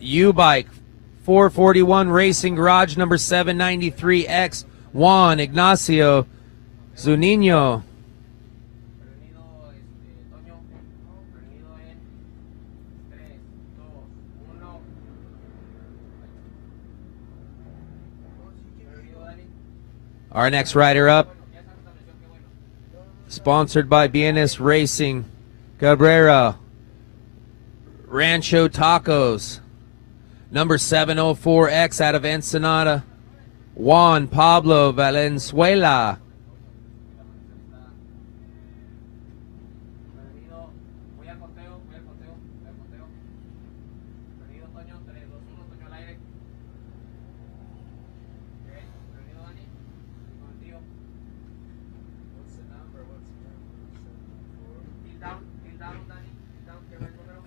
U-Bike, 441 Racing Garage, number 793X, Juan Ignacio Zunino. Our next rider up, sponsored by BNS Racing, Cabrera, Rancho Tacos, number 704X out of Ensenada, Juan Pablo Valenzuela.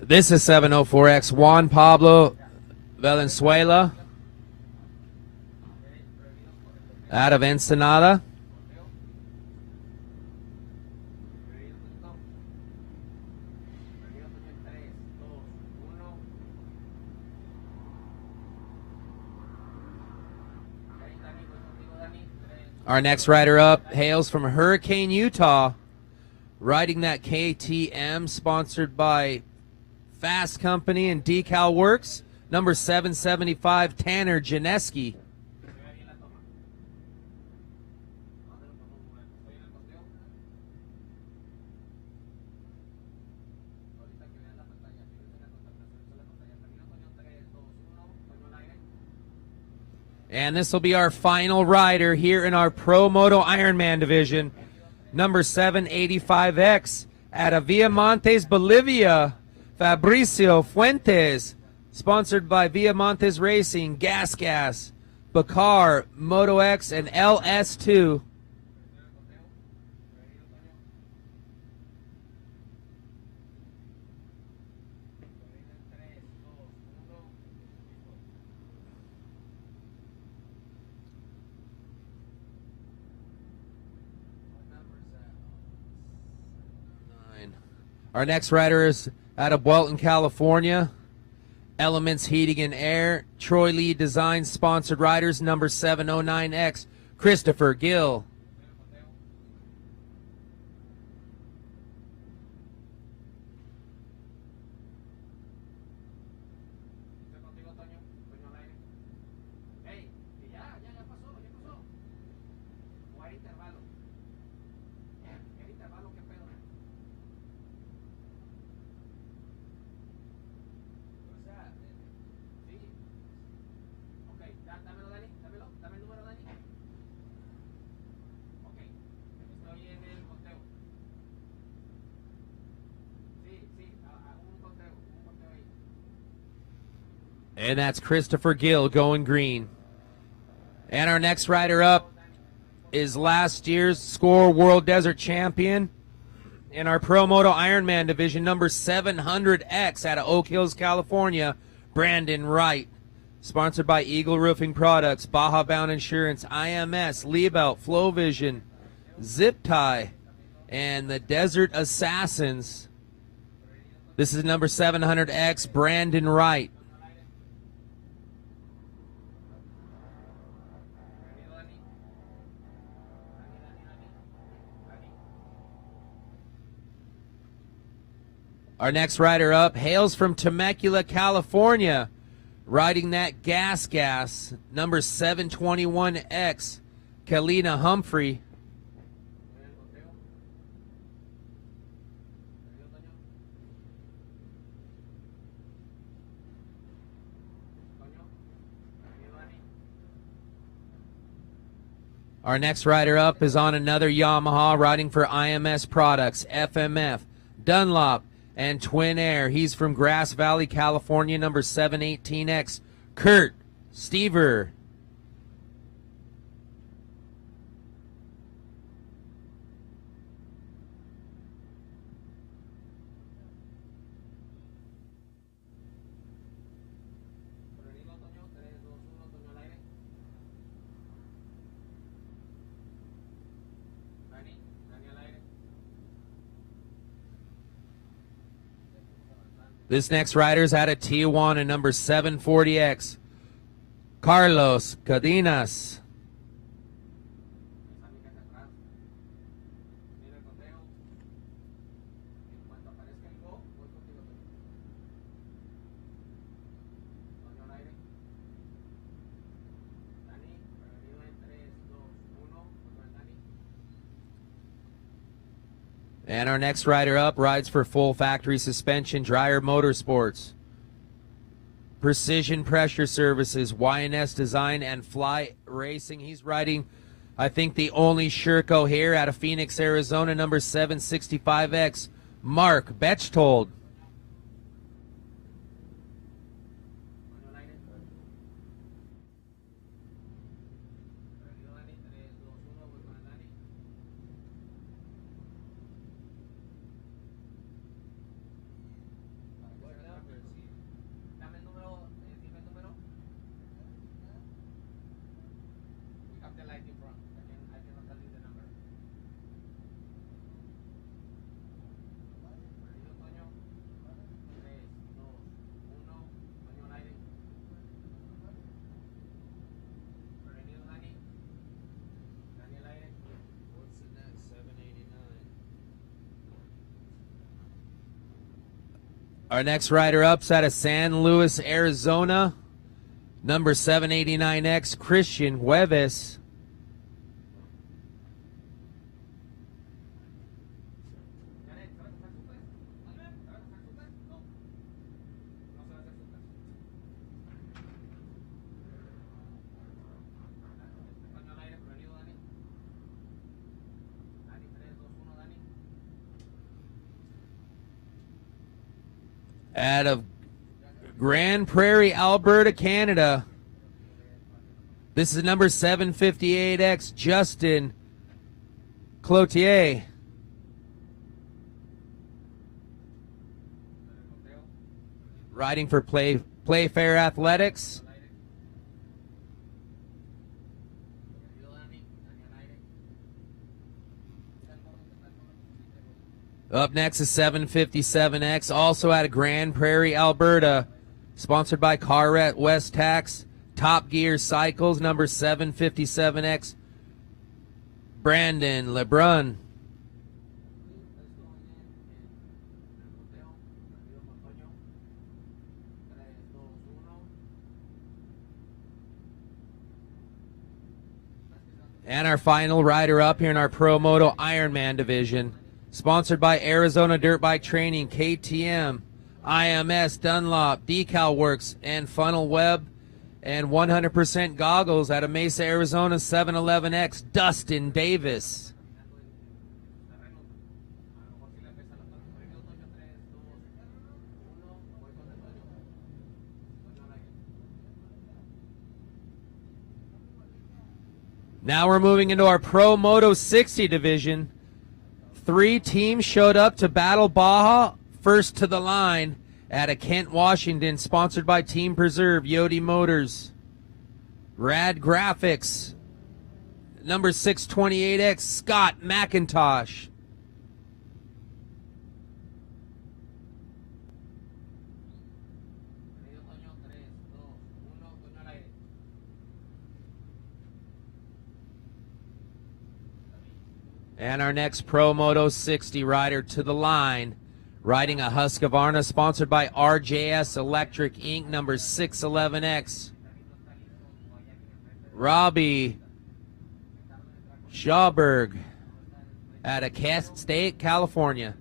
This is 704X, Juan Pablo Valenzuela out of Ensenada. Our next rider up hails from Hurricane, Utah, riding that KTM, sponsored by Fast Company and Decal Works, number 775, Tanner Janeski. And this will be our final rider here in our Pro Moto Ironman division, number 785X out of Villamontes, Bolivia, Fabricio Fuentes, sponsored by Villamontes Racing, Gas, Bacar, Moto X, and LS2. Our next rider is out of Welton, California, Elements Heating and Air, Troy Lee Design sponsored riders, number 709X, Christopher Gill. And that's Christopher Gill going green. And our next rider up is last year's SCORE World Desert Champion in our Pro Moto Ironman division, number 700X out of Oak Hills, California, Brandon Wright. Sponsored by Eagle Roofing Products, Baja Bound Insurance, IMS, Liebelt, Flow Vision, Zip Tie, and the Desert Assassins. This is number 700X, Brandon Wright. Our next rider up hails from Temecula, California, riding that gas, number 721X, Kalina Humphrey. Our next rider up is on another Yamaha, riding for IMS Products, FMF, Dunlop, and Twin Air. He's from Grass Valley, California, number 718X, Kurt Stever. This next rider's out of Tijuana, number 740X. Carlos Cadenas. And our next rider up rides for full factory suspension, Dryer Motorsports. Precision Pressure Services, YNS Design, and Fly Racing. He's riding, I think, the only Sherco here out of Phoenix, Arizona, number 765X, Mark Bechtold. Our next rider up's out of San Luis, Arizona, number 789X, Christian Hueves. Out of Grand Prairie, Alberta, Canada. This is number 758X, Justin Cloutier. Riding for Playfair Athletics. Up next is 757X, also out of Grand Prairie, Alberta. Sponsored by Carret West Tax, Top Gear Cycles, number 757X, Brandon Lebrun. And our final rider up here in our Pro Moto Ironman division. Sponsored by Arizona Dirt Bike Training, KTM, IMS, Dunlop, Decal Works, and Funnel Web, and 100% Goggles out of Mesa, Arizona, 711X, Dustin Davis. Now we're moving into our Pro Moto 60 division. 3 teams showed up to battle Baja. First to the line out of Kent, Washington, sponsored by Team Preserve, Yodi Motors. Rad Graphics, number 628X, Scott McIntosh. And our next Pro Moto 60 rider to the line, riding a Husqvarna, sponsored by RJS Electric Inc., number 611X, Robbie Schauberg out of Cass State, California.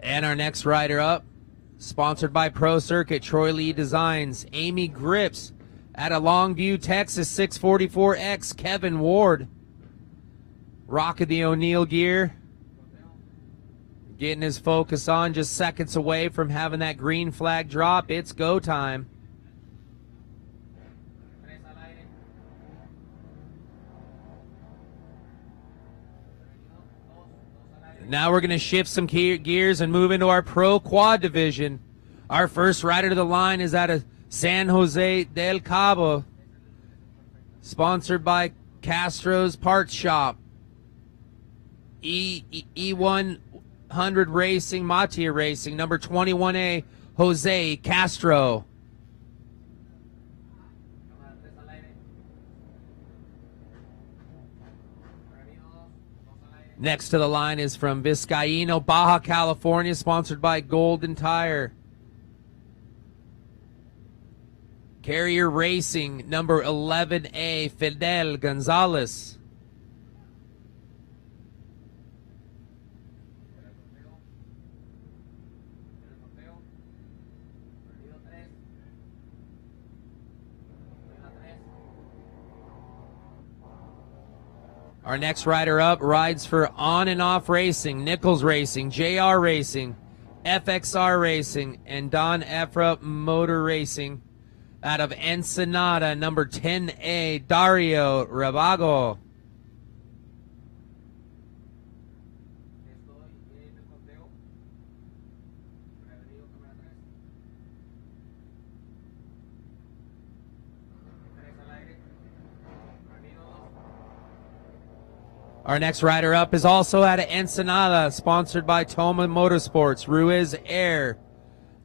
And our next rider up, sponsored by Pro Circuit, Troy Lee Designs, Amy Grips out of Longview, Texas, 644X, Kevin Ward. Rock of the O'Neill gear. Getting his focus on, just seconds away from having that green flag drop. It's go time. Now we're going to shift some gears and move into our Pro Quad division. Our first rider to the line is out of San Jose del Cabo, sponsored by Castro's Parts Shop. E100 Racing, Matia Racing, number 21A, Jose Castro. Next to the line is from Vizcaíno, Baja, California, sponsored by Golden Tire. Carrier Racing, number 11A, Fidel Gonzalez. Our next rider up rides for On and Off Racing, Nichols Racing, JR Racing, FXR Racing, and Don Efra Motor Racing. Out of Ensenada, number 10A, Dario Rabago. Our next rider up is also out of Ensenada, sponsored by Toma Motorsports, Ruiz Air,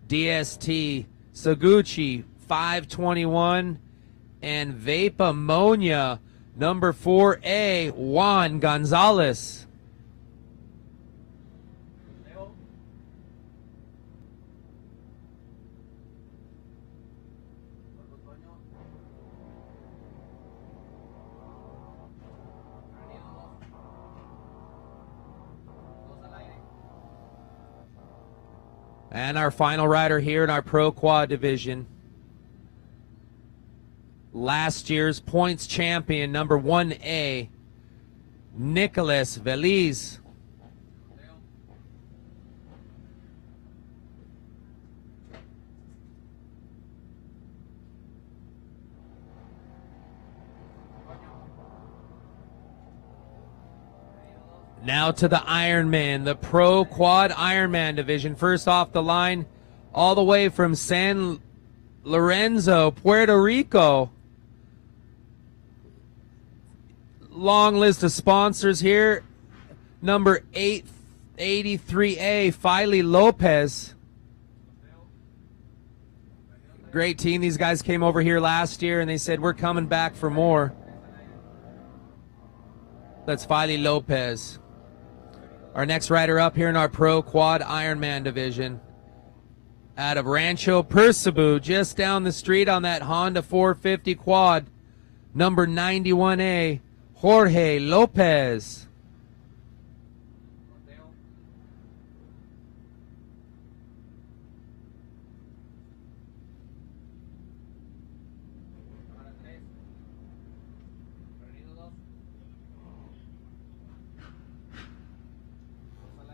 DST, Saguchi, 521, and Vape Ammonia, number 4A, Juan Gonzalez. And our final rider here in our Pro Quad division, last year's points champion, number 1A, Nicholas Veliz. Now to the Ironman, the Pro Quad Ironman division. First off the line, all the way from San Lorenzo, Puerto Rico. Long list of sponsors here. Number 883A, Filey Lopez. Great team. These guys came over here last year and they said, we're coming back for more. That's Filey Lopez. Our next rider up here in our Pro Quad Ironman division, out of Rancho Percebu, just down the street on that Honda 450 quad, number 91A, Jorge Lopez.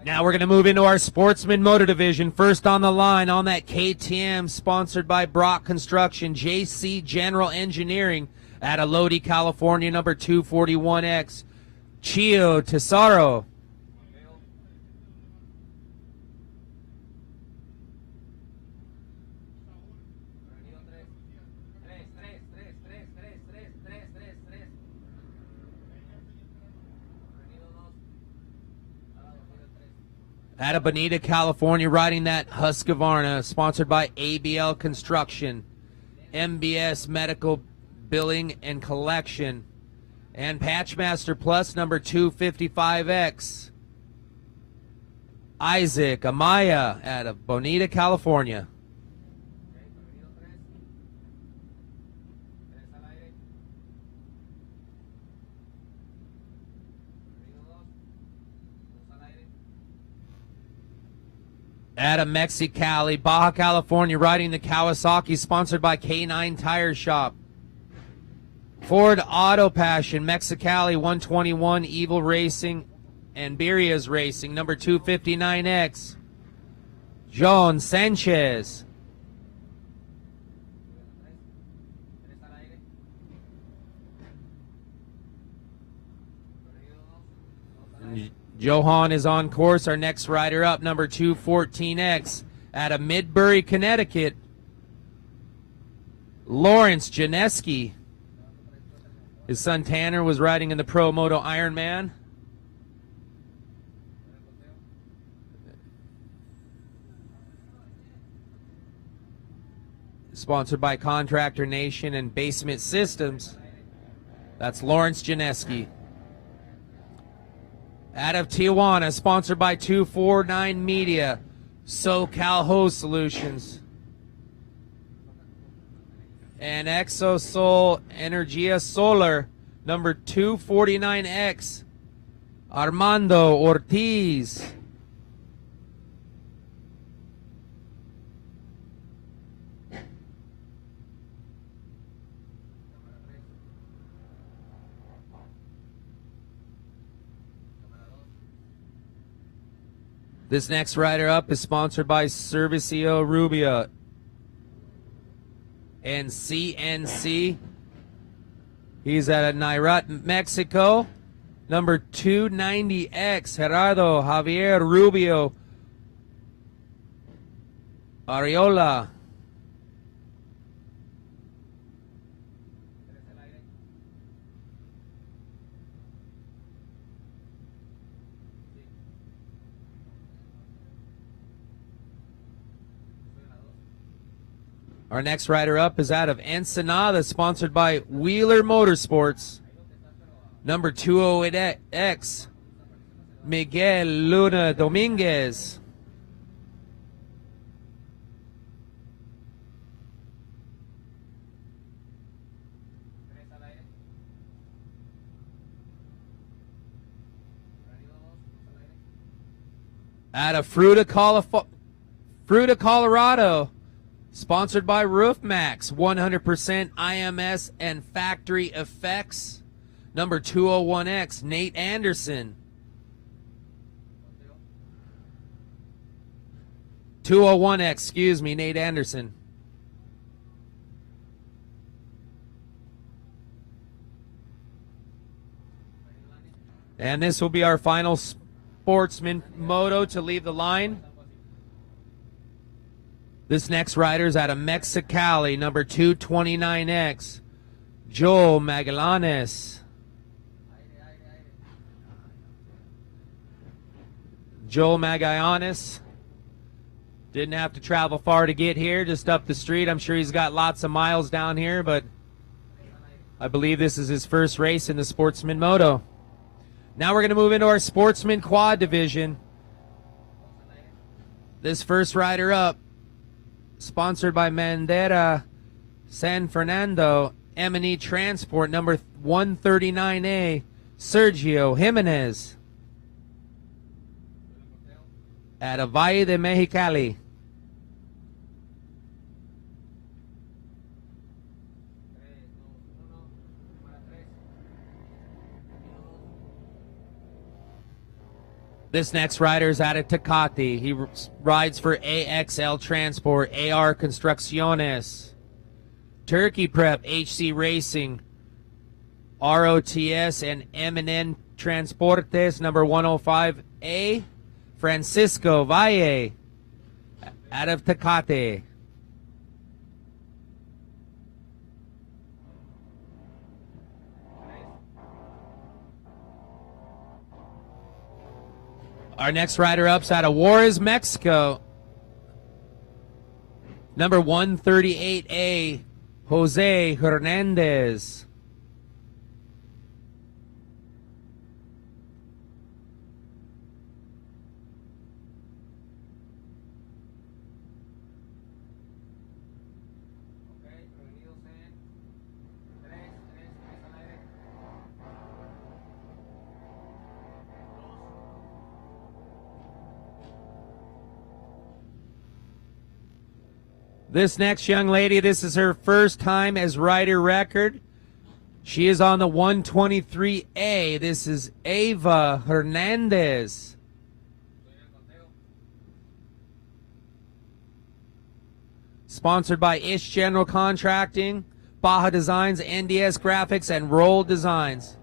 Now we're going to move into our Sportsman Motor Division. First on the line on that KTM, sponsored by Brock Construction, JC General Engineering, out of Lodi, California, number 241X, Chio Tesaro. Out of Bonita, California, riding that Husqvarna, sponsored by ABL Construction, MBS Medical Billing and Collection, and Patchmaster Plus number 255X, Isaac Amaya, out of Bonita, California. Out of Mexicali, Baja California, riding the Kawasaki, sponsored by K9 Tire Shop. Ford Auto Passion, Mexicali, 121, Evil Racing, and Birria's Racing, number 259X, John Sanchez. Johan is on course. Our next rider up, number 214X, Out of Midbury, Connecticut, Lawrence Janeski. His son Tanner was riding in the Pro Moto Ironman. Sponsored by Contractor Nation and Basement Systems. That's Lawrence Janeski. Out of Tijuana, sponsored by 249 Media, SoCal Hose Solutions. And Exosol Energia Solar, number 249X, Armando Ortiz. This next rider up is sponsored by Servicio Rubia and CNC. He's at Nairat, Mexico. Number 290X, Gerardo Javier Rubio Ariola. Our next rider up is out of Ensenada, sponsored by Wheeler Motorsports. Number 208X, Miguel Luna Dominguez. Out of Fruita, Colorado, sponsored by Roof Max, 100% IMS and factory effects. Number 201X, Nate Anderson. 201X, excuse me, Nate Anderson. And this will be our final Sportsman Moto to leave the line. This next rider is out of Mexicali, number 229X, Joel Magallanes. Joel Magallanes didn't have to travel far to get here, just up the street. I'm sure he's got lots of miles down here, but I believe this is his first race in the Sportsman Moto. Now we're going to move into our Sportsman Quad division. This first rider up, sponsored by Mandera San Fernando, M&E Transport, number 139A, Sergio Jimenez. At Valle de Mexicali. This next rider is out of Tecate. He rides for AXL Transport, AR Construcciones, Turkey Prep, HC Racing, ROTS, and M&N Transportes, number 105A, Francisco Valle, out of Tecate. Our next rider up's out of Juarez, Mexico. Number 138A, Jose Hernandez. This next young lady, this is her first time as rider record. She is on the 123A. This is Ava Hernandez. Sponsored by Ish General Contracting, Baja Designs, NDS Graphics, and Roll Designs.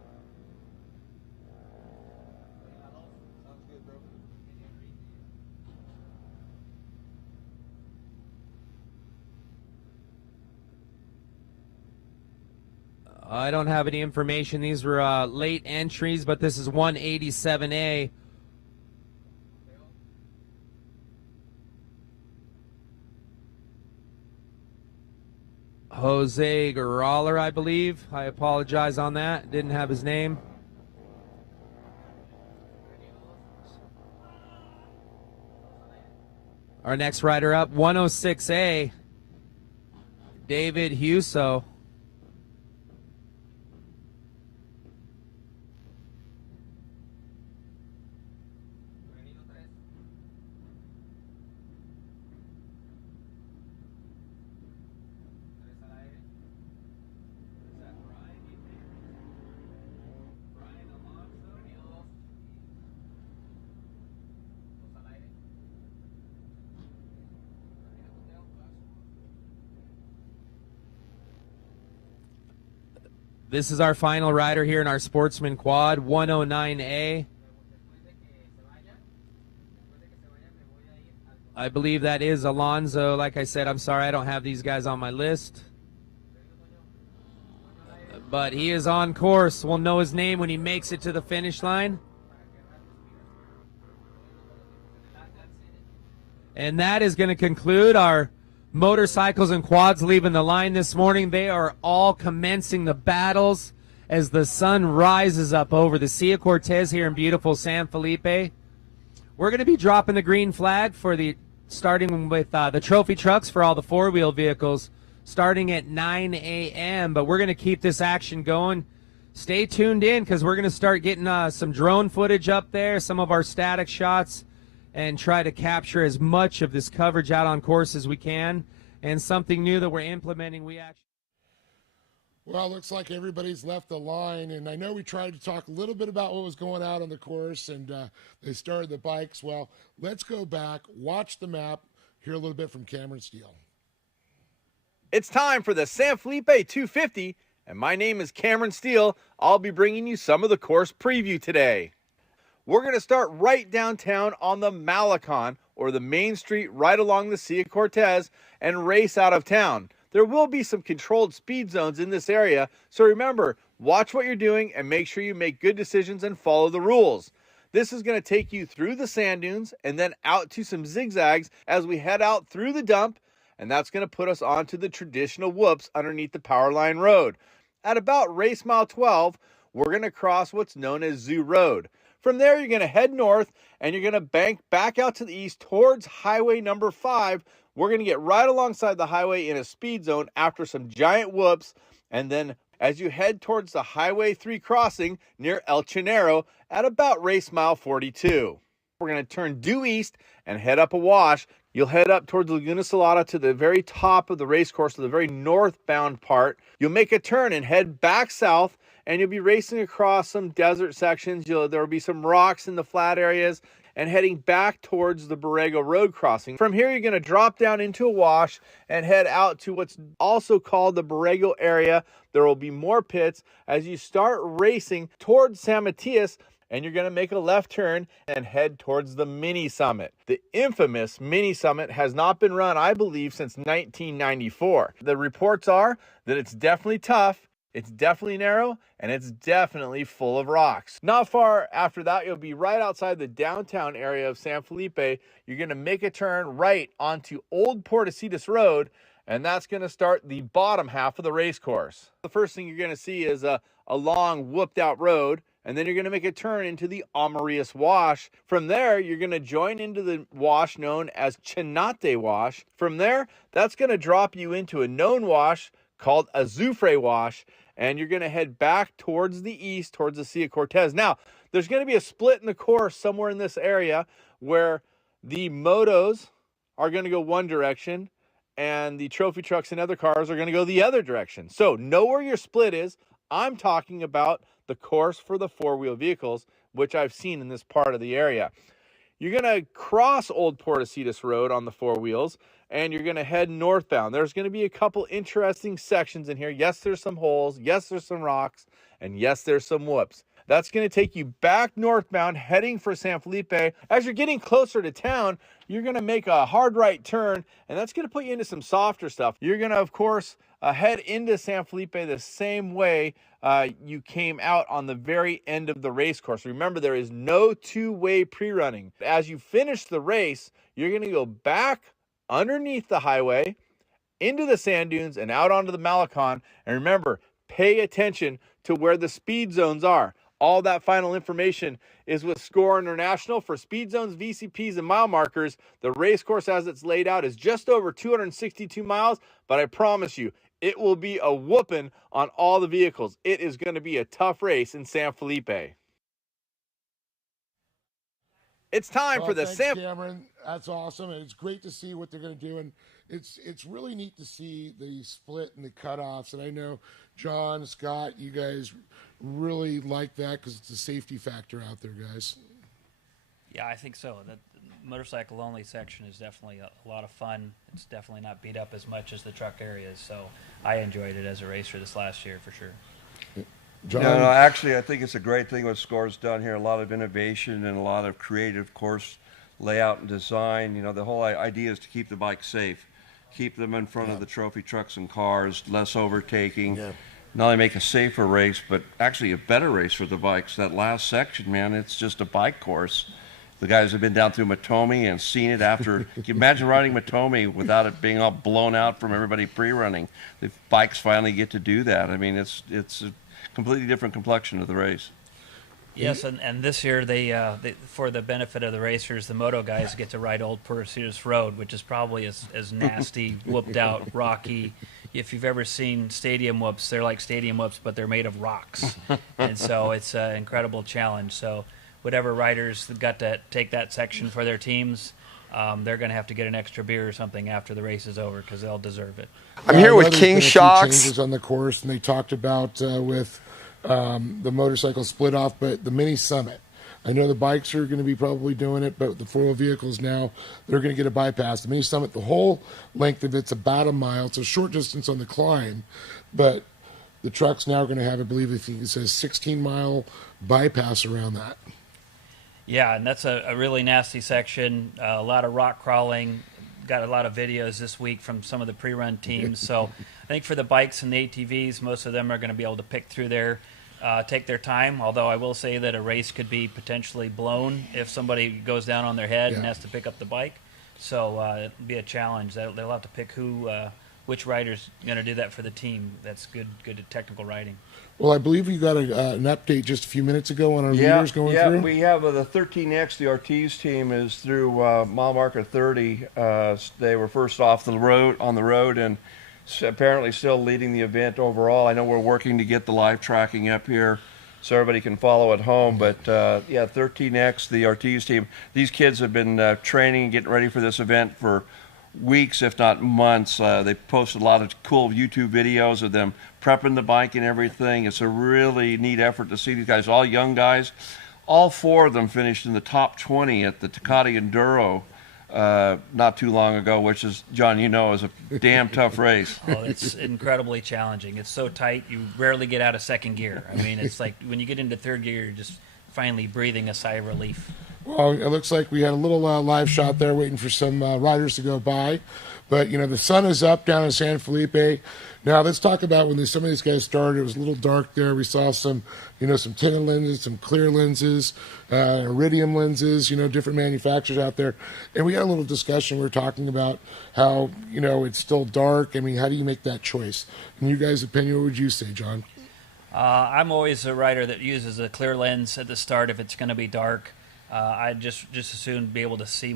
I don't have any information. These were late entries, but this is 187A. Jose Garaler, I believe. I apologize on that. Didn't have his name. Our next rider up, 106A, David Huso. This is our final rider here in our Sportsman Quad, 109A. I believe that is Alonzo. Like I said, I'm sorry I don't have these guys on my list. But he is on course. We'll know his name when he makes it to the finish line. And that is going to conclude our motorcycles and quads leaving the line this morning. They are all commencing the battles as the sun rises up over the Sea of Cortez here in beautiful San Felipe. We're going to be dropping the green flag for starting with the trophy trucks for all the four-wheel vehicles starting at 9 a.m. But we're going to keep this action going. Stay tuned in because we're going to start getting some drone footage up there, some of our static shots, and try to capture as much of this coverage out on course as we can. And something new that we're implementing, Well, it looks like everybody's left the line, and I know we tried to talk a little bit about what was going out on the course, and they started the bikes. Well, let's go back, watch the map, hear a little bit from Cameron Steele. It's time for the San Felipe 250, and my name is Cameron Steele. I'll be bringing you some of the course preview today. We're going to start right downtown on the Malecon, or the main street right along the Sea of Cortez, and race out of town. There will be some controlled speed zones in this area, so remember, watch what you're doing and make sure you make good decisions and follow the rules. This is going to take you through the sand dunes and then out to some zigzags as we head out through the dump, and that's going to put us onto the traditional whoops underneath the Power Line Road. At about race mile 12, we're going to cross what's known as Zoo Road. From there, you're going to head north, and you're going to bank back out to the east towards Highway number 5. We're going to get right alongside the highway in a speed zone after some giant whoops, and then as you head towards the Highway 3 crossing near El Chinero at about race mile 42. We're going to turn due east and head up a wash. You'll head up towards Laguna Salada to the very top of the race course, to the very northbound part. You'll make a turn and head back south, and you'll be racing across some desert sections. There will be some rocks in the flat areas, and heading back towards the Borrego Road crossing. From here, you're going to drop down into a wash and head out to what's also called the Borrego area. There will be more pits as you start racing towards San Matias, and you're going to make a left turn and head towards the Mini Summit. The infamous Mini Summit has not been run, I believe, since 1994. The reports are that it's definitely tough, it's definitely narrow, and it's definitely full of rocks. Not far after that, you'll be right outside the downtown area of San Felipe. You're going to make a turn right onto Old Portecitas Road, and that's going to start the bottom half of the race course. The first thing you're going to see is a long, whooped out road, and then you're going to make a turn into the Amarias Wash. From there, you're going to join into the wash known as Chinate Wash. From there, that's going to drop you into a known wash called Azufre Wash, and you're going to head back towards the east, towards the Sea of Cortez. Now, there's going to be a split in the course somewhere in this area where the motos are going to go one direction, and the trophy trucks and other cars are going to go the other direction. So know where your split is. I'm talking about the course for the four-wheel vehicles, which I've seen in this part of the area. You're going to cross Old Portecitas Road on the four wheels, and you're going to head northbound. There's going to be a couple interesting sections in here. Yes, there's some holes. Yes, there's some rocks. And yes, there's some whoops. That's going to take you back northbound, heading for San Felipe. As you're getting closer to town, you're going to make a hard right turn, and that's going to put you into some softer stuff. You're going to, of course, head into San Felipe the same way you came out on the very end of the race course. Remember, there is no two-way pre-running. As you finish the race, you're going to go back underneath the highway, into the sand dunes, and out onto the Malecon. And remember, pay attention to where the speed zones are. All that final information is with Score International. For speed zones, VCPs, and mile markers, the race course as it's laid out is just over 262 miles, but I promise you, it will be a whooping on all the vehicles. It is going to be a tough race in San Felipe. It's time for the thanks, Cameron. That's awesome, and it's great to see what they're going to do. And it's really neat to see the split and the cutoffs. And I know John, Scott, you guys really like that because it's a safety factor out there, guys. Yeah, I think so. The motorcycle only section is definitely a lot of fun. It's definitely not beat up as much as the truck areas, so I enjoyed it as a racer this last year for sure. John? No, actually, I think it's a great thing what Score's done here. A lot of innovation and a lot of creative course layout and design. You know, the whole idea is to keep the bike safe, keep them in front of the trophy trucks and cars, less overtaking. Yeah. Not only make a safer race, but actually a better race for the bikes. That last section, man, it's just a bike course. The guys have been down through Matomi and seen it after. Can you imagine riding Matomi without it being all blown out from everybody pre-running? The bikes finally get to do that. I mean, it's a completely different complexion of the race. Yes, and this year they for the benefit of the racers, the moto guys get to ride Old Perseus Road, which is probably as nasty, whooped out, rocky. If you've ever seen stadium whoops, they're like stadium whoops, but they're made of rocks, and so it's an incredible challenge. So whatever riders got to take that section for their teams, they're going to have to get an extra beer or something after the race is over because they'll deserve it. I'm here with there's King been a few Shocks. changes on the course, and they talked about with the motorcycle split off, but the mini summit. I know the bikes are going to be probably doing it, but the four-wheel vehicles now, they're going to get a bypass. The mini summit, the whole length of it's about a mile. It's a short distance on the climb, but the truck's now going to have, I believe, it says 16-mile bypass around that. Yeah, and that's a really nasty section. A lot of rock crawling. Got a lot of videos this week from some of the pre-run teams. So I think for the bikes and the ATVs, most of them are going to be able to pick through there, take their time. Although I will say that a race could be potentially blown if somebody goes down on their head and has to pick up the bike. So it'll be a challenge. They'll have to pick which rider's going to do that for the team. That's good technical riding. Well, I believe you got an update just a few minutes ago on our leaders going through. Yeah, we have the 13X, the Ortiz team, is through mile marker 30. They were first off the road, and apparently still leading the event overall. I know we're working to get the live tracking up here so everybody can follow at home. But, 13X, the Ortiz team, these kids have been training and getting ready for this event for weeks, if not months. They posted a lot of cool YouTube videos of them prepping the bike and everything. It's a really neat effort to see these guys, all young guys. All four of them finished in the top 20 at the Tecate Enduro not too long ago, which is, John, is a damn tough race. Oh, it's incredibly challenging. It's so tight, you rarely get out of second gear. I mean, it's like when you get into third gear, you're just finally breathing a sigh of relief. Well, it looks like we had a little live shot there waiting for some riders to go by. But, the sun is up down in San Felipe. Now, let's talk about when some of these guys started. It was a little dark there. We saw some, some tinted lenses, some clear lenses, iridium lenses, different manufacturers out there. And we had a little discussion. We were talking about how, it's still dark. I mean, how do you make that choice? In you guys' opinion, what would you say, John? I'm always a rider that uses a clear lens at the start if it's going to be dark. I'd just as soon be able to see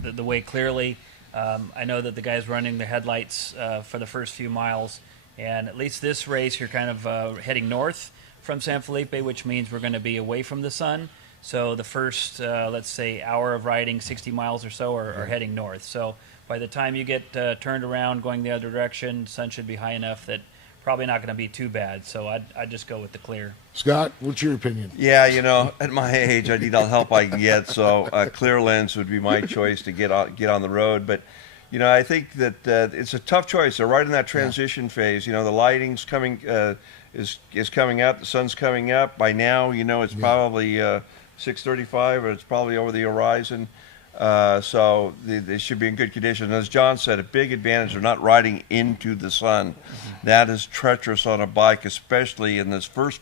the way clearly. I know that the guys running the headlights for the first few miles, and at least this race you're kind of heading north from San Felipe, which means we're going to be away from the sun. So the first, let's say, hour of riding, 60 miles or so, are heading north. So by the time you get turned around going the other direction, the sun should be high enough that probably not going to be too bad. So I'd just go with the clear. Scott, what's your opinion? Yeah, at my age, I need all the help I can get, so a clear lens would be my choice to get on the road. But, I think that it's a tough choice. They're right in that transition phase. The lighting's coming is coming up. The sun's coming up. By now, it's probably 6:35, or it's probably over the horizon. So they should be in good condition. And as John said, a big advantage, they're not riding into the sun. That is treacherous on a bike, especially in this first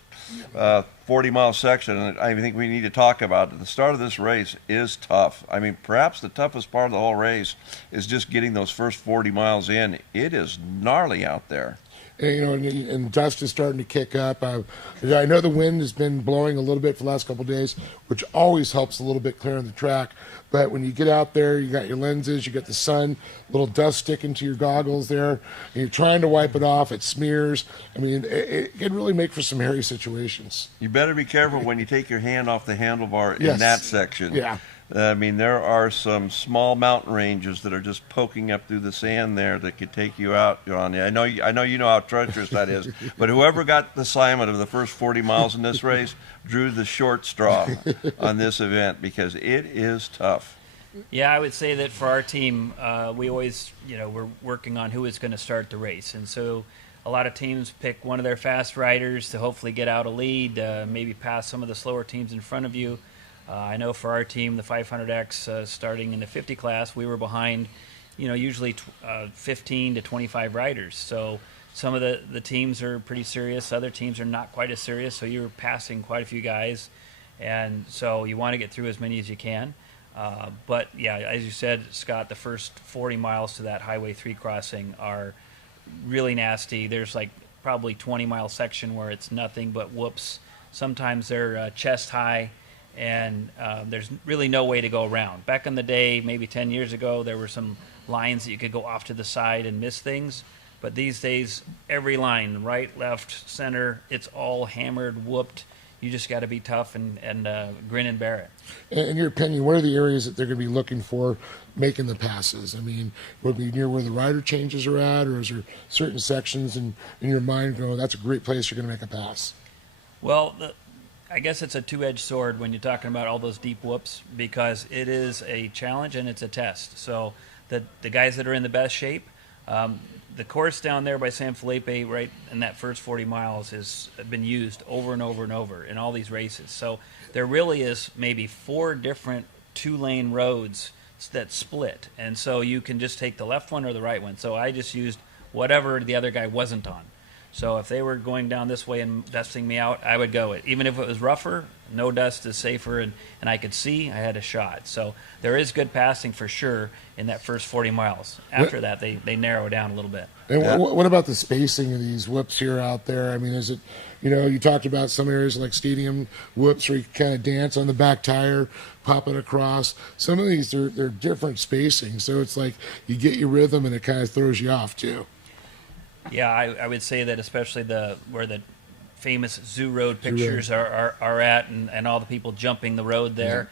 40-mile section. And I think we need to talk about it. The start of this race is tough. I mean, perhaps the toughest part of the whole race is just getting those first 40 miles in. It is gnarly out there. And dust is starting to kick up. I know the wind has been blowing a little bit for the last couple of days, which always helps a little bit clearing the track. But when you get out there, you got your lenses, you got the sun, little dust sticking to your goggles there, and you're trying to wipe it off. It smears. I mean, it can really make for some hairy situations. You better be careful when you take your hand off the handlebar Yes. in that section. Yeah. I mean, there are some small mountain ranges that are just poking up through the sand there that could take you out, Johnny. I know you know how treacherous that is. But whoever got the assignment of the first 40 miles in this race drew the short straw on this event because it is tough. Yeah, I would say that for our team, we always, we're working on who is going to start the race. And so a lot of teams pick one of their fast riders to hopefully get out a lead, maybe pass some of the slower teams in front of you. I know for our team, the 500X, starting in the 50 class, we were behind, usually 15 to 25 riders. So some of the teams are pretty serious. Other teams are not quite as serious. So you're passing quite a few guys. And so you want to get through as many as you can. But, yeah, as you said, Scott, the first 40 miles to that Highway 3 crossing are really nasty. There's like probably 20-mile section where it's nothing but whoops. Sometimes they're chest high. And there's really no way to go around. Back in the day, maybe 10 years ago, there were some lines that you could go off to the side and miss things. But these days, every line, right, left, center, it's all hammered, whooped. You just got to be tough and grin and bear it. In your opinion, what are the areas that they're going to be looking for making the passes? I mean, would it be near where the rider changes are at, or is there certain sections in your mind go, that's a great place you're going to make a pass? Well, I guess it's a two-edged sword when you're talking about all those deep whoops because it is a challenge and it's a test. So the guys that are in the best shape, the course down there by San Felipe, right in that first 40 miles, has been used over and over and over in all these races. So there really is maybe 4 different 2-lane roads that split. And so you can just take the left one or the right one. So I just used whatever the other guy wasn't on. So if they were going down this way and dusting me out, I would go it. Even if it was rougher, no dust is safer, and I could see I had a shot. So there is good passing for sure in that first 40 miles. After that, they narrow down a little bit. And what about the spacing of these whoops here out there? I mean, is it, you talked about some areas like stadium whoops where you kind of dance on the back tire, pop it across. Some of these, they're different spacing. So it's like you get your rhythm and it kind of throws you off too. Yeah, I would say that especially where the famous Zoo Road pictures are at, and all the people jumping the road there,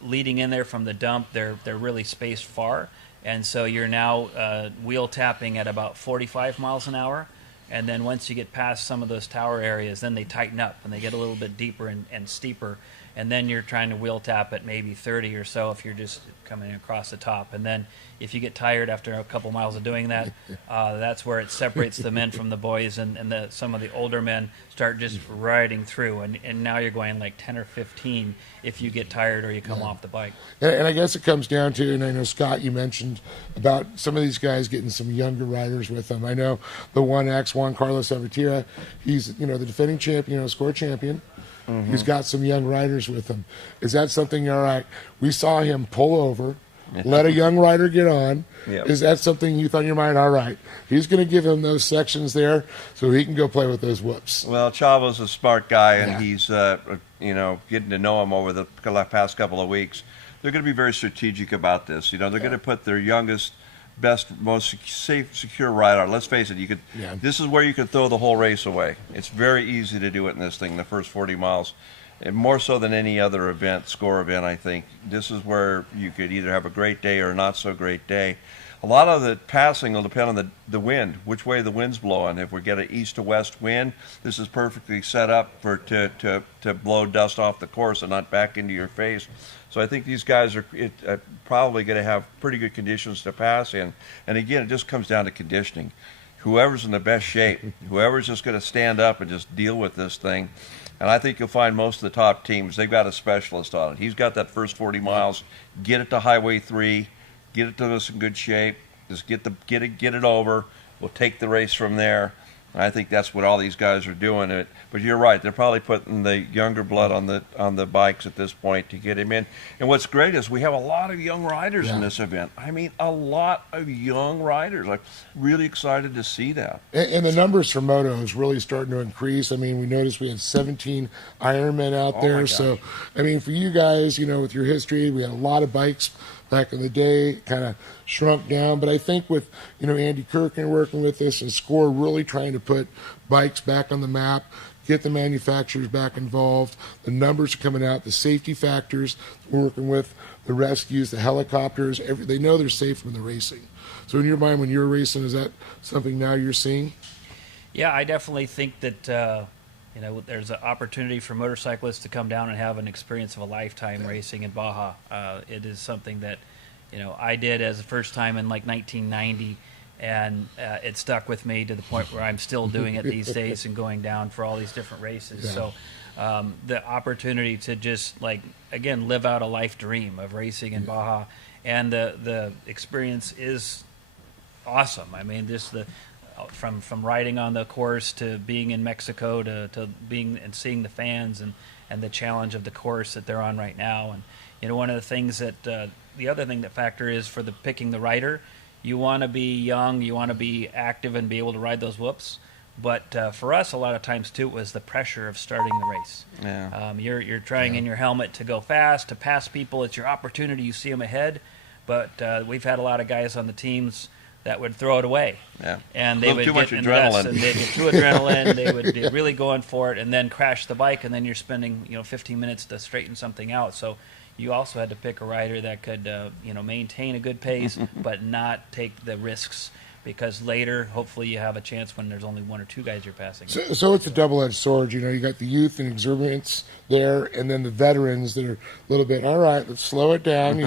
leading in there from the dump, they're really spaced far, and so you're now wheel tapping at about 45 miles an hour, and then once you get past some of those tower areas, then they tighten up and they get a little bit deeper and steeper, and then you're trying to wheel tap at maybe 30 or so if you're just coming across the top, and then if you get tired after a couple miles of doing that, that's where it separates the men from the boys, and some of the older men start just riding through, and now you're going like 10 or 15 if you get tired or you come off the bike. And I guess it comes down to, and I know, Scott, you mentioned about some of these guys getting some younger riders with them. I know the 1X, Juan Carlos Avatira, he's the defending champion, score champion. Mm-hmm. He's got some young riders with him. Is that something, all right, we saw him pull over, let a young rider get on. Yep. Is that something you thought in your mind, all right, he's going to give him those sections there so he can go play with those whoops? Well, Chavo's a smart guy, and he's, getting to know him over the past couple of weeks. They're going to be very strategic about this. They're going to put their youngest, best, most safe, secure rider. Let's face it, this is where you could throw the whole race away. It's very easy to do it in this thing, the first 40 miles. And more so than any other score event, I think. This is where you could either have a great day or a not so great day. A lot of the passing will depend on the wind, which way the wind's blowing. If we get an east to west wind, this is perfectly set up to blow dust off the course and not back into your face. So I think these guys are probably going to have pretty good conditions to pass in. And again, it just comes down to conditioning. whoever's in the best shape, whoever's just going to stand up and just deal with this thing. And I think you'll find most of the top teams, they've got a specialist on it. He's got that first 40 miles, get it to Highway 3, get it to us in good shape, just get it over. We'll take the race from there. And I think that's what all these guys are doing. But you're right, they're probably putting the younger blood on the bikes at this point to get him in. And what's great is we have a lot of young riders in this event. I mean, a lot of young riders. I'm really excited to see that. And the numbers for moto is really starting to increase. I mean, we noticed we had 17 Ironmen out there. So, I mean, for you guys, with your history, we had a lot of bikes back in the day, kind of shrunk down. But I think with, Andy Kirkin working with us and SCORE really trying to put bikes back on the map, get the manufacturers back involved, the numbers are coming out, the safety factors, we're working with the rescues, the helicopters, they know they're safe from the racing. So in your mind, when you're racing, is that something now you're seeing? Yeah, I definitely think that there's an opportunity for motorcyclists to come down and have an experience of a lifetime racing in Baja. It is something that I did as the first time in like 1990, and it stuck with me to the point where I'm still doing it these days and going down for all these different races. Yeah. So the opportunity to just again live out a life dream of racing in Baja, and the experience is awesome. I mean, just from riding on the course to being in Mexico to being and seeing the fans and the challenge of the course that they're on right now. And one of the things that the other thing that factor is for picking the rider, you want to be young, you want to be active and be able to ride those whoops. But for us, a lot of times too, it was the pressure of starting the race. Yeah. You're trying in your helmet to go fast, to pass people. It's your opportunity. You see them ahead, but we've had a lot of guys on the teams that would throw it away. Yeah. And they would too much get adrenaline. And they'd get too adrenaline. They would be really going for it, and then crash the bike, and then you're spending 15 minutes to straighten something out. So you also had to pick a rider that could maintain a good pace, but not take the risks. Because later, hopefully, you have a chance when there's only one or two guys you're passing. So it's a double-edged sword. You got the youth and exuberance there, and then the veterans that are a little bit. All right, let's slow it down. We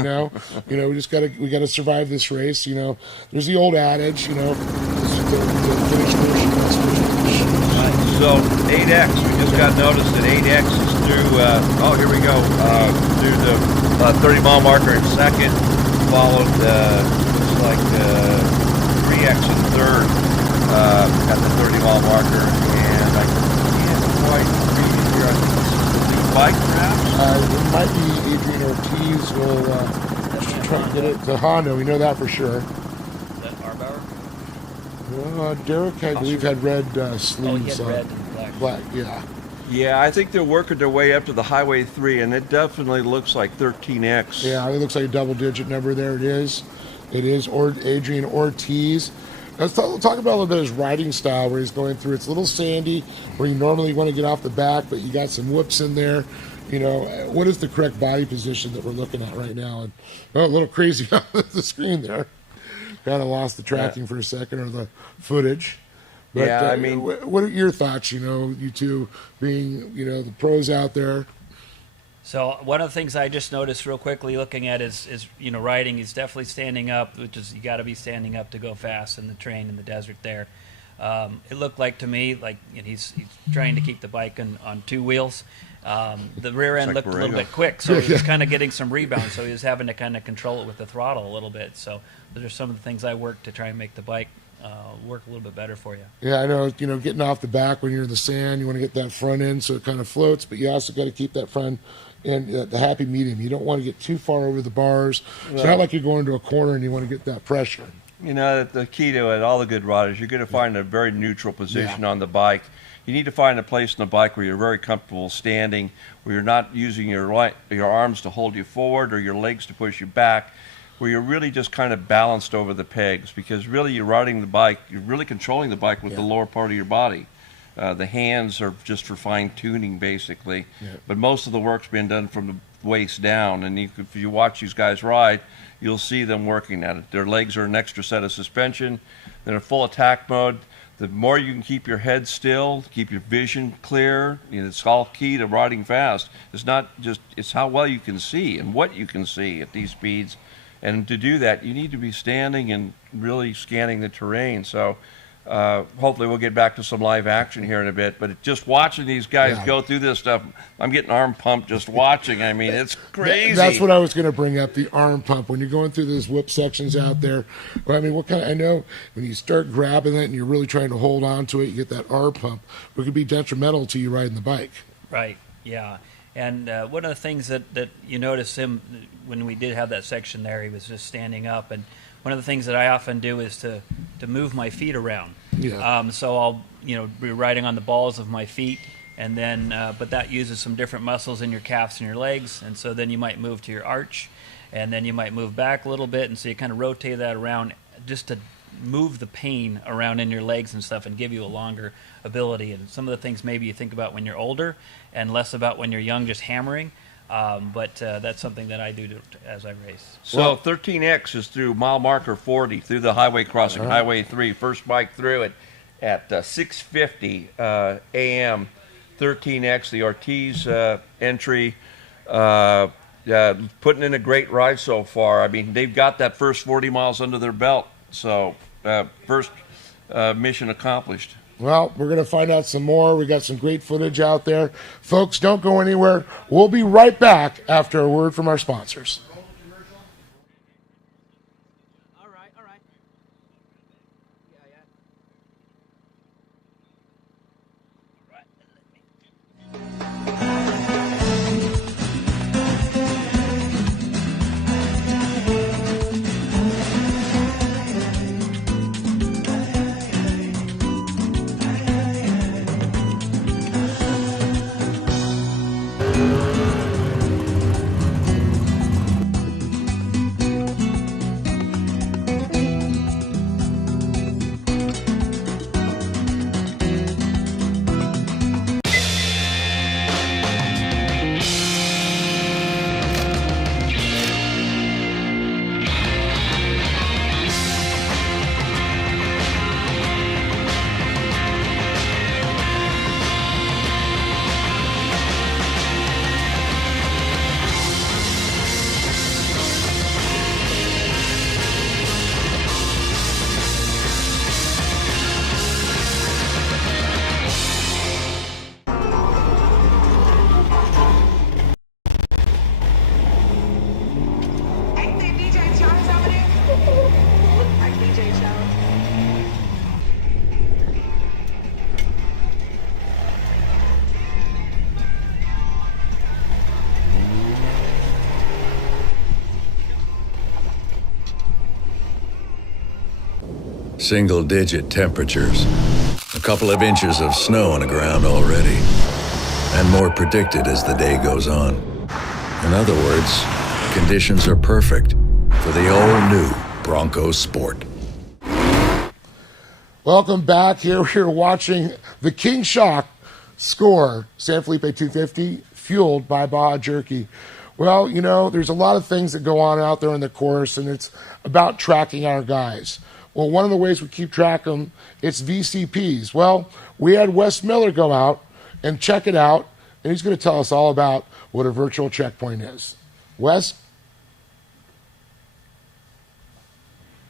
just we gotta survive this race. There's the old adage. The finish So 8X, we just got notice that 8X is through. Here we go. Through the 30-mile marker in second, followed looks like. 3X in third at the 30-mile marker, and I can't quite read here. I think this is the new bike, perhaps? It might be Adrian Ortiz will try to get it to Honda. We know that for sure. Is that Arbauer? Derek, I believe, had red sleeves. Oh, he had red and black, yeah. Yeah, I think they're working their way up to the Highway 3, and it definitely looks like 13X. Yeah, it looks like a double-digit number there. It is. It is Adrian Ortiz. Let's talk about a little bit of his riding style where he's going through. It's a little sandy where you normally want to get off the back, but you got some whoops in there. What is the correct body position that we're looking at right now? And a little crazy on the screen there. Kind of lost the tracking for a second, or the footage. But, yeah, I mean, what are your thoughts? You two being the pros out there. So one of the things I just noticed real quickly looking at is riding. He's definitely standing up, which is you got to be standing up to go fast in the terrain in the desert there. It looked like to me like he's trying to keep the bike on two wheels. The rear end looked a little bit quick, so he was kind of getting some rebound. So he was having to kind of control it with the throttle a little bit. So those are some of the things I worked to try and make the bike work a little bit better for you. Yeah, I know. Getting off the back when you're in the sand, you want to get that front end so it kind of floats, but you also got to keep that front. And the happy medium. You don't want to get too far over the bars. It's not like you're going into a corner and you want to get that pressure. The key to it, all the good riders, you're going to find a very neutral position on the bike. You need to find a place on the bike where you're very comfortable standing, where you're not using your arms to hold you forward or your legs to push you back, where you're really just kind of balanced over the pegs, because really you're riding the bike, you're really controlling the bike with the lower part of your body. The hands are just for fine-tuning, basically. Yeah. But most of the work's been done from the waist down. And if you watch these guys ride, you'll see them working at it. Their legs are an extra set of suspension. They're in full attack mode. The more you can keep your head still, keep your vision clear, it's all key to riding fast. It's how well you can see and what you can see at these speeds. And to do that, you need to be standing and really scanning the terrain. So hopefully we'll get back to some live action here in a bit. But just watching these guys go through this stuff, I'm getting arm pumped just watching. I mean, it's crazy. That's what I was going to bring up, the arm pump. When you're going through those whip sections out there, well, I mean, what kind of, I know when you start grabbing it and you're really trying to hold on to it, you get that arm pump, which could be detrimental to you riding the bike. Right, yeah. And one of the things that you notice him, when we did have that section there, he was just standing up. And one of the things that I often do is to move my feet around. Yeah. So I'll be riding on the balls of my feet, and then but that uses some different muscles in your calves and your legs, and so then you might move to your arch, and then you might move back a little bit, and so you kind of rotate that around just to move the pain around in your legs and stuff and give you a longer ability. And some of the things maybe you think about when you're older and less about when you're young, just hammering. But that's something that I do as I race. So 13X is through mile marker 40 through the highway crossing, Highway 3. First bike through it at 6:50 a.m. 13X, the Ortiz entry. Putting in a great ride so far. I mean, they've got that first 40 miles under their belt. So first mission accomplished. Well, we're going to find out some more. We got some great footage out there. Folks, don't go anywhere. We'll be right back after a word from our sponsors. All right. Single-digit temperatures, a couple of inches of snow on the ground already, and more predicted as the day goes on. In other words, conditions are perfect for the all-new Bronco Sport. Welcome back. Here we're watching the King Shock score, San Felipe 250, fueled by Baja Jerky. Well, there's a lot of things that go on out there in the course, and it's about tracking our guys. Well, one of the ways we keep track of them, it's VCPs. Well, we had Wes Miller go out and check it out, and he's going to tell us all about what a virtual checkpoint is. Wes?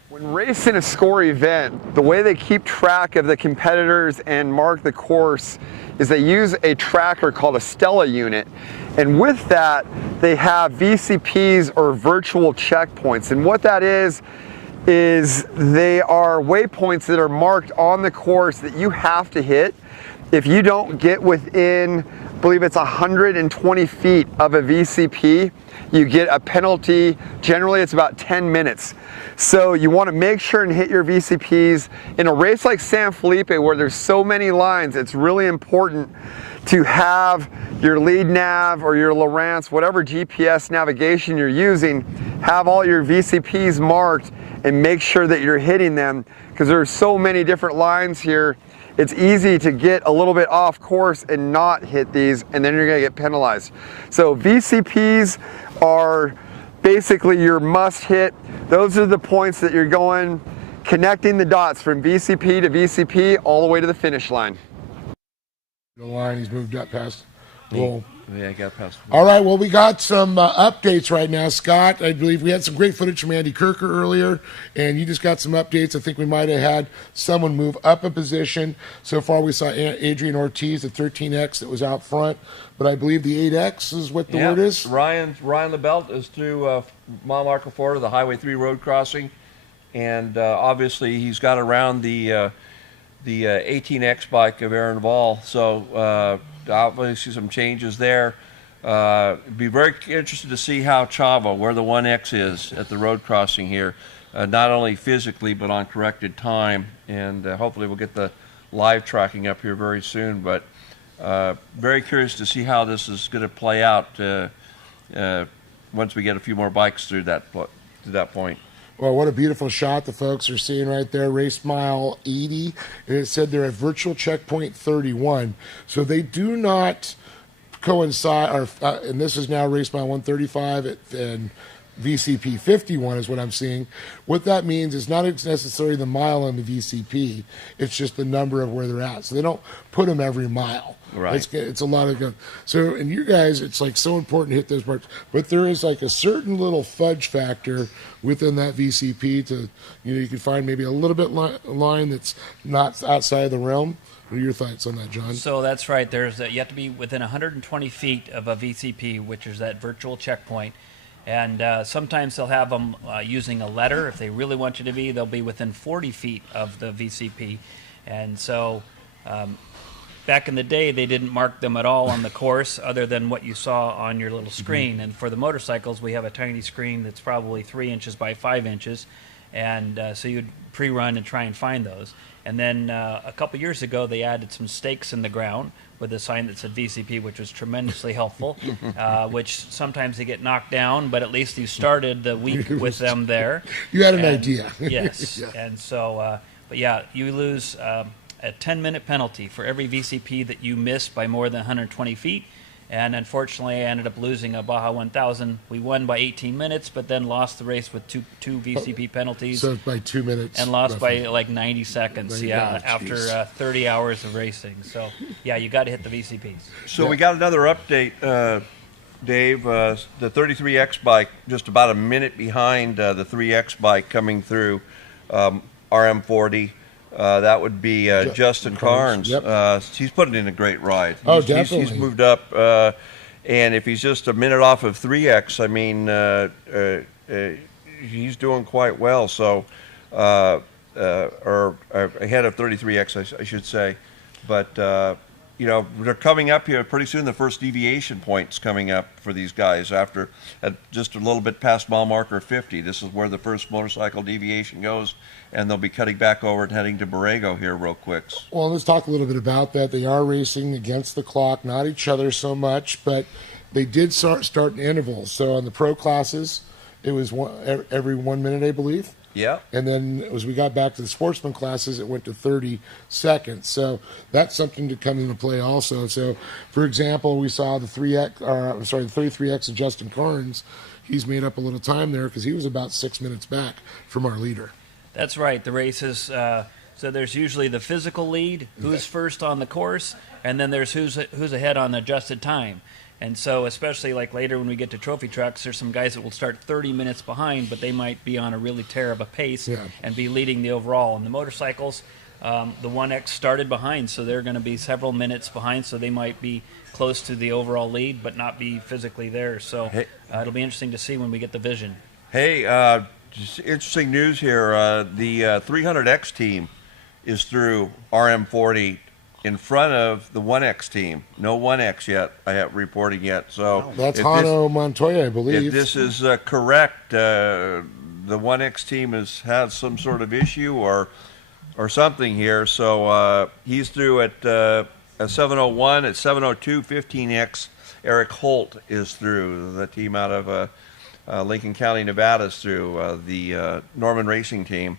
When racing a score event, the way they keep track of the competitors and mark the course is they use a tracker called a Stella unit. And with that, they have VCPs or virtual checkpoints. And what that is they are waypoints that are marked on the course that you have to hit. If you don't get within, I believe it's 120 feet of a VCP, you get a penalty. Generally, it's about 10 minutes. So you want to make sure and hit your VCPs. In a race like San Felipe, where there's so many lines, it's really important to have your lead nav or your Lowrance, whatever GPS navigation you're using, have all your VCPs marked and make sure that you're hitting them, because there's so many different lines here. It's easy to get a little bit off course and not hit these, and then you're going to get penalized. So VCPs are basically your must hit. Those are the points that you're going, connecting the dots from VCP to VCP all the way to the finish line. The line, he's moved up past Cool. Yeah, I got past. All right, well, we got some updates right now, Scott. I believe we had some great footage from Andy Kirker earlier, and you just got some updates. I think we might have had someone move up a position. So far, we saw Adrian Ortiz, the 13X that was out front, but I believe the 8X is what the word is. Ryan LeBelt is through mile marker 4 to the Highway 3 road crossing, and obviously he's got around the 18X bike of Aaron Vall, so obviously some changes there. Be very interested to see how Chava, where the 1X is at the road crossing here, not only physically but on corrected time, and hopefully we'll get the live tracking up here very soon, but very curious to see how this is going to play out once we get a few more bikes through that point. Well, what a beautiful shot the folks are seeing right there. Race mile 80. And it said they're at virtual checkpoint 31. So they do not coincide. And this is now race mile 135 and VCP 51 is what I'm seeing. What that means is not necessarily the mile on the VCP. It's just the number of where they're at. So they don't put them every mile. Right. It's a lot of good. So, and you guys, it's like so important to hit those parts. But there is like a certain little fudge factor within that VCP to, you can find maybe a little bit line that's not outside of the realm. What are your thoughts on that, John? So that's right. You have to be within 120 feet of a VCP, which is that virtual checkpoint. And sometimes they'll have them using a letter. If they really want you to be, they'll be within 40 feet of the VCP. And so back in the day, they didn't mark them at all on the course other than what you saw on your little screen. Mm-hmm. And for the motorcycles, we have a tiny screen that's probably 3 inches by 5 inches. And so you'd pre-run and try and find those. And then a couple years ago, they added some stakes in the ground with a sign that said VCP, which was tremendously helpful, which sometimes they get knocked down, but at least you started the week with them there. You had an idea. Yes. Yeah. And so, but yeah, you lose a 10-minute penalty for every VCP that you miss by more than 120 feet. And unfortunately, I ended up losing a Baja 1000. We won by 18 minutes, but then lost the race with two VCP penalties. So by 2 minutes. And lost roughly. by like 90 seconds, after 30 hours of racing. So, yeah, you got to hit the VCPs. So we got another update, Dave. The 33X bike, just about a minute behind the 3X bike coming through RM40. That would be Justin Carnes. Yep. He's putting in a great ride. Definitely. He's moved up, and if he's just a minute off of 3X, I mean, he's doing quite well. So, or ahead of 33X, I should say. But they're coming up here pretty soon. The first deviation point's coming up for these guys after just a little bit past mile marker 50. This is where the first motorcycle deviation goes, and they'll be cutting back over and heading to Borrego here real quick. Well, let's talk a little bit about that. They are racing against the clock, not each other so much, but they did start in intervals. So on the pro classes, it was every 1 minute, I believe. Yeah. And then as we got back to the sportsman classes, it went to 30 seconds. So that's something to come into play also. So, for example, we saw the 33X of Justin Carnes. He's made up a little time there because he was about 6 minutes back from our leader. That's right. The races, so there's usually the physical lead, who's first on the course, and then there's who's ahead on the adjusted time. And so especially like later when we get to trophy trucks, there's some guys that will start 30 minutes behind, but they might be on a really tear of a pace and be leading the overall. And the motorcycles, the 1X started behind, so they're going to be several minutes behind, so they might be close to the overall lead, but not be physically there. So it'll be interesting to see when we get the vision. Hey, just interesting news here. The 300X team is through RM40 in front of the 1X team. No 1X yet, I have reporting yet. So that's Hano Montoya, I believe. If this is correct, the 1X team has had some sort of issue or something here. So he's through at 7:01. At 7:02, 15X, Eric Holt is through. The team out of Lincoln County, Nevada is through. The Norman Racing team.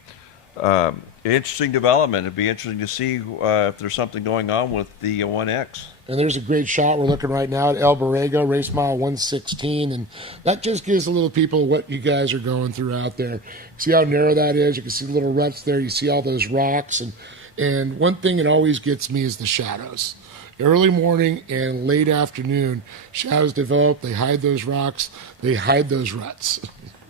Interesting development. It'd be interesting to see if there's something going on with the 1X. And there's a great shot. We're looking right now at El Borrego, race mile 116. And that just gives the little people what you guys are going through out there. See how narrow that is? You can see the little ruts there. You see all those rocks. And one thing that always gets me is the shadows. early morning and late afternoon, shadows develop, they hide those rocks, they hide those ruts.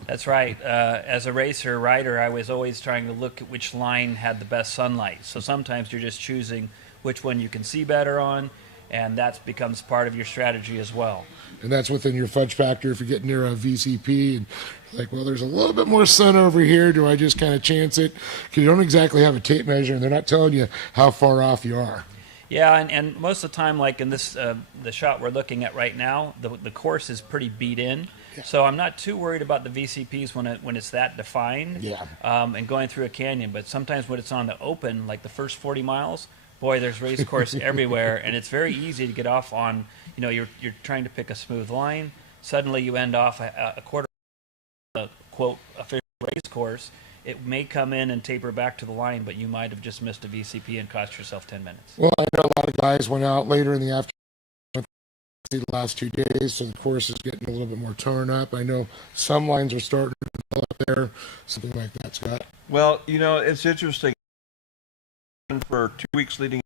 That's right. As a rider, I was always trying to look at which line had the best sunlight. So sometimes you're just choosing which one you can see better on, and that becomes part of your strategy as well. And that's within your fudge factor if you're getting near a VCP and like, well, there's a little bit more sun over here. Do I just kind of chance it? Because you don't exactly have a tape measure, and they're not telling you how far off you are. Yeah, and most of the time, like in this the shot we're looking at right now, the course is pretty beat in. Yeah. So I'm not too worried about the VCPs when it's that defined. Yeah. And going through a canyon. But sometimes when it's on the open, like the first 40 miles, boy, there's race course everywhere, and it's very easy to get off on. You know, you're trying to pick a smooth line. Suddenly you end off a quarter of a quote official race course. It may come in and taper back to the line, but you might have just missed a VCP and cost yourself 10 minutes. Well, I know a lot of guys went out later in the afternoon the last 2 days, so the course is getting a little bit more torn up. I know some lines are starting to develop there, something like that, Scott. Well, you know, it's interesting. For 2 weeks leading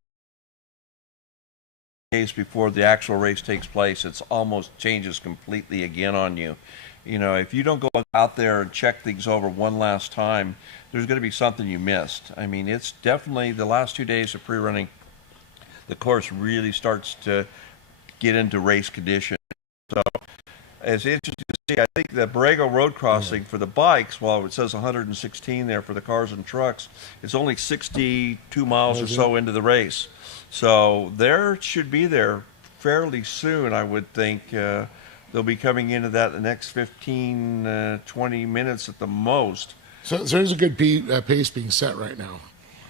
days before the actual race takes place, it's almost changes completely again on you. You know, if you don't go out there and check things over one last time, there's going to be something you missed. I mean, it's definitely the last 2 days of pre-running, the course really starts to get into race condition. So it's interesting to see. I think the Borrego Road crossing for the bikes, while it says 116 there for the cars and trucks, it's only 62 miles or so into the race. So there should be there fairly soon, I would think. They'll be coming into that the next 15, 20 minutes at the most. So there's a good pace being set right now.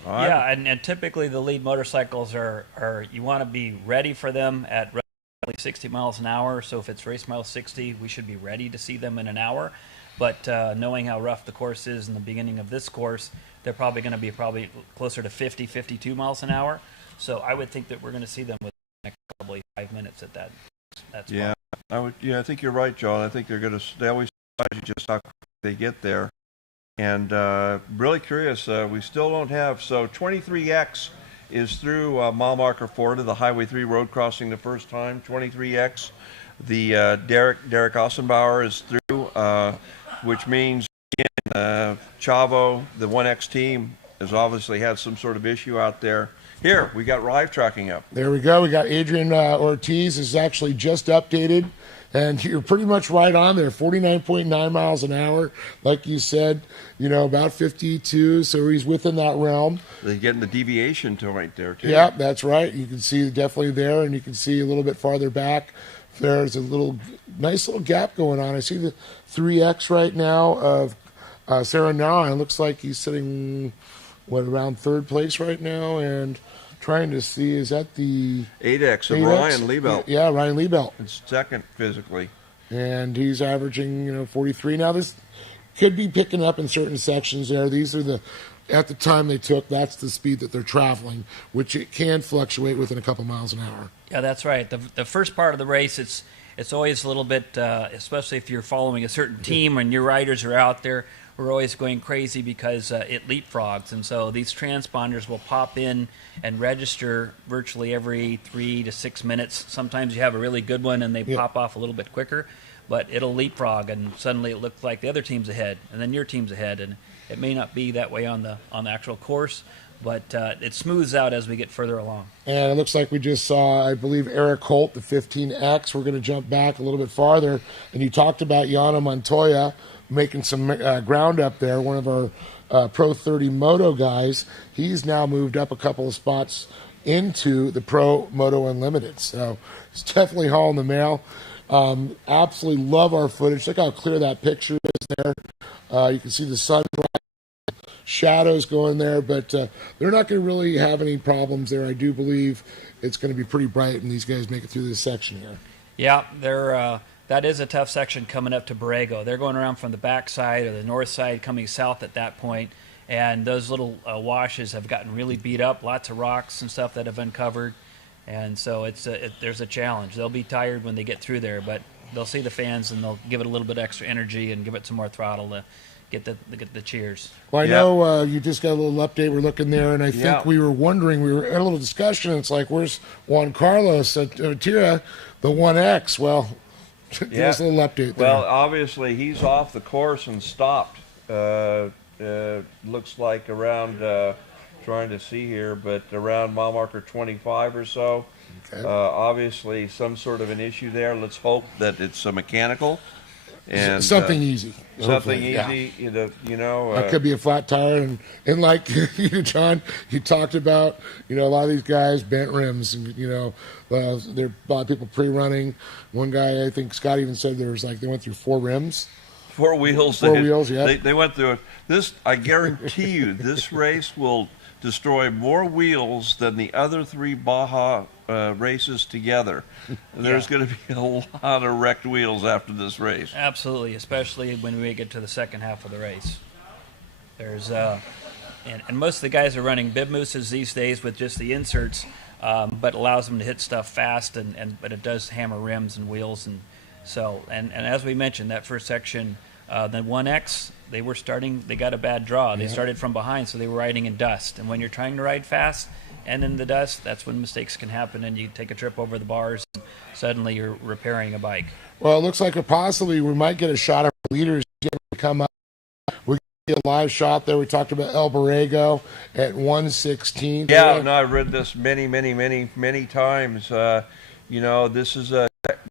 Yeah, and typically the lead motorcycles are you want to be ready for them at roughly 60 miles an hour. So if it's race mile 60, we should be ready to see them in an hour. But knowing how rough the course is in the beginning of this course, they're probably going to be closer to 50, 52 miles an hour. So I would think that we're going to see them within probably 5 minutes at that spot. Yeah. I think you're right, John. I think they always surprise you just how quick they get there. And really curious, we still don't have, so 23X is through mile marker 4 to the Highway 3 road crossing the first time, 23X. The Derek Ossenbauer is through, which means Chavo, the 1X team, has obviously had some sort of issue out there. Here, we got Rive tracking up. There we go. We got Adrian Ortiz is actually just updated, and you're pretty much right on there. 49.9 miles an hour, like you said. You know, about 52, so he's within that realm. They're getting the deviation to right there, too. Yeah, that's right. You can see definitely there, and you can see a little bit farther back. There's a nice little gap going on. I see the 3X right now of Sarah Nara. It looks like he's sitting, around third place right now, and trying to see, is that the 8X of Ryan Liebelt? Yeah, Ryan Liebelt. It's second physically. And he's averaging, 43. Now this could be picking up in certain sections there. These are at the time they took, that's the speed that they're traveling, which it can fluctuate within a couple miles an hour. Yeah, that's right. The first part of the race, it's always a little bit, especially if you're following a certain team and your riders are out there, we're always going crazy because it leapfrogs. And so these transponders will pop in and register virtually every 3 to 6 minutes. Sometimes you have a really good one and they pop off a little bit quicker, but it'll leapfrog and suddenly it looks like the other team's ahead and then your team's ahead. And it may not be that way on the actual course, but it smooths out as we get further along. And it looks like we just saw, I believe, Eric Holt, the 15X. We're going to jump back a little bit farther. And you talked about Yana Montoya making some ground up there, one of our Pro 30 Moto guys. He's now moved up a couple of spots into the Pro Moto Unlimited. So it's definitely hauling the mail. Absolutely love our footage. Look how clear that picture is there. You can see the sunrise, shadows going there, but they're not going to really have any problems there. I do believe it's going to be pretty bright when these guys make it through this section here. Yeah, that is a tough section coming up to Borrego. They're going around from the back side or the north side coming south at that point, and those little washes have gotten really beat up, lots of rocks and stuff that have uncovered, and so there's a challenge. They'll be tired when they get through there, but they'll see the fans and they'll give it a little bit extra energy and give it some more throttle to get the cheers. Well, I know you just got a little update. We're looking there, and I think we were wondering, we were at a little discussion. It's like, where's Juan Carlos Tira, the 1X? Well, give us a little update there. Well, obviously, he's off the course and stopped. Looks like around, trying to see here, but around mile marker 25 or so. Okay. Obviously, some sort of an issue there. Let's hope that it's mechanical. And something easy. Something easy, yeah. you know. It could be a flat tire, and like John, you talked about, a lot of these guys bent rims, and there are a lot of people pre-running. One guy, I think Scott even said they went through 4 rims. 4 wheels. Four wheels, yeah. They went through it. This, I guarantee you, this race will destroy more wheels than the other 3 Baja races together. There's going to be a lot of wrecked wheels after this race. Absolutely, especially when we get to the second half of the race. There's and most of the guys are running bib mooses these days with just the inserts, but allows them to hit stuff fast, but it does hammer rims and wheels, and as we mentioned, that first section, the 1X, they got a bad draw. They started from behind, so they were riding in dust. And when you're trying to ride fast and in the dust, that's when mistakes can happen, and you take a trip over the bars, and suddenly you're repairing a bike. Well, it looks like possibly we might get a shot of leaders to come up. We get a live shot there. We talked about El Borrego at 116. Yeah, no, I've read this many times. This is a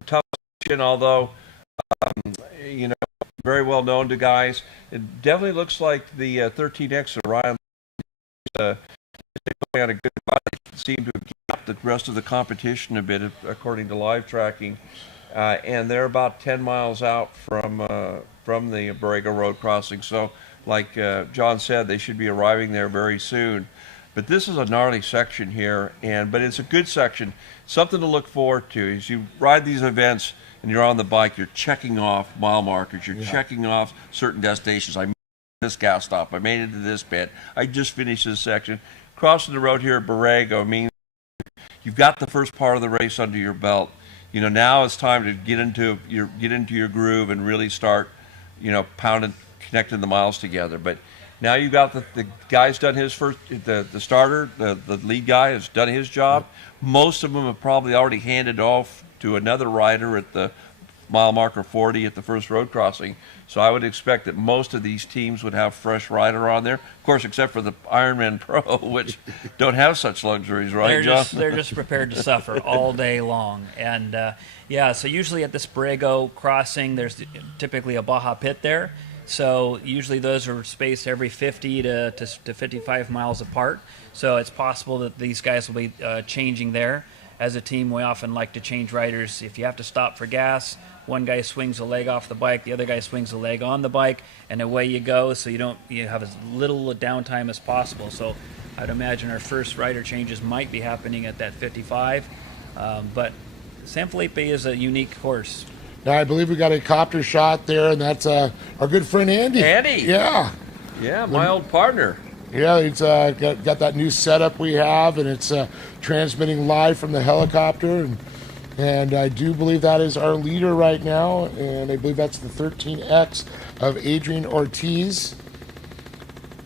tough section, although, very well known to guys. It definitely looks like the 13X of Ryan going on a good bike. Seemed to have kept the rest of the competition a bit, according to live tracking. And they're about 10 miles out from the Borrego Road crossing. So, like John said, they should be arriving there very soon. But this is a gnarly section here, but it's a good section. Something to look forward to. As you ride these events and you're on the bike, you're checking off mile markers. You're checking off certain destinations. I made this gas stop. I made it to this bit. I just finished this section. Crossing the road here at Borrego means you've got the first part of the race under your belt. Now it's time to get into your groove and really start, pounding, connecting the miles together. But now you've got the guy's done his first, the starter, the lead guy has done his job. Most of them have probably already handed off to another rider at the mile marker 40 at the first road crossing. So I would expect that most of these teams would have fresh rider on there. Of course, except for the Ironman Pro, which don't have such luxuries, right, John? They're just prepared to suffer all day long. And, so usually at this Borrego crossing, there's typically a Baja pit there. So usually those are spaced every 50 to 55 miles apart. So it's possible that these guys will be changing there. As a team, we often like to change riders. If you have to stop for gas, one guy swings a leg off the bike, the other guy swings a leg on the bike, and away you go. So you have as little downtime as possible. So I'd imagine our first rider changes might be happening at that 55. But San Felipe is a unique course. Now, I believe we got a copter shot there, and that's our good friend Andy. Andy? Yeah. Yeah, my old partner. Yeah, it's got that new setup we have, and it's transmitting live from the helicopter, and I do believe that is our leader right now, and I believe that's the 13X of Adrian Ortiz.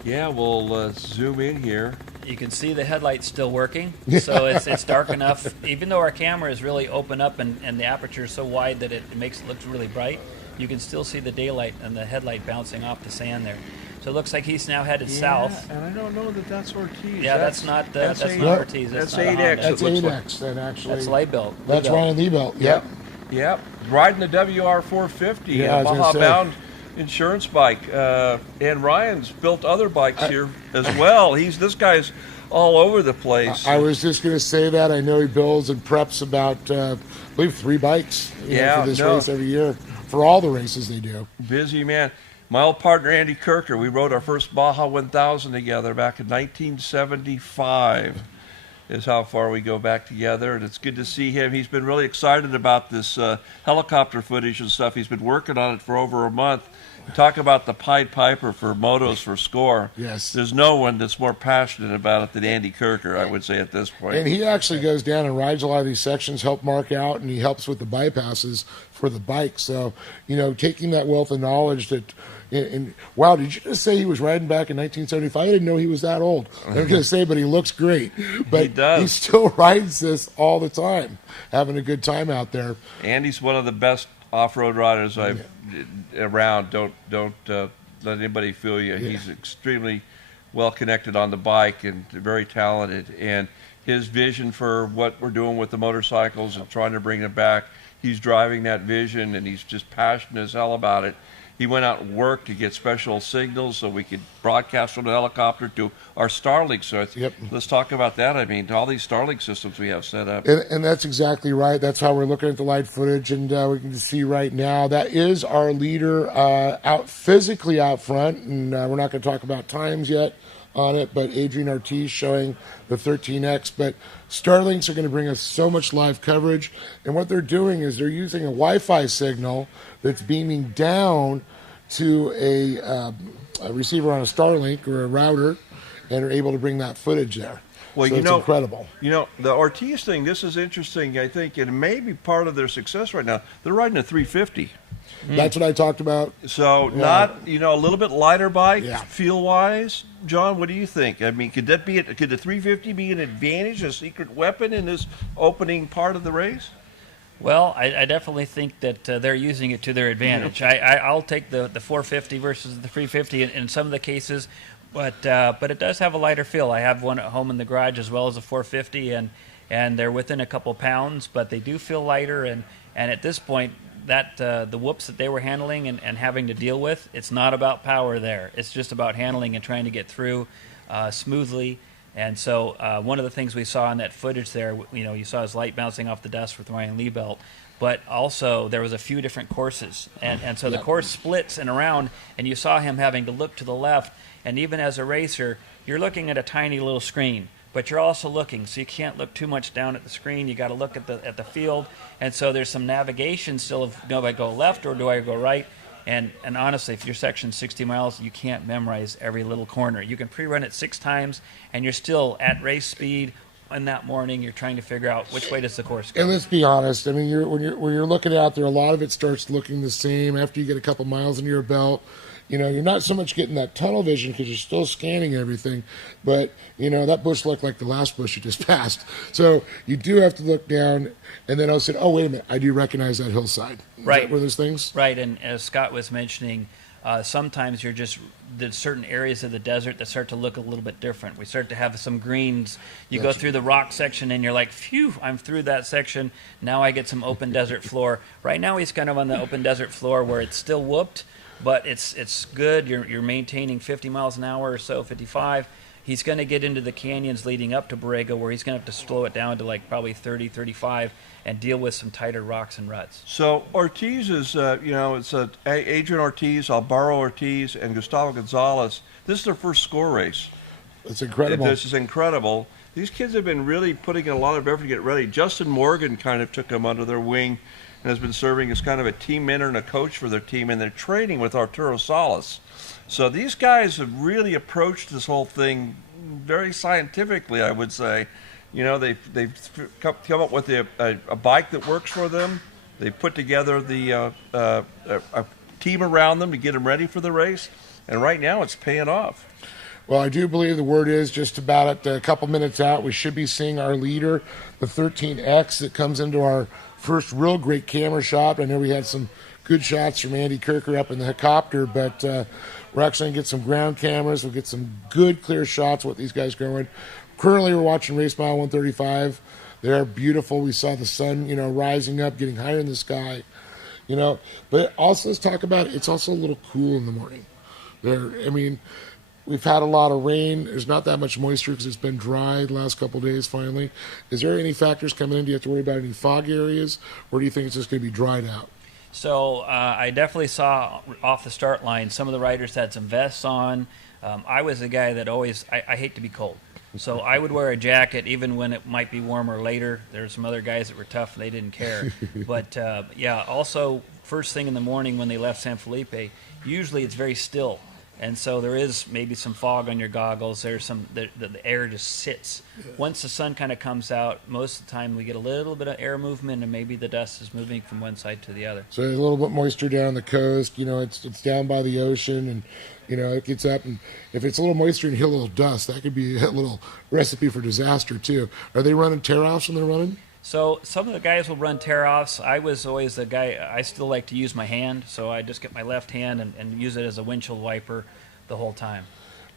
Yeah, we'll zoom in here. You can see the headlights still working, so it's dark enough. Even though our camera is really open up and the aperture is so wide that it makes it look really bright, you can still see the daylight and the headlight bouncing off the sand there. So it looks like he's now headed south. And I don't know that that's Ortiz. Yeah, that's not Ortiz. That's not 8X. That's 8X, then actually. That's Liebelt. That's Ryan Liebelt. Yep. Yep. Riding the WR450, yeah, Baja bound insurance bike. And Ryan's built other bikes here as well. This guy's all over the place. I was just going to say that. I know he builds and preps about, I believe, 3 bikes for this race every year, for all the races they do. Busy man. My old partner, Andy Kirker, we rode our first Baja 1000 together back in 1975 is how far we go back together, and it's good to see him. He's been really excited about this helicopter footage and stuff. He's been working on it for over a month. Talk about the Pied Piper for motos for score. Yes. There's no one that's more passionate about it than Andy Kirker, I would say, at this point. And he actually goes down and rides a lot of these sections, help mark out, and he helps with the bypasses for the bike. So, taking that wealth of knowledge that, And wow, did you just say he was riding back in 1975? I didn't know he was that old. I'm going to say, but he looks great. But He does. he still rides this all the time, having a good time out there. And he's one of the best off-road riders I've around. Don't let anybody fool you. Yeah. He's extremely well connected on the bike and very talented. And his vision for what we're doing with the motorcycles and trying to bring it back, he's driving that vision, and he's just passionate as hell about it. He went out and worked to get special signals so we could broadcast from the helicopter to our Starlink. So let's talk about that. I mean, all these Starlink systems we have set up. And that's exactly right. That's how we're looking at the live footage, and we can see right now that is our leader out physically out front, and we're not going to talk about times yet on it, but Adrian Ortiz showing the 13X. But Starlinks are going to bring us so much live coverage, and what they're doing is they're using a Wi-Fi signal that's beaming down to a receiver on a Starlink or a router, and are able to bring that footage there. Well, so it's incredible. You know, the Ortiz thing, this is interesting, I think, and maybe part of their success right now. They're riding a 350. That's what I talked about. So not, a little bit lighter bike, Yeah. feel-wise. John, what do you think? I mean, could the 350 be an advantage, a secret weapon in this opening part of the race? Well, I definitely think that they're using it to their advantage. I'll take the 450 versus the 350 in some of the cases, but it does have a lighter feel. I have one at home in the garage as well as a 450, and they're within a couple pounds, but they do feel lighter. And at this point, that the whoops that they were handling and having to deal with, it's not about power there. It's just about handling and trying to get through smoothly. And so one of the things we saw in that footage there, you saw his light bouncing off the dust with Ryan Liebelt, but also there was a few different courses. And so the course splits and around, and you saw him having to look to the left. And even as a racer, you're looking at a tiny little screen, but you're also looking, so you can't look too much down at the screen. You got to look at the field. And so there's some navigation still of, do I go left or do I go right? And honestly, if your section's 60 miles, you can't memorize every little corner. You can pre-run it 6 times, and you're still at race speed. And that morning, you're trying to figure out which way does the course go. And let's be honest. I mean, when you're looking out there, a lot of it starts looking the same after you get a couple miles under your belt. You're not so much getting that tunnel vision because you're still scanning everything, but that bush looked like the last bush you just passed. So you do have to look down, and then I said, "Oh, wait a minute, I do recognize that hillside." Right. Is that one of those things? Right, and as Scott was mentioning, sometimes there's certain areas of the desert that start to look a little bit different. We start to have some greens. You go through the rock section, and you're like, phew, I'm through that section. Now I get some open desert floor. Right now he's kind of on the open desert floor where it's still whooped, but it's good. You're maintaining 50 miles an hour or so, 55. He's going to get into the canyons leading up to Borrego, where he's going to have to slow it down to like probably 30, 35, and deal with some tighter rocks and ruts. So Ortiz is, it's Adrian Ortiz, Alvaro Ortiz, and Gustavo Gonzalez. This is their first score race. It's incredible. This is incredible. These kids have been really putting in a lot of effort to get ready. Justin Morgan kind of took them under their wing and has been serving as kind of a team mentor and a coach for their team, and they're training with Arturo Salas. So these guys have really approached this whole thing very scientifically, I would say. They've come up with a bike that works for them. They put together a team around them to get them ready for the race, and right now it's paying off. Well, I do believe the word is just about a couple minutes out, we should be seeing our leader, the 13X, that comes into our first real great camera shot. I know we had some good shots from Andy Kirker up in the helicopter, but we're actually going to get some ground cameras. We'll get some good, clear shots of what these guys are going. Currently, we're watching Race Mile 135. They're beautiful. We saw the sun, rising up, getting higher in the sky, But also, let's talk about it's also a little cool in the morning. We've had a lot of rain. There's not that much moisture because it's been dry the last couple of days finally. Is there any factors coming in? Do you have to worry about any fog areas, or do you think it's just going to be dried out? So I definitely saw off the start line some of the riders had some vests on. I was the guy that always, I hate to be cold. So I would wear a jacket even when it might be warmer later. There's some other guys that were tough and they didn't care. But also first thing in the morning when they left San Felipe, usually it's very still. And so there is maybe some fog on your goggles. There's the air just sits. Once the sun kind of comes out, most of the time we get a little bit of air movement, and maybe the dust is moving from one side to the other. So there's a little bit moisture down the coast. It's down by the ocean, and it gets up. And if it's a little moisture and you hit a little dust, that could be a little recipe for disaster too. Are they running tear-offs when they're running? So some of the guys will run tear-offs. I was always the guy, I still like to use my hand, so I just get my left hand and use it as a windshield wiper the whole time.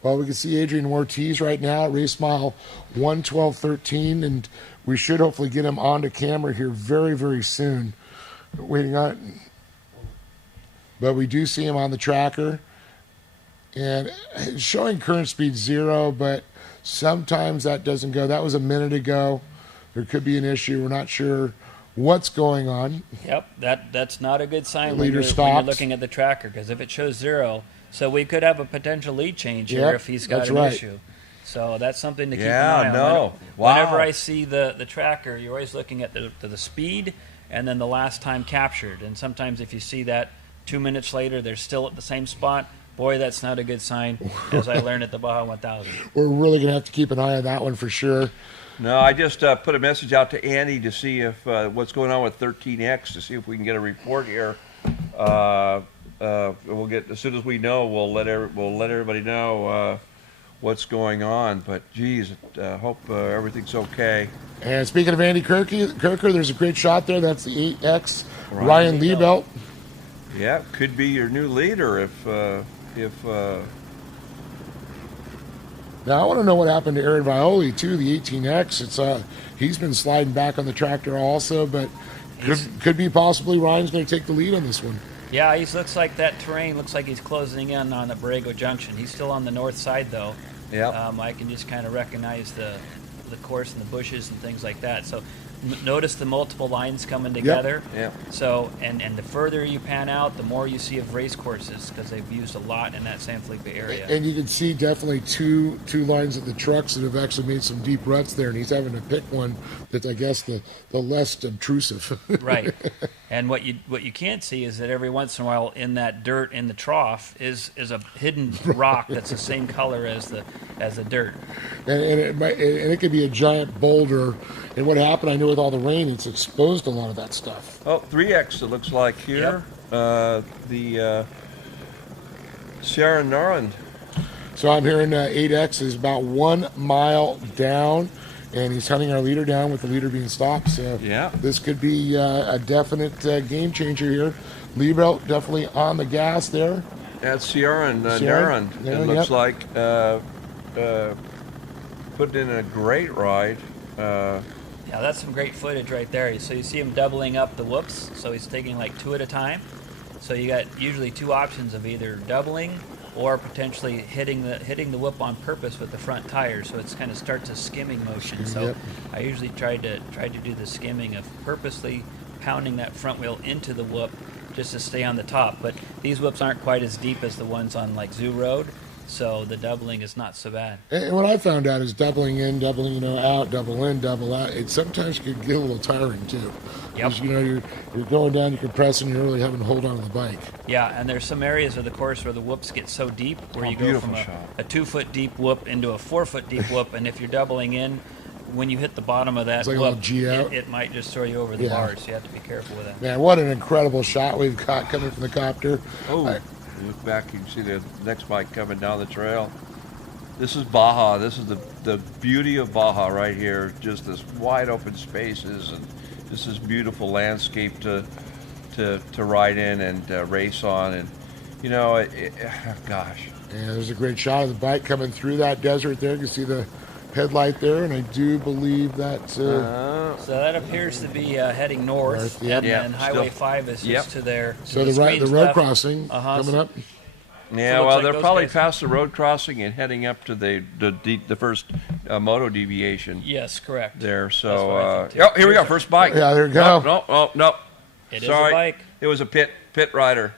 Well, we can see Adrian Ortiz right now at race mile 1:12:13, and we should hopefully get him onto camera here very, very soon. Waiting on it. But we do see him on the tracker, and it's showing current speed 0, but sometimes that doesn't go. That was a minute ago. There could be an issue. We're not sure what's going on. Yep, that's not a good sign The when leader you're stops. looking at the tracker, because if it shows 0, so we could have a potential lead change here Yep, if he's got that's an right. issue. So that's something to keep Yeah, an eye on. no. Wow. Whenever I see the tracker, you're always looking at the speed and then the last time captured. And sometimes if you see that 2 minutes later, they're still at the same spot, boy, that's not a good sign, as I learned at the Baja 1000. We're really going to have to keep an eye on that one for sure. No, I just put a message out to Andy to see if what's going on with 13X, to see if we can get a report here. We'll get, as soon as we know, we'll let everybody know what's going on. But geez, hope everything's okay. And speaking of Andy Kirker, there's a great shot there. That's the 8X Ryan Liebelt. Yeah, could be your new leader if Now I want to know what happened to Aaron Violi too. The 18X. It's he's been sliding back on the tractor also, but could be possibly Ryan's going to take the lead on this one. Yeah, he looks like that terrain looks like he's closing in on the Borrego Junction. He's still on the north side though. Yeah. I can just kind of recognize the course and the bushes and things like that. So notice the multiple lines coming together. Yep. So and the further you pan out, the more you see of race courses, because they've used a lot in that San Felipe area. And you can see definitely two lines of the trucks that have actually made some deep ruts there, and he's having to pick one that's, I guess, the less obtrusive. Right. And what you can't see is that every once in a while in that dirt in the trough is a hidden rock that's the same color as the dirt. and it could be a giant boulder. And what happened, I know, with all the rain, it's exposed a lot of that stuff. Oh, 3X it looks like here. Yep. The Sierra Norland. So I'm hearing 8X is about 1 mile down, and he's hunting our leader down with the leader being stopped. So Yeah. this could be a definite game changer here. Liebelt definitely on the gas there. That's Sierra and Sierra, Norland. yeah, It looks yep. like put in a great ride. Yeah, that's some great footage right there. So you see him doubling up the whoops, so he's taking like 2 at a time. So you got usually 2 options of either doubling or potentially hitting the whoop on purpose with the front tire, so it's kind of starts a skimming motion. So Yep. I usually try to do the skimming of purposely pounding that front wheel into the whoop just to stay on the top. But these whoops aren't quite as deep as the ones on like Zoo Road, so the doubling is not so bad. And what I found out is doubling in, doubling out, double in, double out. It sometimes could get a little tiring too. Yep. 'Cause, you're going down, you're compressing, you're really having to hold on to the bike. Yeah, and there's some areas of the course where the whoops get so deep, where you go beautiful from shot. a 2-foot deep whoop into a 4-foot deep whoop, and if you're doubling in, when you hit the bottom of that It's like a whoop, little G out. it might just throw you over the Yeah. bars. You have to be careful with that. Man, what an incredible shot we've got coming from the copter. Oh, you look back, you can see the next bike coming down the trail. This is Baja. This is the beauty of Baja right here. Just this wide open spaces, and this is beautiful landscape to ride in and race on. And gosh, And there's a great shot of the bike coming through that desert there. You can see the headlight there, and I do believe that So that appears to be heading north, North, yep. and Yep, then Highway still- 5 is Yep. just to their so to the screen's road left. crossing coming so- up. yeah. looks Well, like they're those probably guys- past the road crossing and heading up to the first moto deviation Yes, correct. there. That's So what I think, too. oh, here we go, first bike. Yeah, there you go. No. It is Sorry. a bike. It was a pit rider.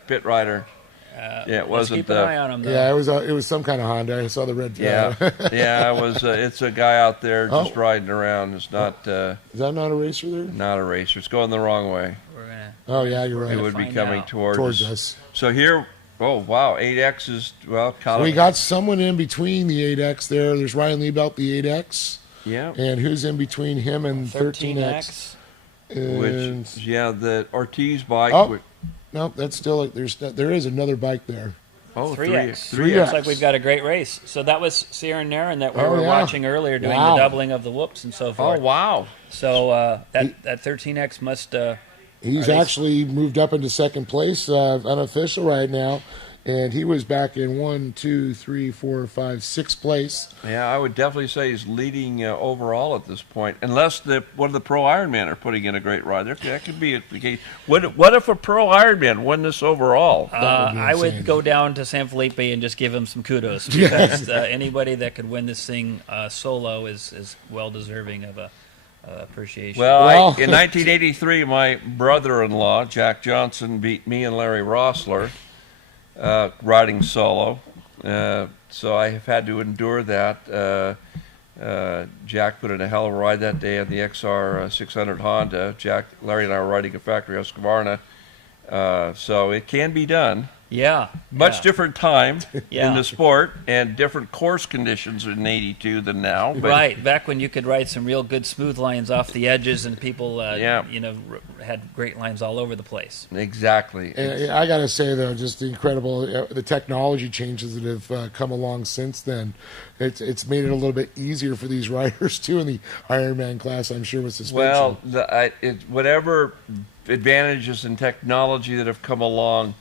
Yeah, it Let's wasn't. keep an eye on him, though. Yeah, it was some kind of Honda. I saw the red. Yeah, yeah. It was. It's a guy out there just Oh. riding around. It's not Is that not a racer there? not a racer. It's going the wrong way. We're gonna Oh yeah, you're It right. would be find coming out. towards Towards us. So here, Oh, wow. 8X is, well, We got someone in between the 8X there. There's Ryan Liebelt, the 8X. Yeah. And who's in between him and 13X? Which, yeah, the Ortiz bike. Oh, no, that's still, there is another bike there. Oh, 3X. 3X. Looks like we've got a great race. So that was Sierra Narin that we were watching earlier doing the doubling of the whoops and so forth. Oh, wow. So that 13X must... He's actually moved up into second place, unofficial right now. And he was back in 6th place. Yeah, I would definitely say he's leading overall at this point, unless one of the pro Ironman are putting in a great ride. That could be the case. What if a pro Ironman won this overall? I would go down to San Felipe and just give him some kudos, because anybody that could win this thing solo is well deserving of a appreciation. Well, in 1983, my brother-in-law Jack Johnson beat me and Larry Rossler. Riding solo, so I have had to endure that. Jack put in a hell of a ride that day on the XR 600 Honda. Larry and I were riding a factory Husqvarna, so it can be done. Yeah. Much different time in the sport and different course conditions in '82 than now. But right, back when you could ride some real good smooth lines off the edges, and people, had great lines all over the place. Exactly. And I got to say, though, just incredible, the technology changes that have come along since then. It's made it a little bit easier for these riders, too, in the Ironman class, I'm sure, with suspension. Well, whatever advantages in technology that have come along,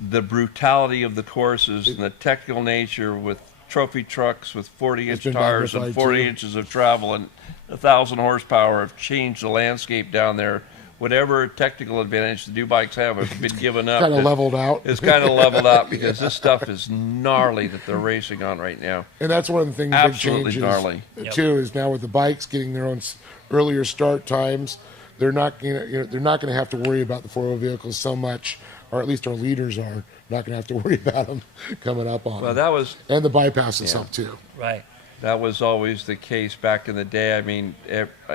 the brutality of the courses and the technical nature with trophy trucks with 40-inch tires and 40 inches of travel and 1,000 horsepower have changed the landscape down there. Whatever technical advantage the new bikes have been given up. Kind of leveled out. It's kind of leveled out because this stuff is gnarly that they're racing on right now. And that's one of the things Absolutely big changes, gnarly. too, is now with the bikes getting their own earlier start times, they're not going to have to worry about the four-wheel vehicles so much. Or at least our leaders are not going to have to worry about them coming up on them. That was, and the bypasses up too. Right. That was always the case back in the day. I mean,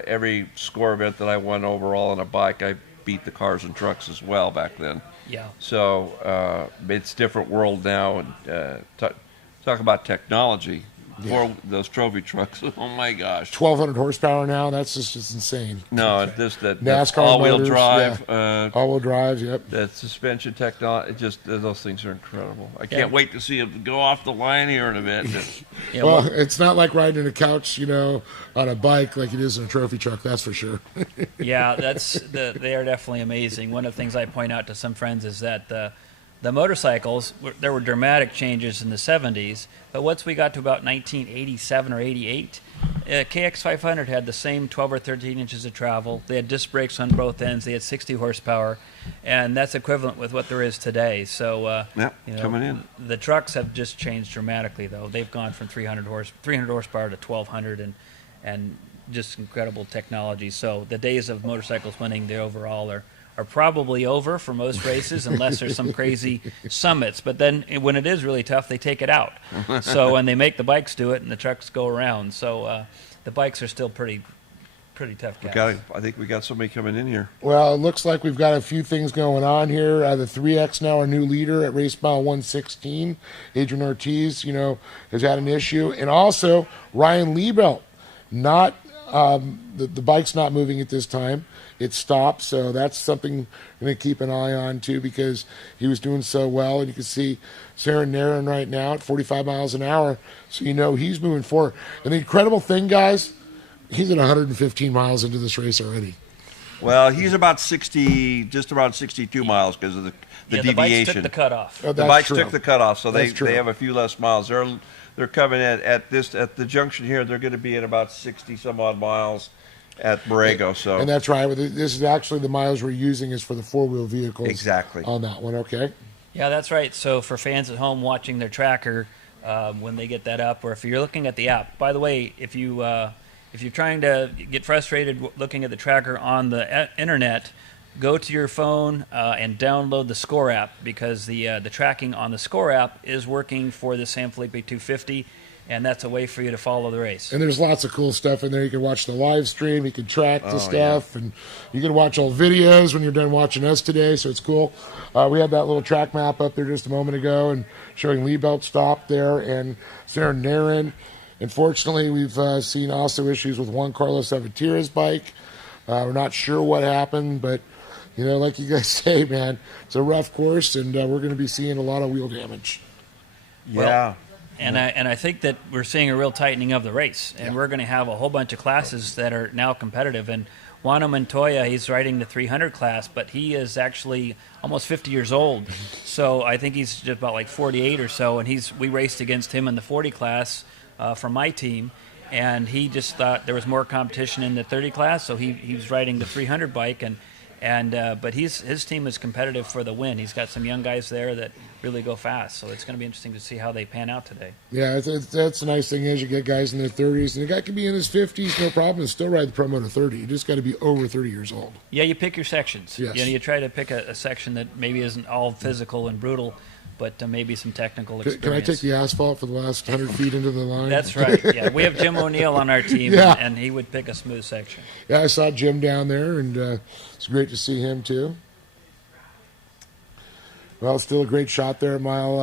every score event that I won overall on a bike, I beat the cars and trucks as well back then. Yeah. So it's a different world now. And talk about technology. For those trophy trucks, oh my gosh! 1,200 horsepower now. That's just insane. No, that NASCAR all-wheel motors, drive, all-wheel drives. Yep. That suspension technology. Those things are incredible. I can't wait to see them go off the line here in a bit. Well, it's not like riding a couch, on a bike like it is in a trophy truck. That's for sure. Yeah, they are definitely amazing. One of the things I point out to some friends is that the motorcycles, there were dramatic changes in the 70s, but once we got to about 1987 or 88, KX500 had the same 12 or 13 inches of travel. They had disc brakes on both ends. They had 60 horsepower, and that's equivalent with what there is today. So, coming in. The trucks have just changed dramatically, though. They've gone from 300 horsepower to 1,200, and just incredible technology. So the days of motorcycles winning the overall are probably over for most races unless there's some crazy summits. But then when it is really tough, they take it out. So and they make the bikes do it and the trucks go around. So the bikes are still pretty tough guys. I think we got somebody coming in here. Well, it looks like we've got a few things going on here. The 3X now, our new leader at race mile 116. Adrian Ortiz, has had an issue. And also Ryan Liebelt, not the bike's not moving at this time. It stopped, so that's something I'm going to keep an eye on, too, because he was doing so well. And you can see Sierra Narin right now at 45 miles an hour, so he's moving forward. And the incredible thing, guys, he's at 115 miles into this race already. Well, he's about 60, just around 62 miles because of the deviation. The bikes took the cutoff. Oh, the bikes took the cutoff, so they have a few less miles. They're coming at the junction here. They're going to be at about 60 some odd miles at Borrego. So and that's right. This is actually the miles we're using is for the four-wheel vehicles. Exactly on that one. Okay. Yeah, that's right. So for fans at home watching their tracker, when they get that up, or if you're looking at the app. By the way, if you're trying to get frustrated looking at the tracker on the internet, go to your phone and download the Score app, because the tracking on the Score app is working for the San Felipe 250. and that's a way for you to follow the race. And there's lots of cool stuff in there. You can watch the live stream. You can track the stuff. And you can watch old videos when you're done watching us today, so it's cool. We had that little track map up there just a moment ago and showing Lee Belt Stop there and Sarah Narin. Unfortunately, we've seen also issues with Juan Carlos Avatira's bike. We're not sure what happened, but, you know, like you guys say, man, it's a rough course, and we're going to be seeing a lot of wheel damage. Yeah. And I think that we're seeing a real tightening of the race, and we're going to have a whole bunch of classes that are now competitive. And Juan Montoya, he's riding the 300 class, but he is actually almost 50 years old. So I think he's just about like 48 or so, and we raced against him in the 40 class from my team, and he just thought there was more competition in the 30 class, so he was riding the 300 bike, but his team is competitive for the win. He's got some young guys there that really go fast, so it's going to be interesting to see how they pan out today. Yeah, that's the nice thing is you get guys in their 30s, and the guy can be in his 50s, no problem, and still ride the Pro Moto 30. You just got to be over 30 years old. Yeah, you pick your sections. Yes. You try to pick a section that maybe isn't all physical and brutal, but maybe some technical experience. Can I take the asphalt for the last 100 feet into the line? That's right. Yeah, we have Jim O'Neill on our team, Yeah. and he would pick a smooth section. Yeah, I saw Jim down there, and it's great to see him too. Well, still a great shot there at mile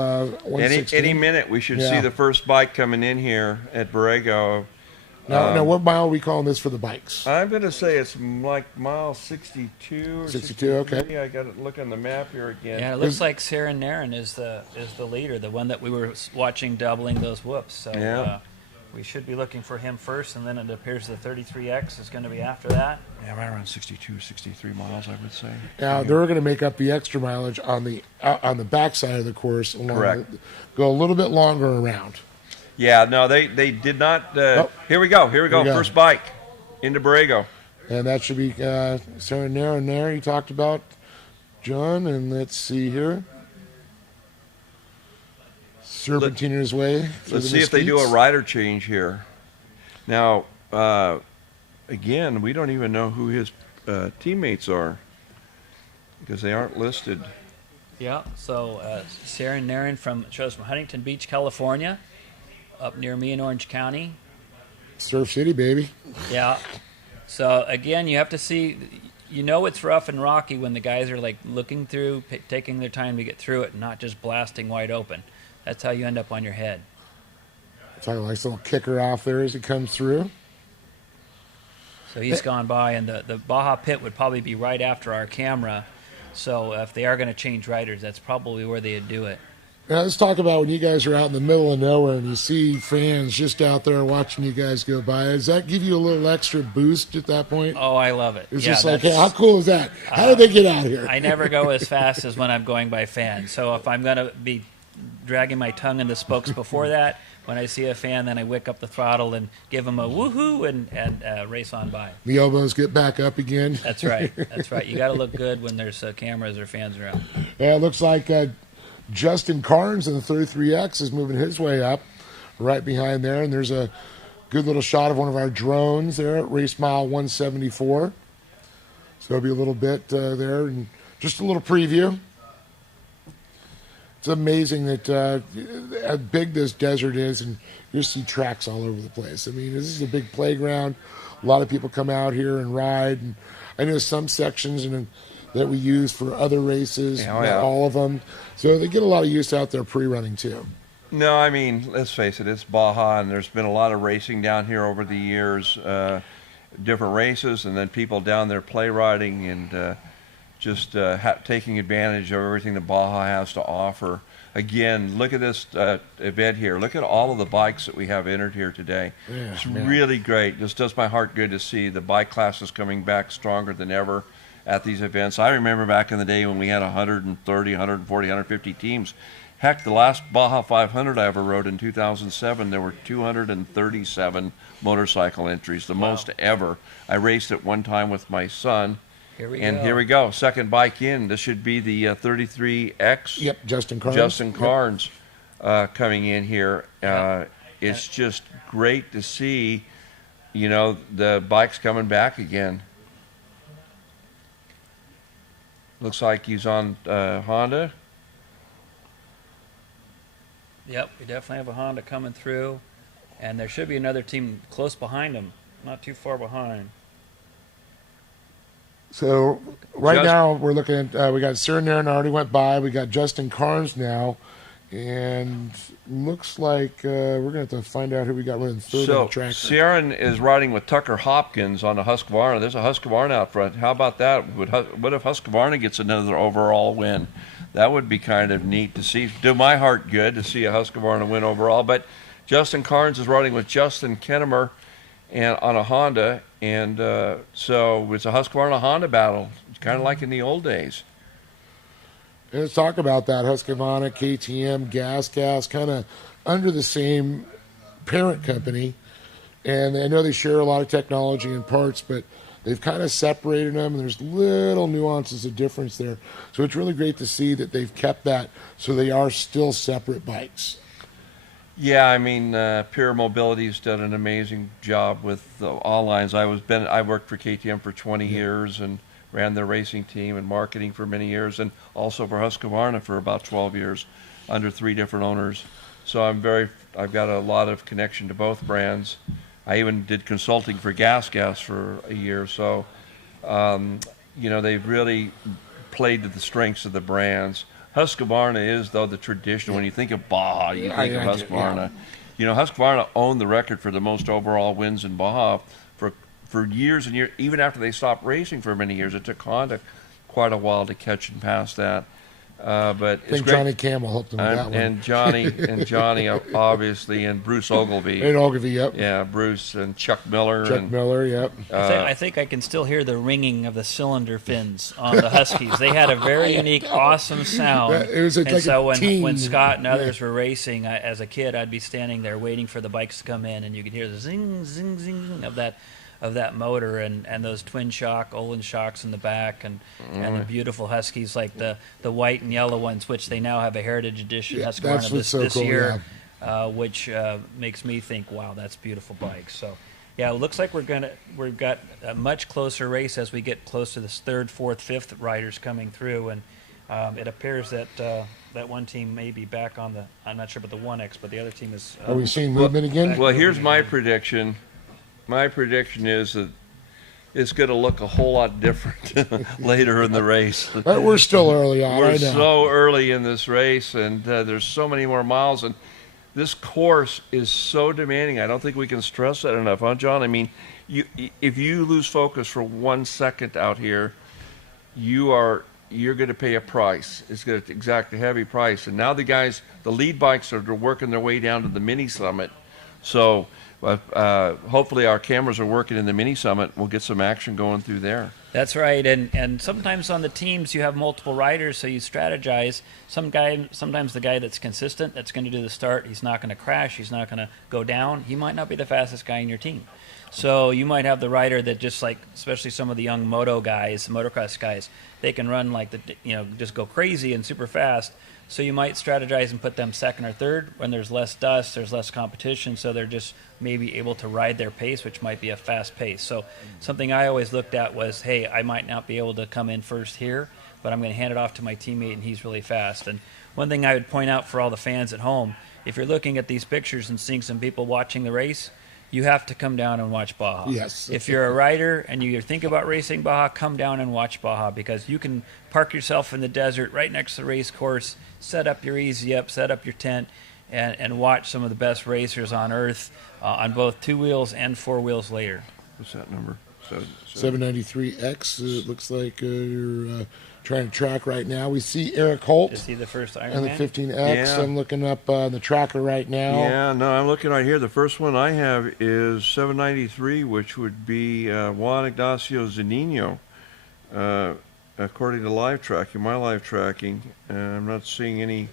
116. Any minute we should see the first bike coming in here at Borrego. Now, what mile are we calling this for the bikes? I'm going to say it's like mile 62 or 62, okay. I got to look on the map here again. Yeah, it looks like Sarah Narin is the leader, the one that we were watching doubling those whoops. So we should be looking for him first, and then it appears the 33X is going to be after that. Yeah, right around 62, 63 miles, I would say. Now they're going to make up the extra mileage on the backside of the course. Correct. Go a little bit longer around. Yeah, no, they did not. Here we go. First bike into Borrego. And that should be Sarah Narin there. You talked about John, and let's see here. Serpentining his way. Let's see if they do a rider change here. Now, again, we don't even know who his teammates are because they aren't listed. Yeah, so Sarah Narin shows from Huntington Beach, California, up near me in Orange County. Surf City, baby. Yeah. So, again, you have to see, it's rough and rocky when the guys are like looking through, taking their time to get through it and not just blasting wide open. That's how you end up on your head. Talking like a little kicker off there as he comes through. So he's gone by, and the Baja pit would probably be right after our camera. So if they are going to change riders, that's probably where they'd do it. Now let's talk about when you guys are out in the middle of nowhere and you see fans just out there watching you guys go by. Does that give you a little extra boost at that point? Oh, I love it. It's just like, hey, how cool is that? How did they get out here? I never go as fast as when I'm going by fans. So if I'm going to be dragging my tongue in the spokes before that, when I see a fan, then I wick up the throttle and give them a woohoo and race on by. The elbows get back up again. That's right. That's right. You got to look good when there's cameras or fans around. Yeah, it looks like Justin Carnes in the 33X is moving his way up right behind there. And there's a good little shot of one of our drones there at race mile 174. So there'll be a little bit there and just a little preview. It's amazing that how big this desert is, and you see tracks all over the place. I mean, this is a big playground. A lot of people come out here and ride. And I know some sections that we use for other races, not all of them. So they get a lot of use out there pre-running too. No, I mean, let's face it, it's Baja, and there's been a lot of racing down here over the years, different races, and then people down there play riding and just taking advantage of everything that Baja has to offer. Again, look at this event here. Look at all of the bikes that we have entered here today. Yeah, it's really great. This does my heart good to see the bike classes coming back stronger than ever at these events. I remember back in the day when we had 130, 140, 150 teams. Heck, the last Baja 500 I ever rode in 2007, there were 237 motorcycle entries, the most ever. I raced at one time with my son. Here we go. Second bike in. This should be the 33X. Yep, Justin Carnes. Justin Carnes coming in here. It's just great to see, the bikes coming back again. Looks like he's on Honda. Yep, we definitely have a Honda coming through. and there should be another team close behind them, not too far behind. So now we're looking at we got Sarah already went by. We got Justin Carnes now, and looks like we're going to have to find out who we got running third on the track. Sierra is riding with Tucker Hopkins on the Husqvarna. There's a Husqvarna out front. How about that? What if Husqvarna gets another overall win? That would be kind of neat to see. Do my heart good to see a Husqvarna win overall. But Justin Carnes is riding with Justin Kennemer and on a Honda, and so it's a Husqvarna-Honda battle. It's kind of like in the old days. Let's talk about that. Husqvarna, KTM, Gas, kind of under the same parent company. And I know they share a lot of technology and parts, but they've kind of separated them, and there's little nuances of difference there. So it's really great to see that they've kept that so they are still separate bikes. Yeah, I mean, Pure Mobility's done an amazing job with all lines. I worked for KTM for 20 years and ran their racing team and marketing for many years, and also for Husqvarna for about 12 years under 3 different owners. So I've got a lot of connection to both brands. I even did consulting for Gas for a year. So, they've really played to the strengths of the brands. Husqvarna is, though, the tradition. When you think of Baja, you think of Husqvarna. Husqvarna owned the record for the most overall wins in Baja for years and years. Even after they stopped racing for many years, it took Honda quite a while to catch and pass that. But I think Johnny Campbell helped him with that one. And Johnny, obviously, and Bruce Ogilvie. And Ogilvie, yep. Yeah, Bruce and Chuck Miller. Yep. I think I can still hear the ringing of the cylinder fins on the Huskies. They had a very unique, awesome sound. It was like so a when Scott and others were racing, as a kid, I'd be standing there waiting for the bikes to come in, and you could hear the zing, zing, zing of that motor and those twin Olin shocks in the back and the beautiful Huskies like the white and yellow ones, which they now have a Heritage Edition Husqvarna this cool, year, which makes me think, wow, that's a beautiful bike. So yeah, it looks like we've got a much closer race as we get close to this 3rd, 4th, 5th riders coming through, and it appears that that one team may be back on the, I'm not sure about the 1X, but the other team is. Are we seeing movement again? Well, here's my prediction. My prediction is that it's going to look a whole lot different later in the race. We're still early on. We're so early in this race, and there's so many more miles, and this course is so demanding. I don't think we can stress that enough, huh, John? I mean, if you lose focus for 1 second out here, you're going to pay a price. It's going to exact a heavy price. And now the lead bikes are working their way down to the mini summit. So hopefully our cameras are working in the mini summit. We'll get some action going through there. That's right, and sometimes on the teams you have multiple riders, so you strategize. Sometimes the guy that's consistent, that's going to do the start, he's not going to crash, he's not going to go down. He might not be the fastest guy in your team. So you might have the rider that just like, especially some of the young motocross guys, they can run like just go crazy and super fast. So you might strategize and put them 2nd or 3rd when there's less dust, there's less competition, so they're just maybe able to ride their pace, which might be a fast pace. So something I always looked at was, hey, I might not be able to come in first here, but I'm going to hand it off to my teammate, and he's really fast. And one thing I would point out for all the fans at home, if you're looking at these pictures and seeing some people watching the race, you have to come down and watch Baja. Yes. If you're a rider and you think about racing Baja, come down and watch Baja, because you can park yourself in the desert right next to the race course, set up your easy up, set up your tent, and watch some of the best racers on earth on both 2 wheels and 4 wheels later. What's that number? 793X. It looks like you're trying to track right now. We see Eric Holt. Is he the first Ironman? And the 15X. Yeah. I'm looking up the tracker right now. Yeah, no, I'm looking right here. The first one I have is 793, which would be Juan Ignacio Zanino, according to live tracking, my live tracking. I'm not seeing any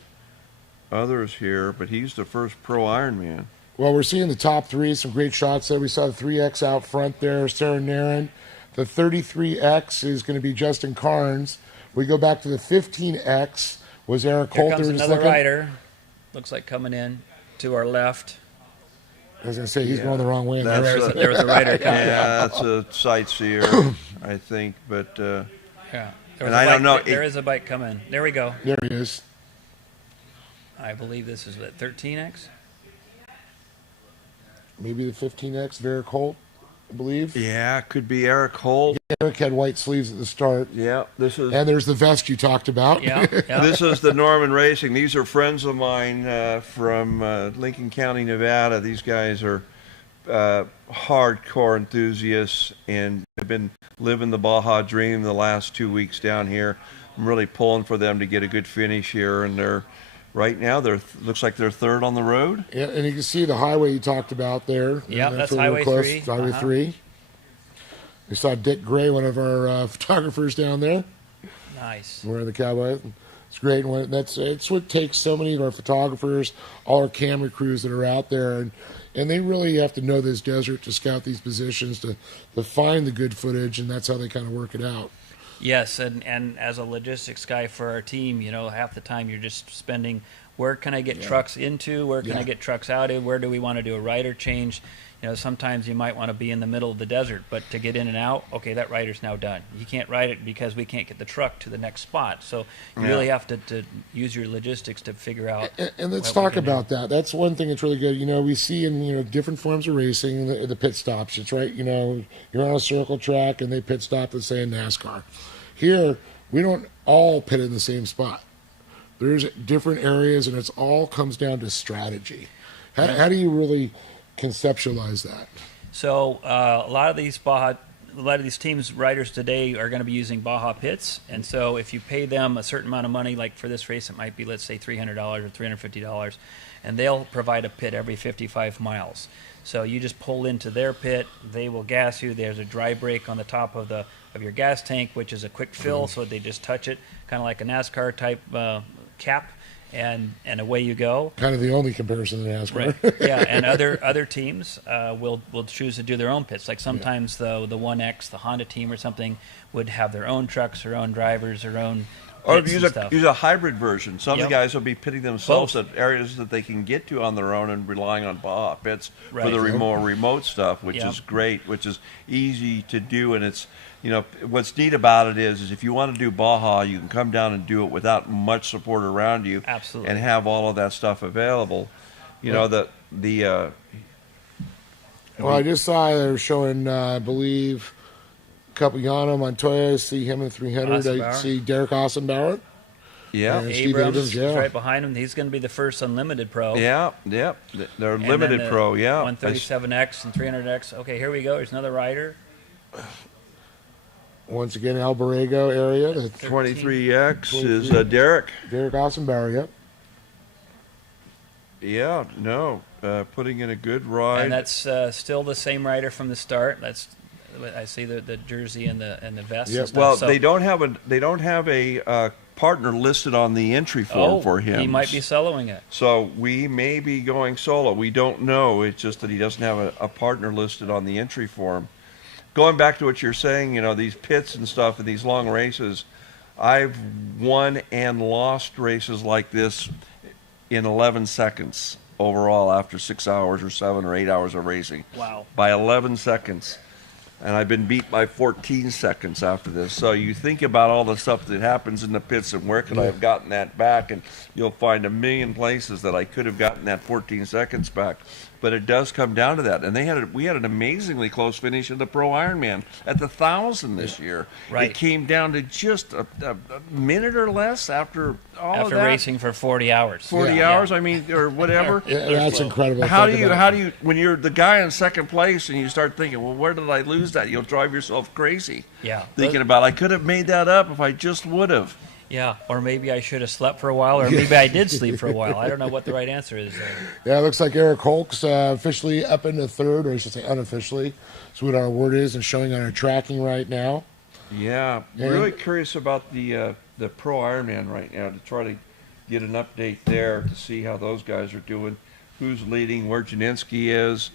others here, but he's the first pro Ironman. Well, we're seeing the top 3, some great shots there. We saw the 3X out front there, Sarah Narin. The 33X is going to be Justin Carnes. We go back to the 15X, was Eric Holt. Here comes another rider. Looks like coming in to our left. I was going to say, he's going the wrong way. There was a rider coming. Yeah, that's a sightseer, I think, but... yeah. And I don't know. There is a bike coming. There we go. There he is. I believe this is the 13X. maybe the 15X, Eric Holt, I believe. Yeah, could be Eric Holt. Eric had white sleeves at the start. Yeah, this is. And there's the vest you talked about. Yeah. This is the Norman Racing. These are friends of mine from Lincoln County, Nevada. These guys are hardcore enthusiasts and have been living the Baja dream the last 2 weeks down here. I'm really pulling for them to get a good finish here, and they're right now looks like they're third on the road. Yeah, and you can see the highway you talked about there. Yeah, that's really Highway close. 3. Highway 3. We saw Dick Gray, one of our photographers down there. Nice. Wearing the cowboy. It's great. And it's what takes so many of our photographers, all our camera crews that are out there, and they really have to know this desert to scout these positions, to find the good footage, and that's how they kind of work it out. Yes, and as a logistics guy for our team, half the time you're just spending, where can I get trucks into, where can I get trucks out of, where do we want to do a rider change? Sometimes you might want to be in the middle of the desert, but to get in and out, okay, that rider's now done. You can't ride it because we can't get the truck to the next spot. So you really have to use your logistics to figure out. And let's talk about that. That's one thing that's really good. We see in different forms of racing the pit stops. It's right. You're on a circle track and they pit stop, let's say in NASCAR. Here we don't all pit in the same spot. There's different areas, and it all comes down to strategy. How do you really conceptualize that? So a lot of these teams riders today are going to be using Baja pits, and so if you pay them a certain amount of money, like for this race it might be, let's say $300 or $350, and they'll provide a pit every 55 miles. So you just pull into their pit, they will gas you. There's a dry brake on the top of your gas tank, which is a quick fill, so they just touch it, kind of like a NASCAR type cap. And away you go. Kind of the only comparison to NASCAR. Right. Yeah, and other teams will choose to do their own pits. Like sometimes the 1X, the Honda team or something, would have their own trucks, their own drivers, their own or pits use and stuff. use a hybrid version. Some of the guys will be pitting themselves at areas that they can get to on their own and relying on Baja pits for the more remote stuff, which is great, which is easy to do, and it's. What's neat about it is if you want to do Baja, you can come down and do it without much support around you. Absolutely. And have all of that stuff available. Well, I just saw they were showing, I believe, Capuano, Montoya. I see him in 300. I see Derek Ossenbauer. Yeah. Abrams is right behind him. He's going to be the first unlimited pro. Yeah. They're limited pro, 137X and 300X. Okay, here we go. There's another rider. Once again, El Borrego area. 23X is Derek. Derek Ossenbauer, yep. Yeah, no, putting in a good ride. And that's still the same rider from the start. I see the jersey and the vest. Yeah. And stuff. Well, so, they don't have a partner listed on the entry form for him. He might be soloing it. So we may be going solo. We don't know. It's just that he doesn't have a partner listed on the entry form. Going back to what you're saying, these pits and stuff and these long races, I've won and lost races like this in 11 seconds overall after 6 hours or 7 or 8 hours of racing. Wow. By 11 seconds. And I've been beat by 14 seconds after this. So you think about all the stuff that happens in the pits and where could I have gotten that back, and you'll find a million places that I could have gotten that 14 seconds back. But it does come down to that. And we had an amazingly close finish in the Pro Ironman at the 1,000 this year. Right. It came down to just a minute or less after all of that. Racing for 40 hours. 40 hours, I mean, or whatever. That's incredible. How do you, when you're the guy in second place and you start thinking, well, where did I lose that? You'll drive yourself crazy. Yeah. Thinking about, I could have made that up if I just would have. Yeah, or maybe I should have slept for a while, or maybe I did sleep for a while. I don't know what the right answer is there. Yeah, it looks like Eric Holk's officially up into third, or I should say unofficially. That's what our word is, and showing on our tracking right now. Yeah, really curious about the Pro Ironman right now to try to get an update there to see how those guys are doing, who's leading, where Janinski is,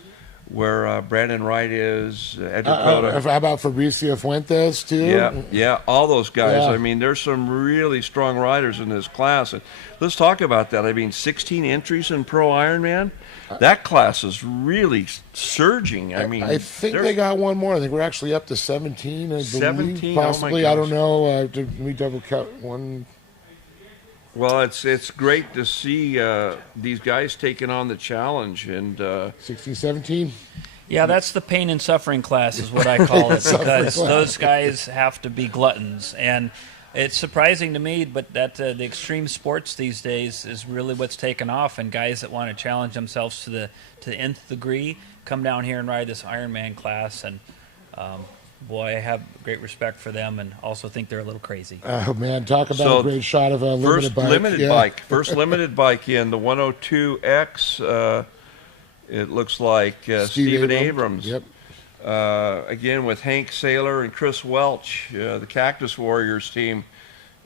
where Brandon Wright is, Ed Dakota. How about Fabricio Fuentes, too? Yeah, all those guys. Yeah. I mean, there's some really strong riders in this class. And let's talk about that. I mean, 16 entries in Pro Ironman. That class is really surging. I mean, I think they got one more. I think we're actually up to 17, I believe. 17? Possibly. Oh my I don't know. Let me double count. 1, Well, it's great to see these guys taking on the challenge, and 16, 17. Yeah, that's the pain and suffering class is what I call it, Suffering because class. those guys have to be gluttons. And it's surprising to me, but that the extreme sports these days is really what's taken off, and guys that want to challenge themselves to the nth degree come down here and ride this Ironman class. And boy, I have great respect for them, and also think they're a little crazy. Oh man, talk about So, a great shot of a limited bike. First limited bike in the 102X. It looks like Stephen Abrams. Yep. Again, with Hank Saylor and Chris Welch, the Cactus Warriors team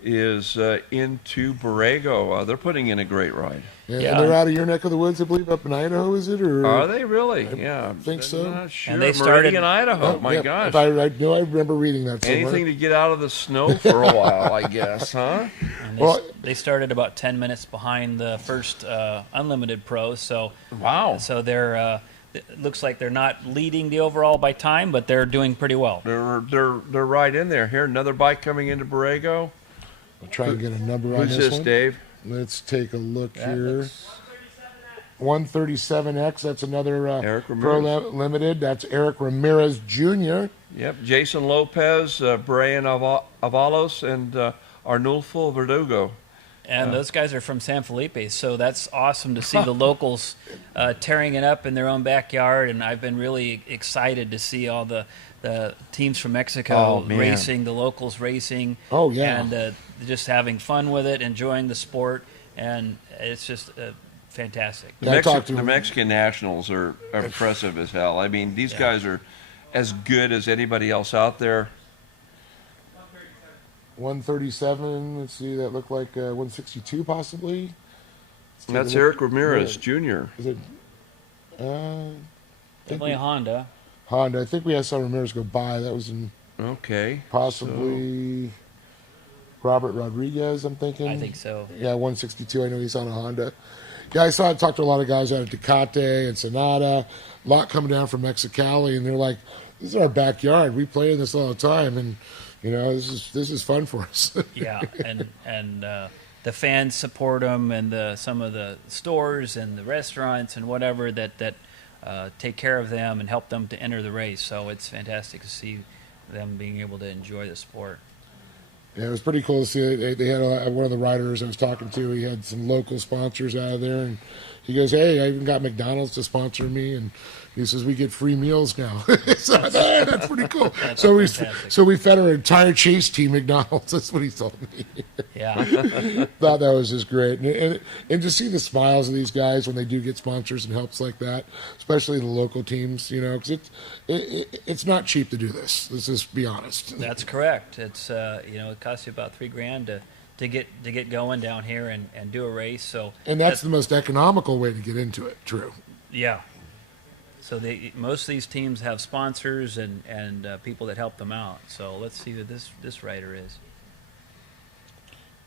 is into Borrego. They're putting in a great ride. Yeah. They're out of your neck of the woods, I believe, up in Idaho, is it? Or Are they really? I think so. I'm not sure. And they started Meridian, Idaho. My yeah, gosh. I know. I remember reading that somewhere. Anything to get out of the snow for a while, I guess, huh? And they started about 10 minutes behind the first Unlimited Pro, so Wow. So they're it looks like they're not leading the overall by time, but they're doing pretty well. They're right in there. Here, another bike coming into Borrego. I'll try and get a number on Who's this this, one. Dave? Let's take a look That here. looks- 137X. That's another Eric Pro Ramirez. Limited. That's Eric Ramirez Jr. Yep, Jason Lopez, Brian Avalos, and Arnulfo Verdugo. And those guys are from San Felipe, so that's awesome to see the locals tearing it up in their own backyard. And I've been really excited to see all the teams from Mexico Oh, man. racing, the locals racing. Oh, yeah. And just having fun with it, enjoying the sport, and it's just fantastic. Yeah, I talked to The him. Mexican nationals are impressive as hell. I mean, these guys are as good as anybody else out there. 137. Let's see. That looked like 162 possibly. Let's take a That's look. Eric Ramirez Jr. Is it? Definitely a Honda. Honda. I think we saw Ramirez go by. That was in Okay. possibly Robert Rodriguez, I'm thinking. I think so. Yeah, 162. I know he's on a Honda. Yeah, I talked to a lot of guys out at Tecate and Sonata. A lot coming down from Mexicali, and they're like, "This is our backyard. We play in this all the time, and this is fun for us." Yeah, and the fans support them, and some of the stores and the restaurants and whatever that take care of them and help them to enter the race. So it's fantastic to see them being able to enjoy the sport. Yeah, it was pretty cool to see. They had one of the riders I was talking to. He had some local sponsors out of there, and he goes, "Hey, I even got McDonald's to sponsor me," and he says we get free meals now. So that's pretty cool. That's so fantastic. we fed our entire chase team McDonald's. That's what he told me. Yeah, Thought that was just great, and to see the smiles of these guys when they do get sponsors and helps like that, especially the local teams, because it's not cheap to do this. Let's just be honest. that's correct. It's it costs you about $3,000 to get going down here and do a race. So And that's the most economical way to get into it. True. yeah. So most of these teams have sponsors and people that help them out. So let's see who this rider is.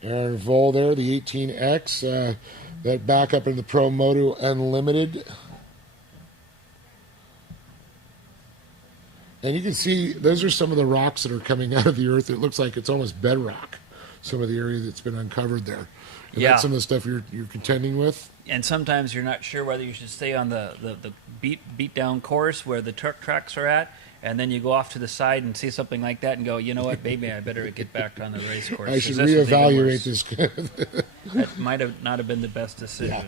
Aaron Vol there, the 18X, that back up in the Pro Moto Unlimited. And you can see those are some of the rocks that are coming out of the earth. It looks like it's almost bedrock, some of the area that's been uncovered there. And Yeah. that's some of the stuff you're contending with. And sometimes you're not sure whether you should stay on the beat down course where the tracks are at, and then you go off to the side and see something like that and go, you know what, maybe I better get back on the race course. I 'cause should this was even reevaluate worse. this. That might not have been the best decision.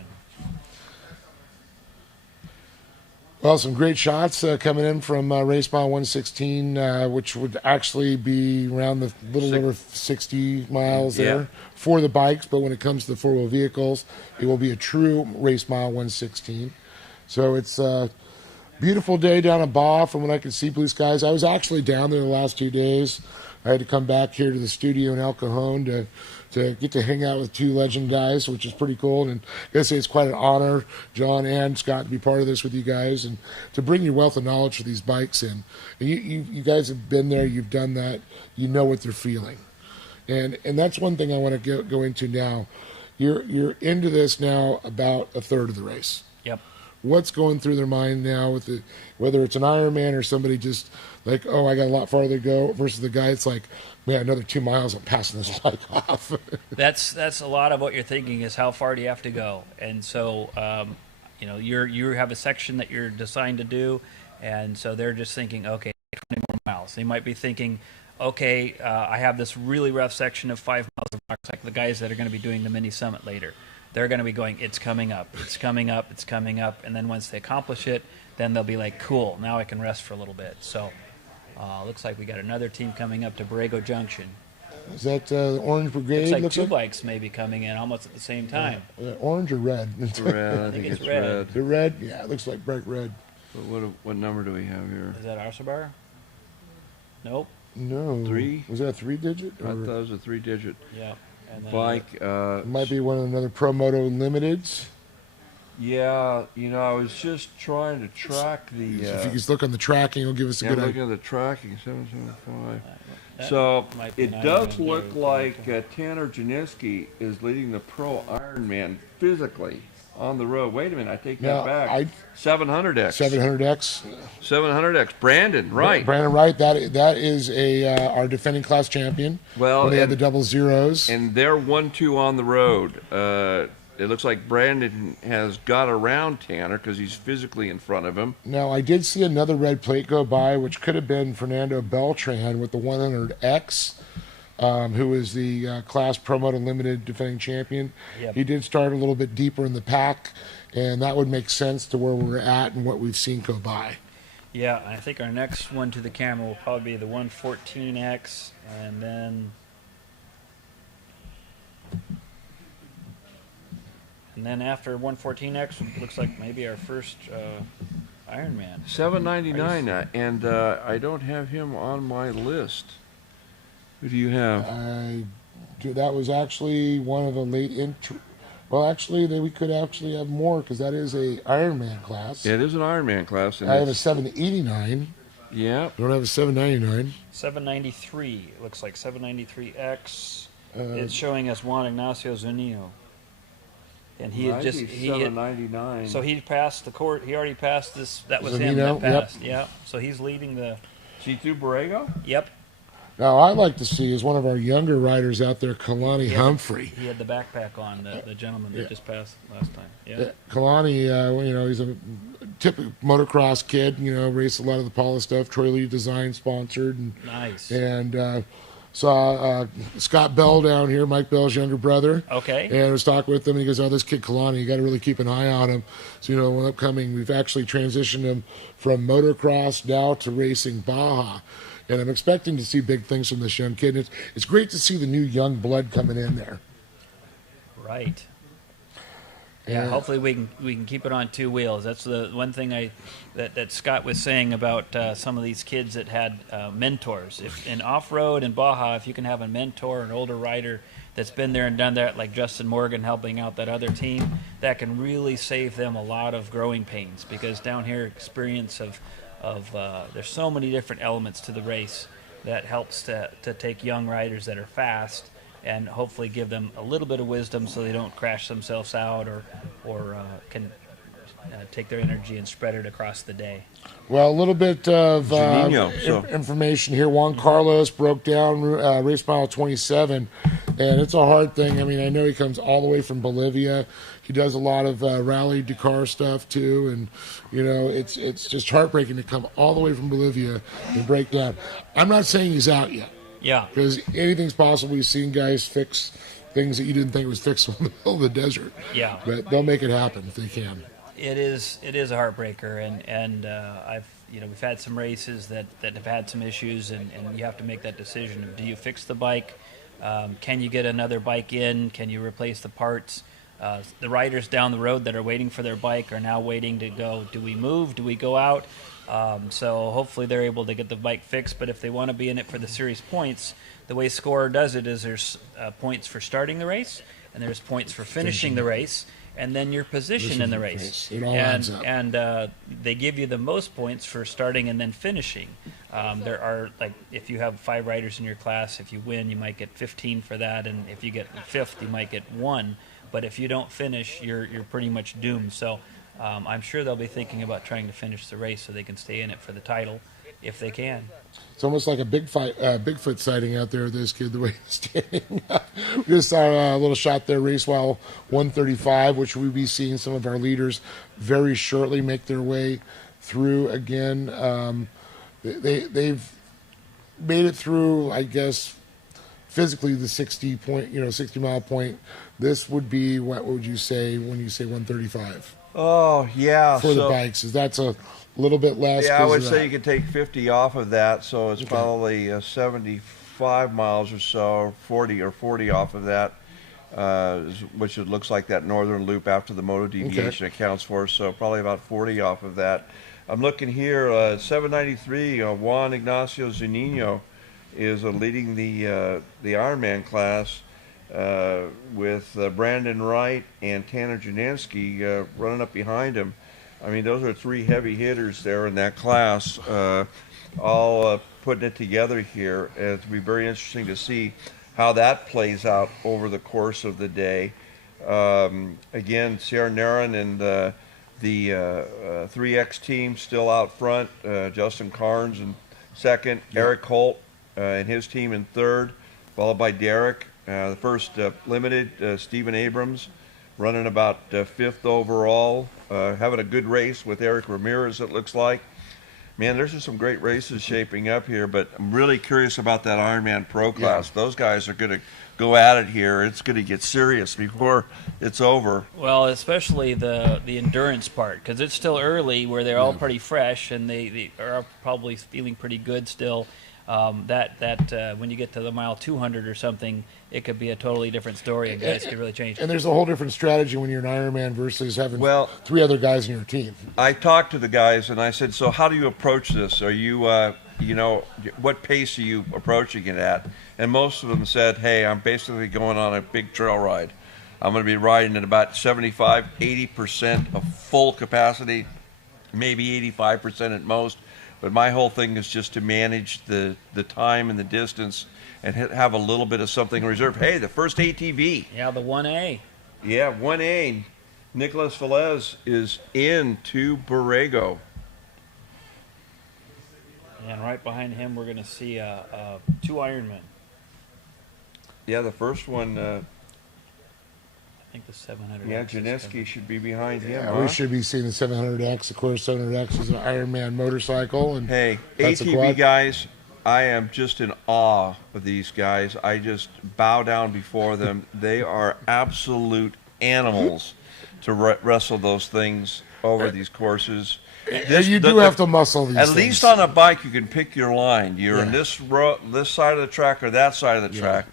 Well, some great shots coming in from race mile 116, which would actually be around the little over 60 miles there for the bikes. But when it comes to the four-wheel vehicles, it will be a true race mile 116. So it's a beautiful day down at Baja from what I can see, blue skies. I was actually down there the last 2 days. I had to come back here to the studio in El Cajon to get to hang out with two legend guys, which is pretty cool. And I gotta say, it's quite an honor, John and Scott, to be part of this with you guys and to bring your wealth of knowledge for these bikes in. And you guys have been there, you've done that, you know what they're feeling. And that's one thing I want to go into now. You're into this now about a third of the race. Yep. what's going through their mind now with the, whether it's an Ironman or somebody just like, oh, I got a lot farther to go, versus the guy it's like, man, another 2 miles, I'm passing this bike off. That's a lot of what you're thinking is how far do you have to go, and so you have a section that you're designed to do, and so they're just thinking, okay, 20 more miles. They might be thinking, okay, I have this really rough section of 5 miles of rock, like the guys that are going to be doing the mini summit later. They're going to be going, it's coming up, it's coming up, it's coming up, and then once they accomplish it, then they'll be like, cool, now I can rest for a little bit. So looks like we got another team coming up to Borrego Junction. Is that the Orange Brigade? Looks like two bikes maybe coming in almost at the same time. Orange or red? Red, I think it's red. The red? Yeah, it looks like bright red. But what number do we have here? Is that Arsabar? Nope. No. 3? Was that a 3-digit? I thought it was a 3-digit. Yeah. And then Bike. It might be one of another Pro Moto Limiteds. Yeah, I was just trying to track the. If you just look on the tracking, it'll give us a good I'm idea. looking at the tracking, 775. that So might be it an does Ironman look gear. like Tanner Janiski is leading the Pro Ironman physically on the road. Wait a minute, I take Now, that back. 700X. 700X. 700X. Brandon, right. Brandon Wright, that is our defending class champion. Well, when they had the double zeros. And they're 1-2 on the road. It looks like Brandon has got around Tanner because he's physically in front of him. Now, I did see another red plate go by, which could have been Fernando Beltran with the 100X, who is the Class Pro Moto Limited defending champion. Yep. He did start a little bit deeper in the pack, and that would make sense to where we're at and what we've seen go by. Yeah, I think our next one to the camera will probably be the 114X, and then after 114X, looks like maybe our first Ironman. 799, and I don't have him on my list. Who do you have? That was actually one of the late entry. Well, actually, we could actually have more because that is a Ironman class. Yeah, it is an Ironman class. And I have a 789. Yeah. I don't have a 799. 793, it looks like 793X. It's showing us Juan Ignacio Zunino. And he had just 799. So he passed the court. He already passed this. That was him Zunino, that passed. Yeah. So he's leading the. G2 Borrego? Yep. Now, I'd like to see is one of our younger riders out there, Kalani Humphrey. He had the backpack on, the gentleman that just passed last time. Yeah. Kalani, he's a typical motocross kid, raced a lot of the Paula stuff, Troy Lee Design sponsored. And, Nice. And saw Scott Bell down here, Mike Bell's younger brother. Okay. And I was talking with him, and he goes, oh, this kid Kalani, you got to really keep an eye on him. So, when upcoming, we've actually transitioned him from motocross now to racing Baja. And I'm expecting to see big things from this young kid. It's great to see the new young blood coming in there. Right. Yeah. Hopefully we can keep it on two wheels. That's the one thing that Scott was saying about some of these kids that had mentors. If in off-road and Baja, if you can have a mentor, an older rider that's been there and done that, like Justin Morgan helping out that other team, that can really save them a lot of growing pains. Because down here, experience of there's so many different elements to the race that helps to take young riders that are fast and hopefully give them a little bit of wisdom so they don't crash themselves out or can take their energy and spread it across the day. Well, a little bit of information here. Juan Carlos broke down race mile 27, and it's a hard thing. I mean, I know he comes all the way from Bolivia. He does a lot of Rally Dakar stuff too, and it's just heartbreaking to come all the way from Bolivia and break down. I'm not saying he's out yet. Yeah. Because anything's possible. We've seen guys fix things that you didn't think was fixable in the middle of the desert. Yeah. But they'll make it happen if they can. It is a heartbreaker, and we've had some races that have had some issues, and you have to make that decision of, do you fix the bike? Can you get another bike in? Can you replace the parts? The riders down the road that are waiting for their bike are now waiting to go, do we move? Do we go out? So hopefully they're able to get the bike fixed, but if they want to be in it for the series points, the way Scorer does it is there's points for starting the race, and there's points for finishing the race, and then your position in the race. It all adds up. And they give you the most points for starting and then finishing. There are, like, if you have 5 riders in your class, if you win, you might get 15 for that, and if you get 5th, you might get 1. But if you don't finish, you're pretty much doomed. So I'm sure they'll be thinking about trying to finish the race so they can stay in it for the title if they can. It's almost like a Bigfoot sighting out there. This kid, the way he's standing. We just saw a little shot there, race while 135, which we'll be seeing some of our leaders very shortly make their way through again. They've made it through, I guess, physically the 60 mile point. This would be, what would you say when you say 135? Oh, yeah. For the bikes, that's a little bit less. Yeah, I would say you could take 50 off of that, so it's probably 75 miles or so, 40 off of that, which it looks like that northern loop after the moto deviation accounts for, so probably about 40 off of that. I'm looking here, 793, Juan Ignacio Zunino is leading the Ironman class with Brandon Wright and Tanner Janinski running up behind him. I mean, those are three heavy hitters there in that class, all putting it together here. And it'll be very interesting to see how that plays out over the course of the day. Again, Sierra Naran and the 3X team still out front. Justin Carnes in second, Eric Holt and his team in third, followed by Derek. The first limited, Stephen Abrams, running about fifth overall, having a good race with Eric Ramirez, it looks like. Man, there's just some great races shaping up here, but I'm really curious about that Ironman Pro class. Yeah. Those guys are going to go at it here. It's going to get serious before it's over. Well, especially the endurance part, because it's still early where they're all pretty fresh and they are probably feeling pretty good still. When you get to the mile 200 or something, it could be a totally different story, and guys could really change. And there's a whole different strategy when you're an Ironman versus having three other guys in your team. I talked to the guys and I said, so how do you approach this? Are you, what pace are you approaching it at? And most of them said, hey, I'm basically going on a big trail ride. I'm going to be riding at about 75, 80% of full capacity, maybe 85% at most. But my whole thing is just to manage the time and the distance and have a little bit of something reserved. Hey, the first ATV. Yeah, the 1A. Yeah, 1A. Nicholas Velez is into Borrego. And right behind him, we're going to see two Ironmen. Yeah, the first one. I think the 700. Yeah, Janeski should be behind him. Yeah, we should be seeing the 700X. Of course, 700X is an Ironman motorcycle. And hey, ATV guys, I am just in awe of these guys. I just bow down before them. They are absolute animals to wrestle those things over these courses. You do have to muscle these At things. least on a bike, you can pick your line. You're in this side of the track or that side of the track.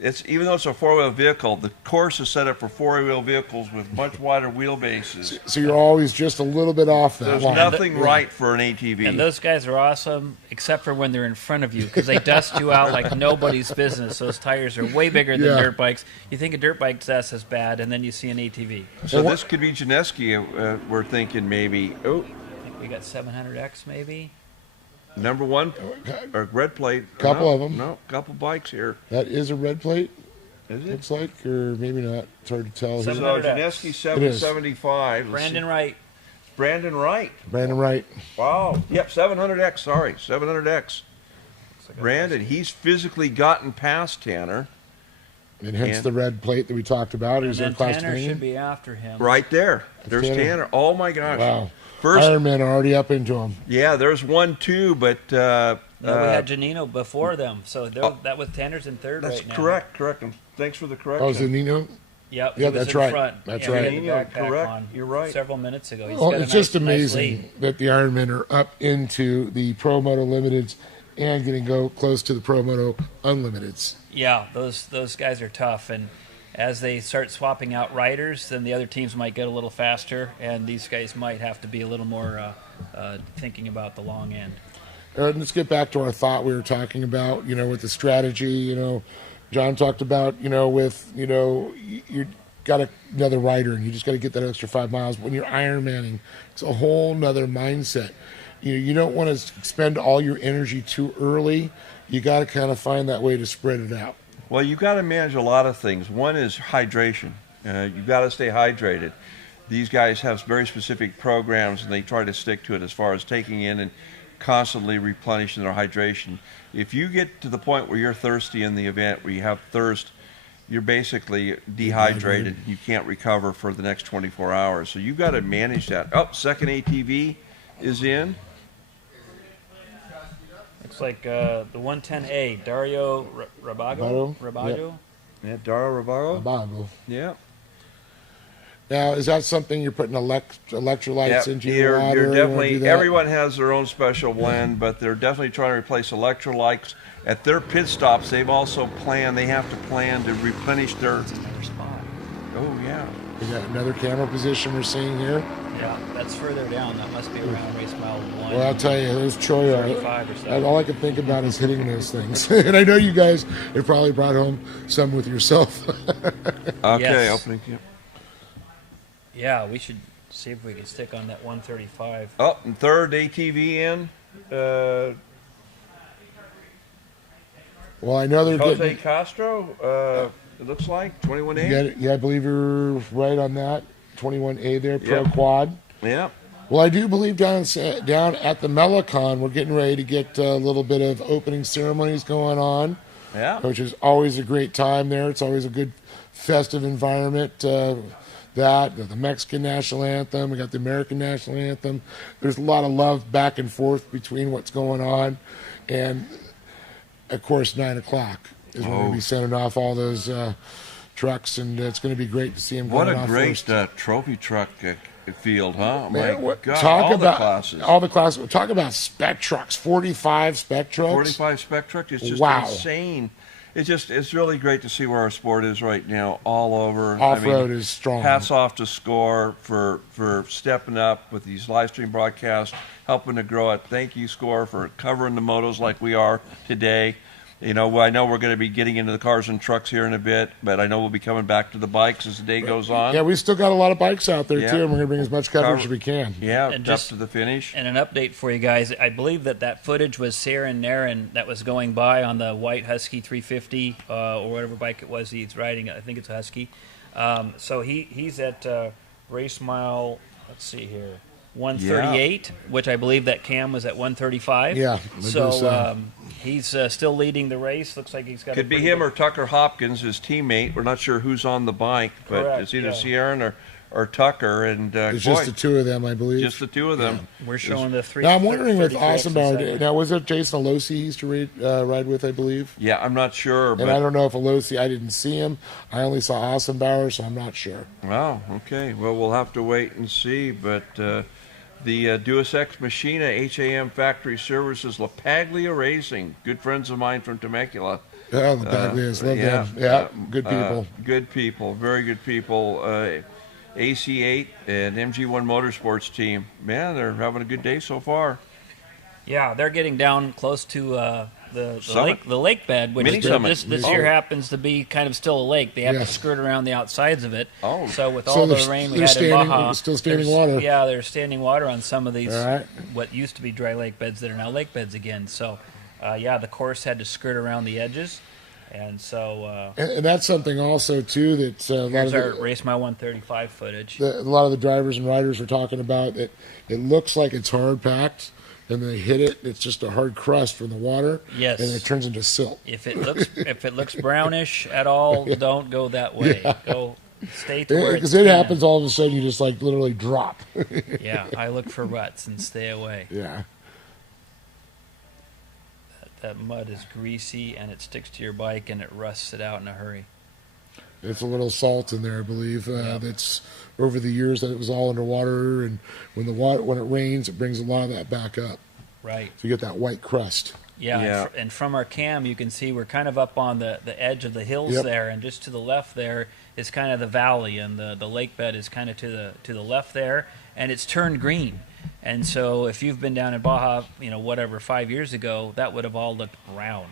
It's even though it's a four-wheel vehicle, the course is set up for four-wheel vehicles with much wider wheelbases. So you're always just a little bit off that There's line. nothing right for an ATV. And those guys are awesome, except for when they're in front of you, because they dust you out like nobody's business. Those tires are way bigger than dirt bikes. You think a dirt bike's dust is bad, and then you see an ATV. So this could be Janeski, we're thinking maybe. Oh, I think we got 700X maybe. Number one, or red plate. Couple of them. No, couple bikes here. That is a red plate. Is it? Looks like, or maybe not. It's hard to tell. So Janeski 775. Brandon Wright. Brandon Wright. Brandon Wright. Wow. Yep, 700X. Sorry, 700X. Brandon, he's physically gotten past Tanner. And hence the red plate that we talked about. And then Tanner should be after him. Right there. There's Tanner. Oh, my gosh. Wow. First, Ironmen are already up into him. Yeah, there's 1, 2, but... no, we had Janino before them, so that was Tanner's in third right now. That's correct. And thanks for the correction. Oh, Zanino? Yep, yeah, that's right. Front. That's right. Janino, correct. You're right. Several minutes ago. He's it's just amazing that the Ironmen are up into the Pro Moto Limiteds and getting close to the Pro Moto Unlimiteds. Yeah, those guys are tough, and as they start swapping out riders, then the other teams might get a little faster, and these guys might have to be a little more thinking about the long end. Let's get back to our thought we were talking about, with the strategy, John talked about, you got another rider and you just got to get that extra 5 miles. When you're Ironmanning, it's a whole nother mindset. You don't want to spend all your energy too early. You got to kind of find that way to spread it out. Well, you got to manage a lot of things. One is hydration. You've got to stay hydrated. these guys have very specific programs, and they try to stick to it as far as taking in and constantly replenishing their hydration. If you get to the point where you're thirsty in the event, where you have thirst, you're basically dehydrated. You can't recover for the next 24 hours. So you've got to manage that. Oh, second ATV is in. Looks like the 110A, Dario Rabago. Rabago? Yeah, Dario Rabago. Rabago. Yeah. Now, is that something you're putting electrolytes into your water? You're definitely, everyone has their own special blend, but they're definitely trying to replace electrolytes. At their pit stops, they've also they have to plan to replenish their... That's another spot. Oh, yeah. We got another camera position we're seeing here. Yeah, that's further down. That must be around race mile 1. Well, I'll tell you, those Troy, 35 or so. all I can think about is hitting those things. And I know you guys have probably brought home some with yourself. Okay, Yes. opening. Yeah, we should see if we can stick on that 135. Oh, and third ATV in. Well, I know they're Jose getting... Castro, it looks like, 21A. Yeah, I believe you're right on that. 21A there, Pro Yep. Quad. Yeah. Well, I do believe down at the Melicon, we're getting ready to get a little bit of opening ceremonies going on, Yeah. which is always a great time there. It's always a good festive environment. The Mexican national anthem, we got the American national anthem. There's a lot of love back and forth between what's going on. And, of course, 9 o'clock is when we're going to be sending off all those trucks, and it's going to be great to see them What going a off great first. trophy truck field, huh? Man, My God, talk all about the classes. all the classes. Talk about spec trucks. 45 spec trucks. 45 spec truck. It's just Wow. insane. It's really great to see where our sport is right now, all over. Off-road is strong. Hats off to Score for stepping up with these live stream broadcasts, helping to grow it. Thank you, Score, for covering the motos like we are today. You know, I know we're going to be getting into the cars and trucks here in a bit, but I know we'll be coming back to the bikes as the day goes on. Yeah, we still got a lot of bikes out there, Yeah. too, and we're going to bring as much coverage as we can. Yeah, And up just- to the finish. And an update for you guys. I believe that footage was Saren Naren that was going by on the white Husky 350 or whatever bike it was he's riding. I think it's a Husky. So he's at race mile, let's see here, 138, which I believe that Cam was at 135. Yeah, So he's still leading the race. Looks like he's got Could be him or Tucker Hopkins, his teammate. We're not sure who's on the bike, but Correct, it's either yeah. Sierra or Tucker. And It's boy, just the two of them, I believe. just the two of them. We're showing the three. Now, I'm wondering with 33X Awesome and Bauer, 7. now, was it Jason Alosi he used to ride with, I believe? Yeah, I'm not sure. And I But, don't know if Alosi, I didn't see him. I only saw Awesome Bauer, so I'm not sure. wow, okay. Well, we'll have to wait and see. But the Deus Ex Machina HAM Factory Services La Paglia Racing, good friends of mine from Temecula. Yeah, the Baglias, love them. Yeah, good people. Good people, very good people. AC8 and MG1 Motorsports team. Man, they're having a good day so far. Yeah, they're getting down close to Summit. the lake bed, which Mini is summit. this Oh. year happens to be kind of still a lake. They have Yes. to skirt around the outsides of it. Oh. So with So all the there's- rain we there's had in standing- Baja, still standing there's- water. Yeah, there's standing water on some of these All right. what used to be dry lake beds that are now lake beds again. So yeah, the course had to skirt around the edges, and so And that's something also, too, that a lot here's of our the, race mile 135 footage. a lot of the drivers and riders are talking about it. It looks like it's hard packed, and they hit it. It's just a hard crust from the water. Yes. And it turns into silt. If it looks brownish at all, don't go that way. Yeah. Go stay to where it's Because it thinner. happens all of a sudden, you just like literally drop. Yeah, I look for ruts and stay away. Yeah. That mud is greasy and it sticks to your bike and it rusts it out in a hurry. It's a little salt in there, I believe. That's over the years that it was all underwater, and when when it rains, it brings a lot of that back up. Right. So you get that white crust. Yeah, Yeah. And from our cam, you can see we're kind of up on the edge of the hills Yep. there, and just to the left there is kind of the valley, and the lake bed is kind of to the left there, and it's turned green. And so if you've been down in Baja, whatever, 5 years ago, that would have all looked brown.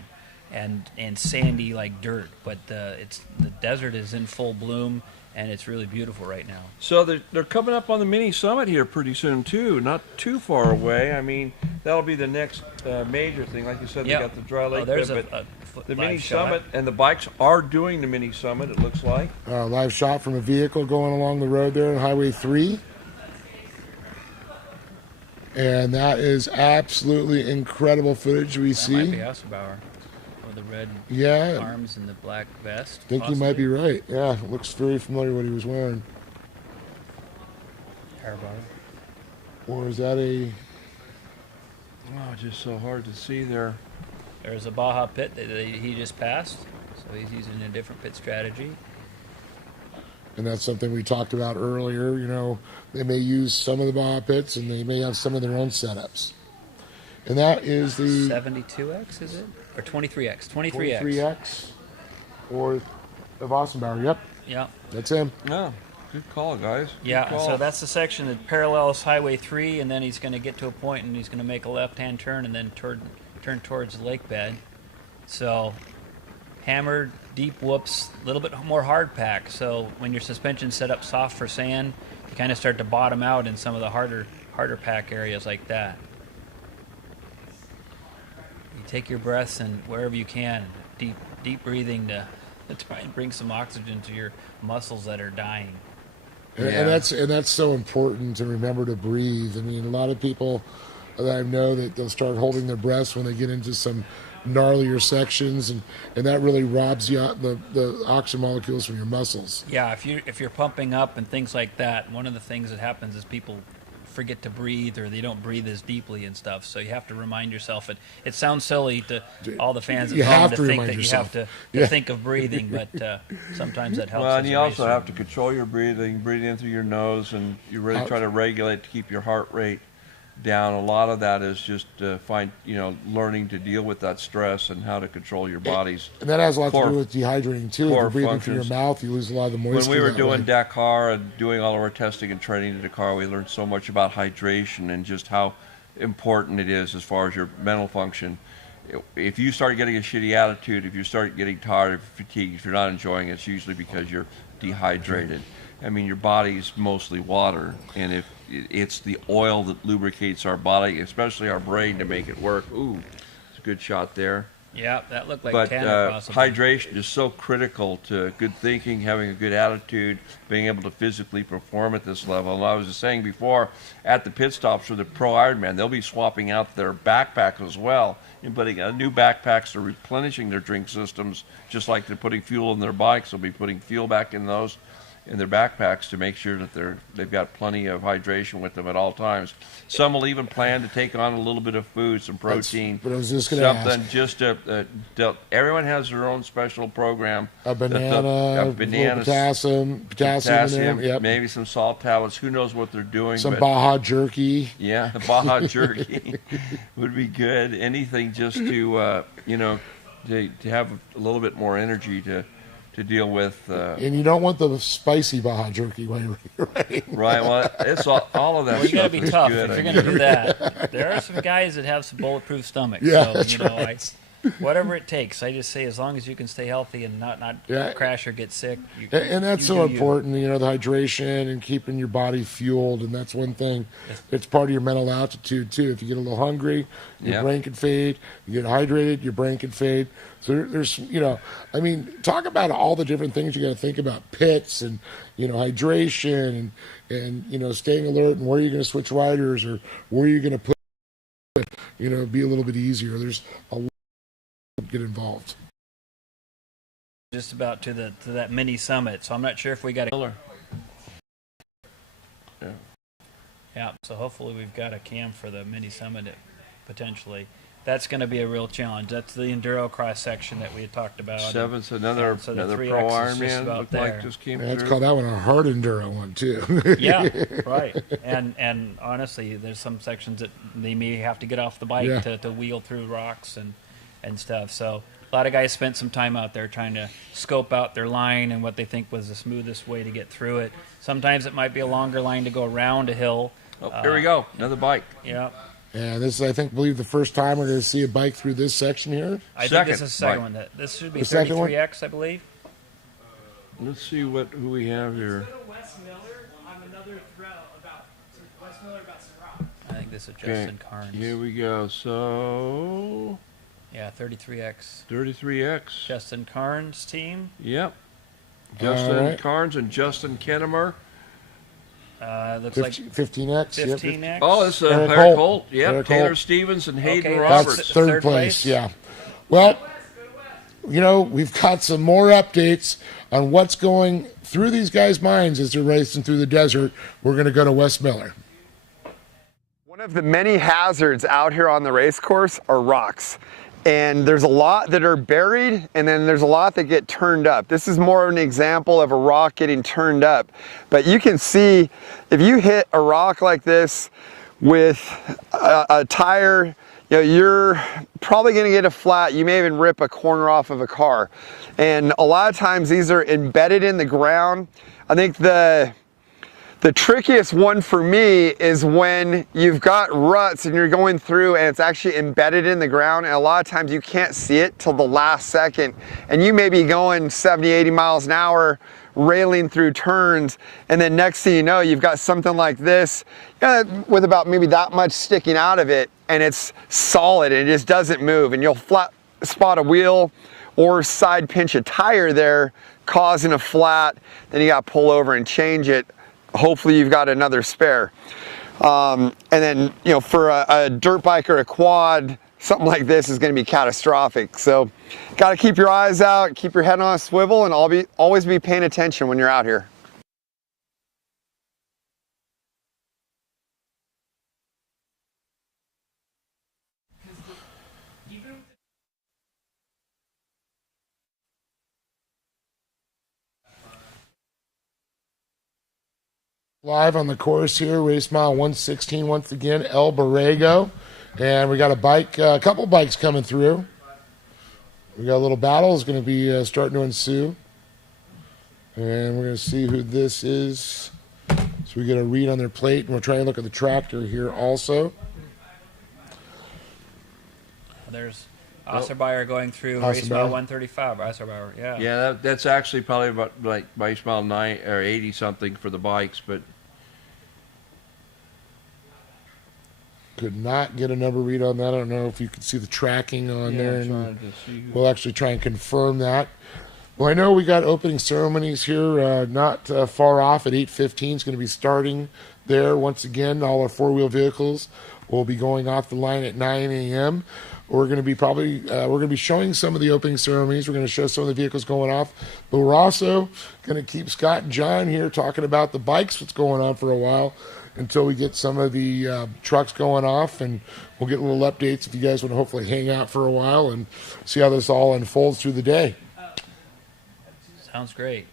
and sandy like dirt. But the desert is in full bloom, and it's really beautiful right now. So they're coming up on the mini summit here pretty soon too, not too far away. I mean, that'll be the next major thing. Like you said, Yep. they got the dry lake there's bit, a but the mini shot. summit, and the bikes are doing the mini summit, it looks like. Live shot from a vehicle going along the road there on Highway 3. And that is absolutely incredible footage we That see. might be Hasselbauer with the red arms and the black vest. I think you might be right. Yeah, looks very familiar what he was wearing. Or is that a... Oh, just so hard to see there. There's a Baja pit that he just passed, so he's using a different pit strategy. And that's something we talked about earlier. You know, they may use some of the Baja pits, and they may have some of their own setups. And that is the 72X, is it? Or 23X? 23X. 23X or the Wassenbauer. Yep, Yeah. that's him. No, good call, guys. Good Yeah, call. so that's the section that parallels Highway 3, and then he's going to get to a point and he's going to make a left-hand turn and then turn towards the lake bed. So hammered, deep whoops, a little bit more hard pack. So when your suspension's set up soft for sand, you kind of start to bottom out in some of the harder pack areas like that. You take your breaths and wherever you can, deep breathing to try and bring some oxygen to your muscles that are dying. And that's so important to remember to breathe. I mean, a lot of people that I know that they'll start holding their breaths when they get into some gnarlier sections, and that really robs you the oxygen molecules from your muscles. Yeah, if you're pumping up and things like that, one of the things that happens is people forget to breathe, or they don't breathe as deeply and stuff. So you have to remind yourself. It sounds silly to all the fans at home to think that you have to think of breathing, but sometimes that helps. Well, and you also have to control your breathing, breathe in through your nose, and you really try to regulate to keep your heart rate down. A lot of that is just learning to deal with that stress and how to control your body's. And that has a lot to do with dehydrating too. If you're breathing functions. through your mouth, you lose a lot of the moisture. When we were that doing way. Dakar and doing all of our testing and training in Dakar, we learned so much about hydration and just how important it is as far as your mental function. If you start getting a shitty attitude, if you start getting tired, fatigued, if you're not enjoying it, it's usually because you're dehydrated. I mean, your body's mostly water, and if it's the oil that lubricates our body, especially our brain, to make it work. Ooh, it's a good shot there. Yeah, that looked like But Tanner possibly. hydration is so critical to good thinking, having a good attitude, being able to physically perform at this level. And I was just saying before, at the pit stops for the Pro Ironman, they'll be swapping out their backpack as well and putting new backpacks. They're replenishing their drink systems, just like they're putting fuel in their bikes. They'll be putting fuel back in those in their backpacks to make sure that they've got plenty of hydration with them at all times. Some will even plan to take on a little bit of food, some protein, But I was just going something ask. just to everyone has their own special program. A banana, bananas, potassium in there. Yep. maybe some salt tablets. Who knows what they're doing? Some but, Baja jerky. yeah, the Baja jerky would be good. Anything just to to have a little bit more energy to deal with. And you don't want the spicy Baja jerky while you're riding. Right. Well, it's all of that. Well, you got to stuff be is tough good, if you're I going to do that. There are some guys that have some bulletproof stomachs. Yeah, so, that's right. Whatever it takes. I just say as long as you can stay healthy and not crash or get sick. And that's so important, the hydration and keeping your body fueled. And that's one thing. It's part of your mental altitude, too. If you get a little hungry, your brain can fade. You get hydrated, your brain can fade. So there's, talk about all the different things you got to think about. Pits and, hydration and staying alert and where you're going to switch riders or where you're going to put, be a little bit easier. There's a lot to get involved. Just about to that mini summit, so I'm not sure if we got a... Yeah, so hopefully we've got a cam for the mini summit potentially. That's going to be a real challenge. That's the enduro cross section that we had talked about. Seven's another so Pro 3X is just Ironman about looked there. like just came Let's through. call that one a hard enduro one, too. Yeah, right. And honestly, there's some sections that they may have to get off the bike to wheel through rocks and stuff. So a lot of guys spent some time out there trying to scope out their line and what they think was the smoothest way to get through it. Sometimes it might be a longer line to go around a hill. Oh, here we go. Another bike. Yeah. And this is, I believe, the first time we're going to see a bike through this section here. I think this is the second one. This should be The second one? 33X, I believe. Let's see who we have here. I think this is Justin Carnes. Here we go. So, Yeah, 33X. 33X. Justin Carnes' team. Yep. Justin right. Carnes and Justin Kennemer. Looks like 15X. Yep. 15X. Oh, this is Eric Eric Holt. Holt. Yep. Eric Taylor Holt. Stevens and Hayden Okay, Roberts. That's third Third place. place. Yeah. Well, we've got some more updates on what's going through these guys' minds as they're racing through the desert. We're going to go to Wes Miller. One of the many hazards out here on the race course are rocks. And there's a lot that are buried, and then there's a lot that get turned up. This is more of an example of a rock getting turned up. But you can see, if you hit a rock like this with a tire, you're probably gonna get a flat. You may even rip a corner off of a car. And a lot of times these are embedded in the ground. I think the trickiest one for me is when you've got ruts and you're going through and it's actually embedded in the ground, and a lot of times you can't see it till the last second, and you may be going 70, 80 miles an hour railing through turns, and then next thing you know, you've got something like this with about maybe that much sticking out of it, and it's solid and it just doesn't move, and you'll flat spot a wheel or side pinch a tire there, causing a flat. Then you got to pull over and change it. Hopefully you've got another spare. And then, for a dirt bike or a quad, something like this is going to be catastrophic. So got to keep your eyes out, keep your head on a swivel, and always be paying attention when you're out here. Live on the course here, race mile 116 once again, El Borrego. And we got a couple bikes coming through. We got a little battle is going to be starting to ensue. And we're going to see who this is. So we get a read on their plate, and we're trying to look at the tractor here also. There's Osterbeyer going through race mile 135. Osterbeyer, yeah. Yeah, that's actually probably about like race mile 9 or 80 something for the bikes, but could not get a number read on that. I don't know if you can see the tracking on there. And we'll actually try and confirm that. Well, I know we got opening ceremonies here not far off at 8:15. It's going to be starting there once again. All our four-wheel vehicles will be going off the line at 9 a.m. We're going to be we're going to be showing some of the opening ceremonies. We're going to show some of the vehicles going off, but we're also going to keep Scott and John here talking about the bikes, what's going on for a while, until we get some of the trucks going off, and we'll get little updates if you guys want to hopefully hang out for a while and see how this all unfolds through the day. Sounds great.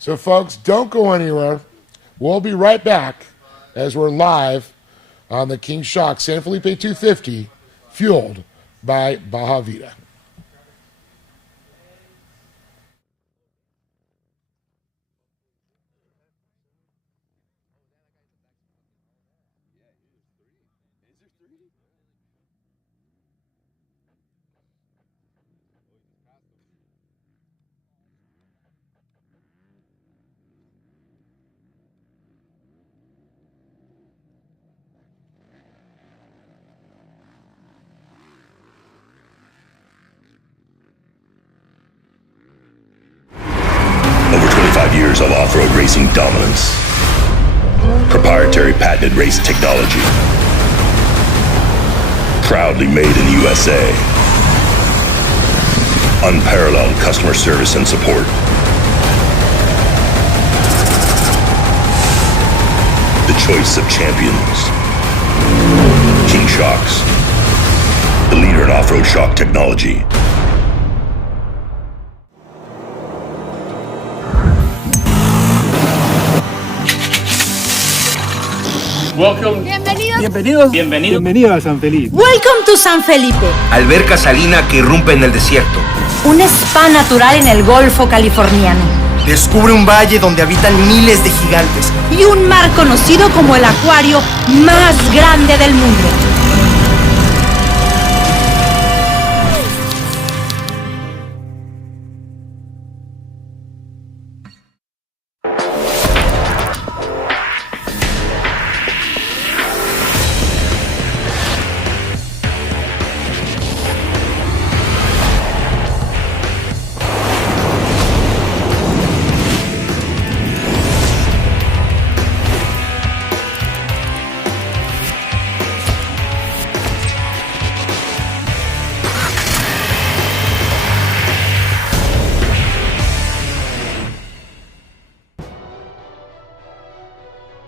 So, folks, don't go anywhere. We'll be right back as we're live on the King Shock San Felipe 250, fueled by Baja Vida. Over 25 years of off-road racing dominance. Proprietary patented race technology. Proudly made in the USA. Unparalleled customer service and support. The choice of champions. King Shocks. The leader in off-road shock technology. Welcome. Bienvenido a San Felipe. Welcome to San Felipe. Alberca salina que irrumpe en el desierto. Un spa natural en el Golfo californiano. Descubre un valle donde habitan miles de gigantes. Y un mar conocido como el acuario más grande del mundo.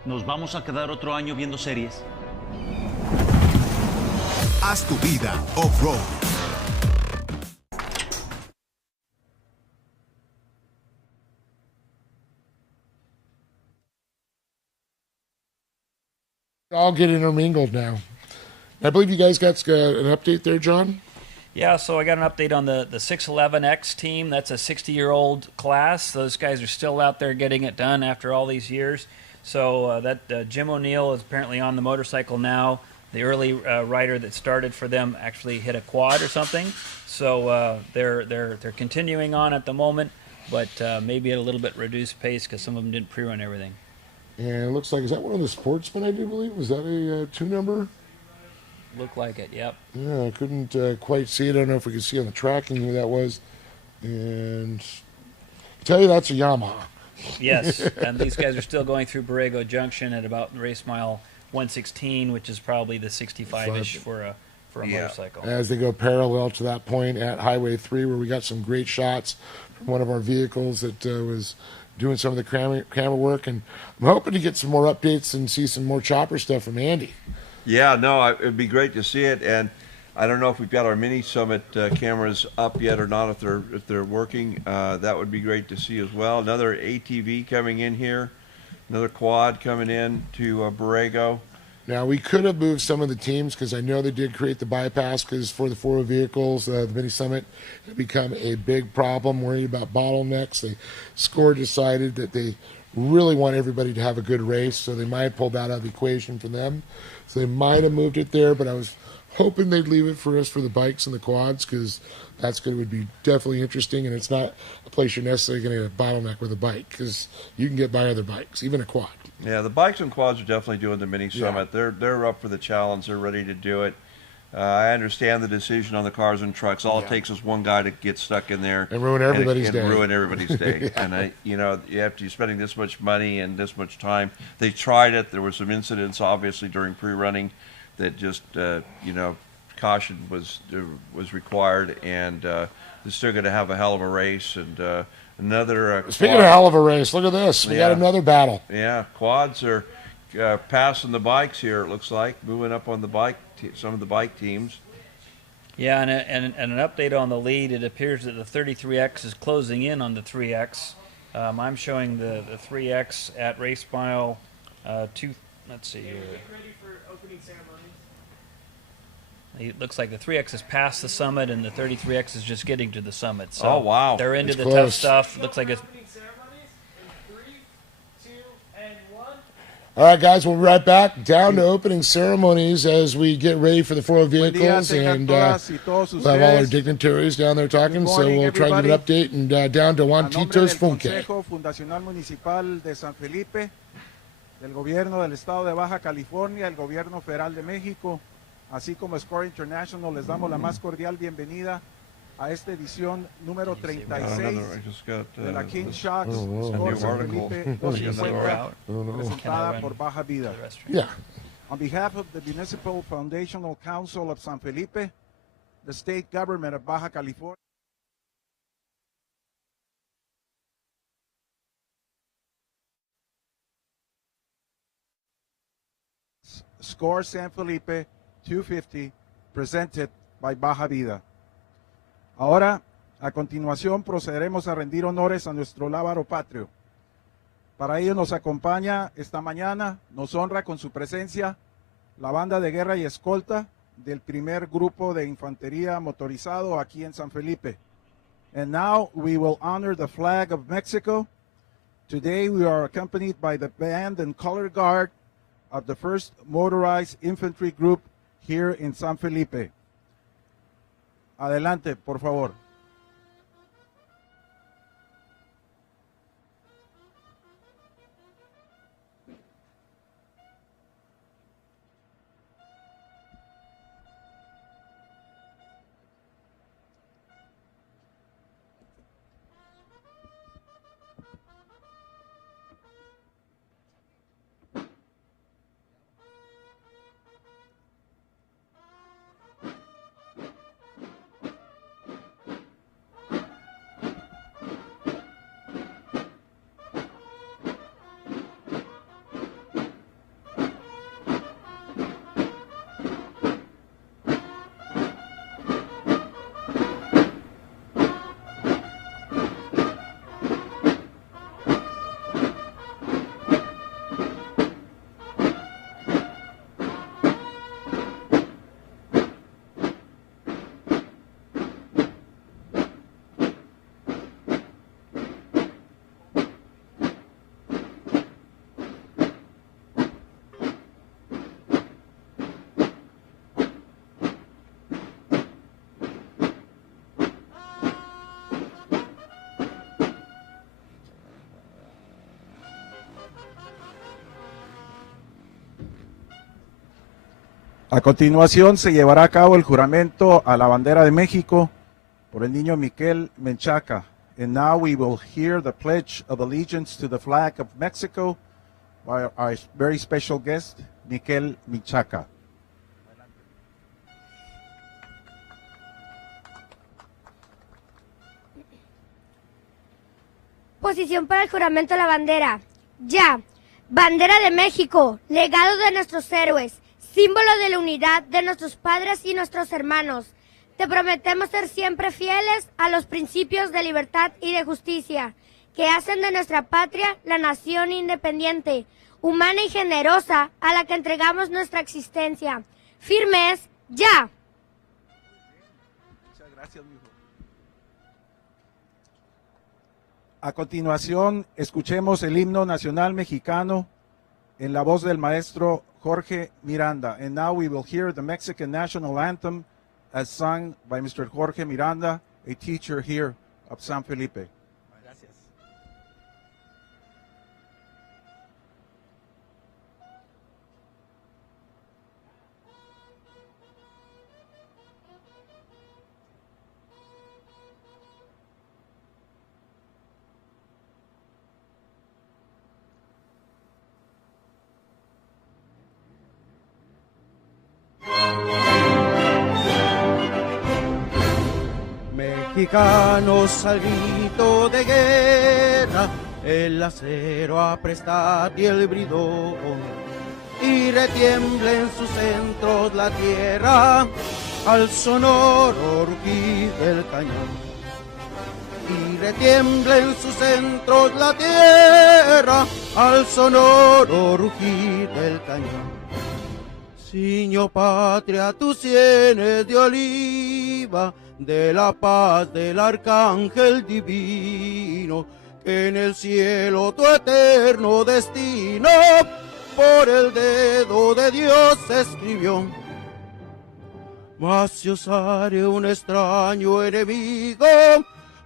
¿Nos vamos a quedar otro año viendo series? Haz tu vida off-road. All get intermingled now. I believe you guys got an update there, John? Yeah, so I got an update on the 611X team. That's a 60-year-old class. Those guys are still out there getting it done after all these years. So Jim O'Neill is apparently on the motorcycle now. The early rider that started for them actually hit a quad or something. So they're continuing on at the moment, but maybe at a little bit reduced pace because some of them didn't pre-run everything. And it looks like, is that one of the sportsmen, I do believe? Was that a 2 number? Looked like it, yep. Yeah, I couldn't quite see it. I don't know if we could see on the tracking who that was. And I tell you, that's a Yamaha. Yes, and these guys are still going through Borrego Junction at about race mile 116, which is probably the 65-ish for a motorcycle. As they go parallel to that point at Highway 3, where we got some great shots from one of our vehicles that was doing some of the camera work. And I'm hoping to get some more updates and see some more chopper stuff from Andy. Yeah, no, it'd be great to see it, and I don't know if we've got our mini summit cameras up yet or not. If they're working, that would be great to see as well. Another ATV coming in here, another quad coming in to Borrego. Now we could have moved some of the teams because I know they did create the bypass because for the 4 vehicles, the mini summit had become a big problem. Worrying about bottlenecks, the score decided that they really want everybody to have a good race, so they might have pulled that out of the equation for them. So they might have moved it there, but I was hoping they'd leave it for us for the bikes and the quads because that's going to be definitely interesting, and it's not a place you're necessarily going to get a bottleneck with a bike because you can get by other bikes, even a quad. Yeah, the bikes and quads are definitely doing the mini summit. Yeah. They're up for the challenge. They're ready to do it. I understand the decision on the cars and trucks. All it takes is one guy to get stuck in there and ruin everybody's day. Yeah. And you're spending this much money and this much time. They tried it. There were some incidents, obviously, during pre-running that just caution was required, and they're still going to have a hell of a race. And another speaking of hell of a race, look at this. We got another battle. Yeah, quads are passing the bikes here. It looks like moving up on the bike. Some of the bike teams. Yeah, and an update on the lead. It appears that the 33X is closing in on the 3X. I'm showing the 3X at race mile 2. Let's see here. It looks like the 3X is past the summit, and the 33X is just getting to the summit. So oh wow! They're into it's the close. tough stuff. Looks like it's. All right, guys, we'll be right back down to opening ceremonies as we get ready for the 4 vehicles, and we'll have all our dignitaries down there talking, so we'll try to get an update, and down to Juantitos Funke. Fundacional Municipal de San Felipe, del Gobierno del Estado de Baja California, el Gobierno Federal de México, así como Score International, les damos la más cordial bienvenida a esta edición número 36 de la King Shocks Score San Felipe 250, presentada por Baja Vida. Yeah. On behalf of the Municipal Foundational Council of San Felipe, the state government of Baja California, Score San Felipe 250, presented by Baja Vida. Ahora, a continuación, procederemos a rendir honores a nuestro lábaro patrio. Para ello nos acompaña esta mañana, nos honra con su presencia, la banda de guerra y escolta del primer grupo de infantería motorizado aquí en San Felipe. And now we will honor the flag of Mexico Today we are accompanied by the band and color guard of the 1st Motorized Infantry Group here in San Felipe. Adelante, por favor. A continuación se llevará a cabo el juramento a la bandera de México por el niño Miquel Menchaca. And now we will hear the pledge of allegiance to the flag of Mexico by our very special guest, Miquel Menchaca. Posición para el juramento a la bandera. Ya. Bandera de México, legado de nuestros héroes, símbolo de la unidad de nuestros padres y nuestros hermanos. Te prometemos ser siempre fieles a los principios de libertad y de justicia, que hacen de nuestra patria la nación independiente, humana y generosa a la que entregamos nuestra existencia. Firmes, ya. Muchas gracias, mijo. A continuación, escuchemos el himno nacional mexicano en la voz del maestro Jorge Miranda. And now we will hear the Mexican national anthem as sung by Mr. Jorge Miranda, a teacher here of San Felipe. Gracias. Mexicanos al grito de guerra, el acero aprestad y el bridón, y retiembla en sus centros la tierra al sonoro rugir del cañón. Y retiembla en sus centros la tierra al sonoro rugir del cañón. Ciño patria, tus sienes de oliva, de la paz del arcángel divino, que en el cielo tu eterno destino por el dedo de Dios escribió. Mas si osare un extraño enemigo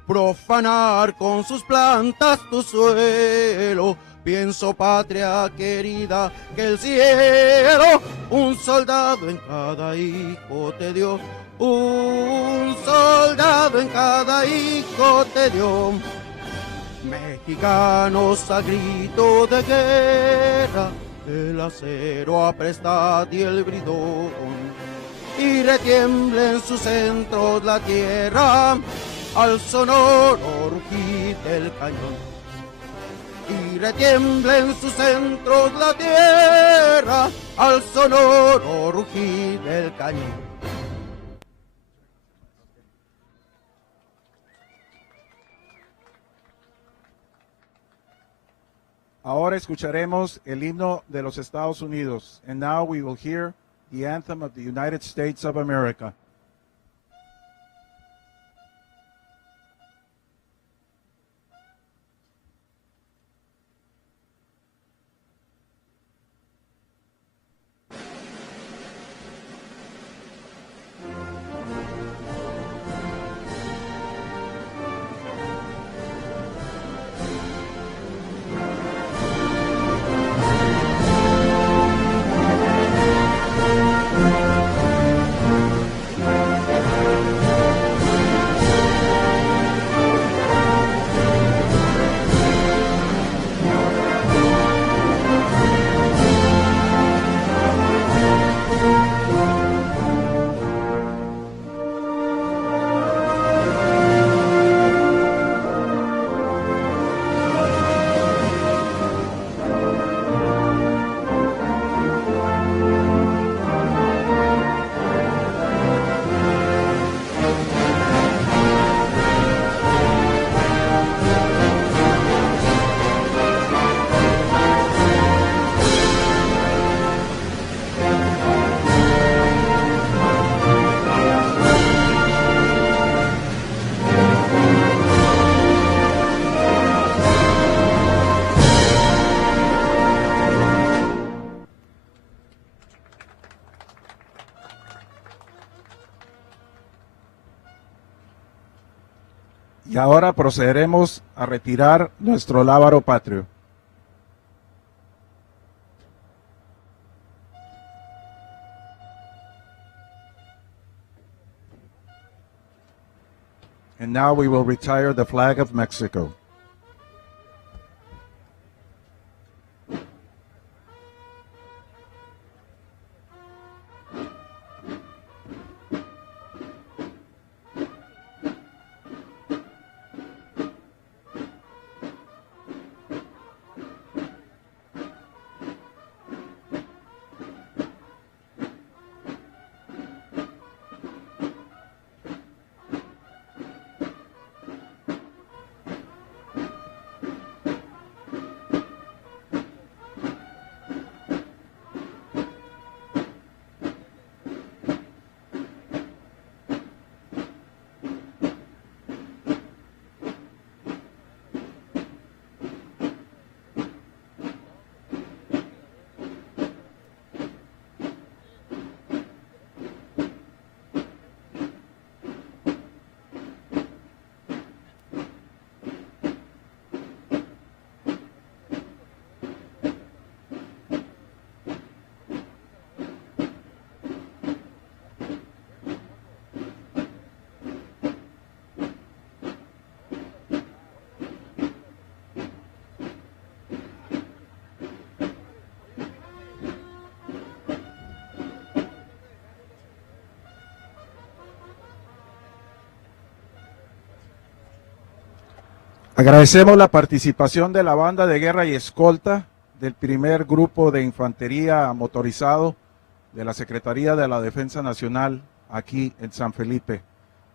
profanar con sus plantas tu suelo, pienso, patria querida, que el cielo un soldado en cada hijo te dio. Un soldado en cada hijo te dio. Mexicanos a grito de guerra, el acero aprestad y el bridón, y retiembla en sus centros la tierra al sonoro rugir del cañón. Y retiembla en sus centros la tierra al sonoro rugir del cañón. Ahora escucharemos el himno de los Estados Unidos. And now we will hear the anthem of the United States of America. Y ahora procederemos a retirar nuestro lábaro patrio. And now we will retire the flag of Mexico. Agradecemos la participación de la banda de guerra y escolta del primer grupo de infantería motorizado de la Secretaría de la Defensa Nacional aquí en San Felipe.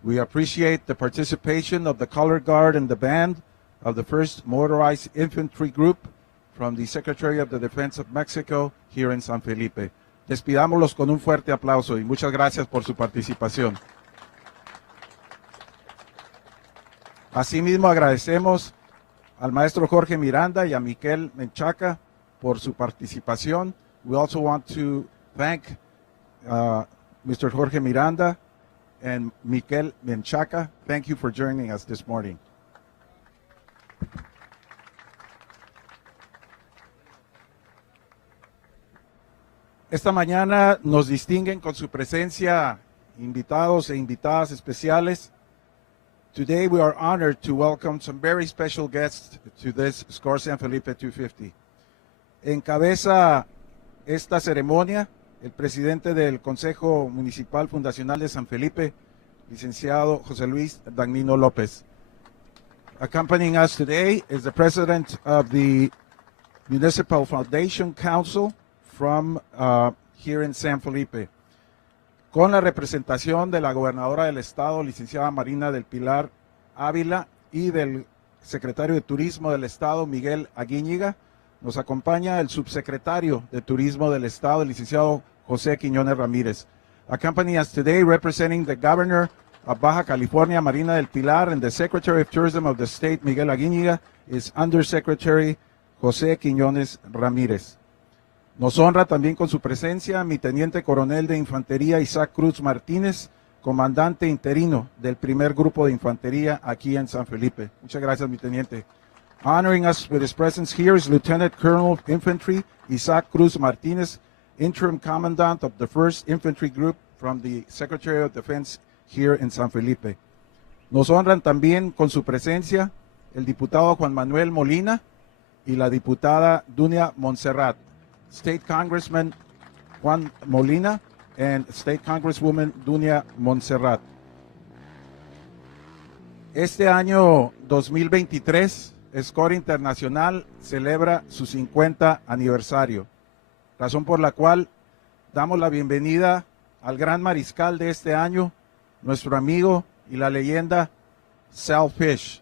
We appreciate the participation of the Color Guard and the band of the 1st Motorized Infantry Group from the Secretary of the Defense of Mexico here in San Felipe. Despidámoslos con un fuerte aplauso y muchas gracias por su participación. Asimismo, agradecemos al maestro Jorge Miranda y a Miquel Menchaca por su participación. We also want to thank Mr. Jorge Miranda and Miquel Menchaca. Thank you for joining us this morning. Esta mañana nos distinguen con su presencia invitados e invitadas especiales. Today we are honored to welcome some very special guests to this Score San Felipe 250. Encabeza esta ceremonia el presidente del Consejo Municipal Fundacional de San Felipe, licenciado José Luis Dagnino López. Accompanying us today is the president of the Municipal Foundation Council from here in San Felipe, con la representación de la gobernadora del estado, licenciada Marina del Pilar Ávila, y del secretario de Turismo del estado, Miguel Aguíñiga. Nos acompaña el subsecretario de Turismo del estado, el licenciado José Quiñones Ramírez. Accompanying us today, representing the governor of Baja California, Marina del Pilar, and the secretary of tourism of the state, Miguel Aguíñiga, is Undersecretary José Quiñones Ramírez. Nos honra también con su presencia mi teniente coronel de infantería Isaac Cruz Martínez, comandante interino del primer grupo de infantería aquí en San Felipe. Muchas gracias, mi teniente. Honoring us with his presence here is Lieutenant Colonel of Infantry Isaac Cruz Martínez, interim commandant of the 1st Infantry Group from the Secretary of Defense here in San Felipe. Nos honran también con su presencia el diputado Juan Manuel Molina y la diputada Dunia Montserrat. State Congressman Juan Molina and State Congresswoman Dunia Montserrat. Este año 2023, Score Internacional celebra su 50 aniversario, razón por la cual damos la bienvenida al gran mariscal de este año, nuestro amigo y la leyenda Sal Fish.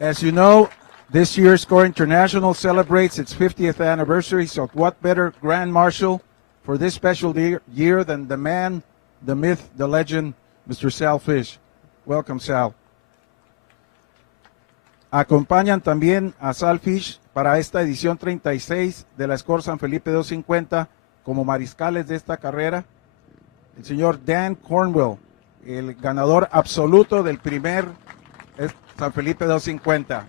As you know, this year, Score International celebrates its 50th anniversary, so what better Grand Marshal for this special year than the man, the myth, the legend, Mr. Sal Fish. Welcome, Sal. Acompañan también a Sal Fish para esta edición 36 de la Score San Felipe 250 como mariscales de esta carrera, el señor Dan Cornwell, el ganador absoluto del primer San Felipe 250.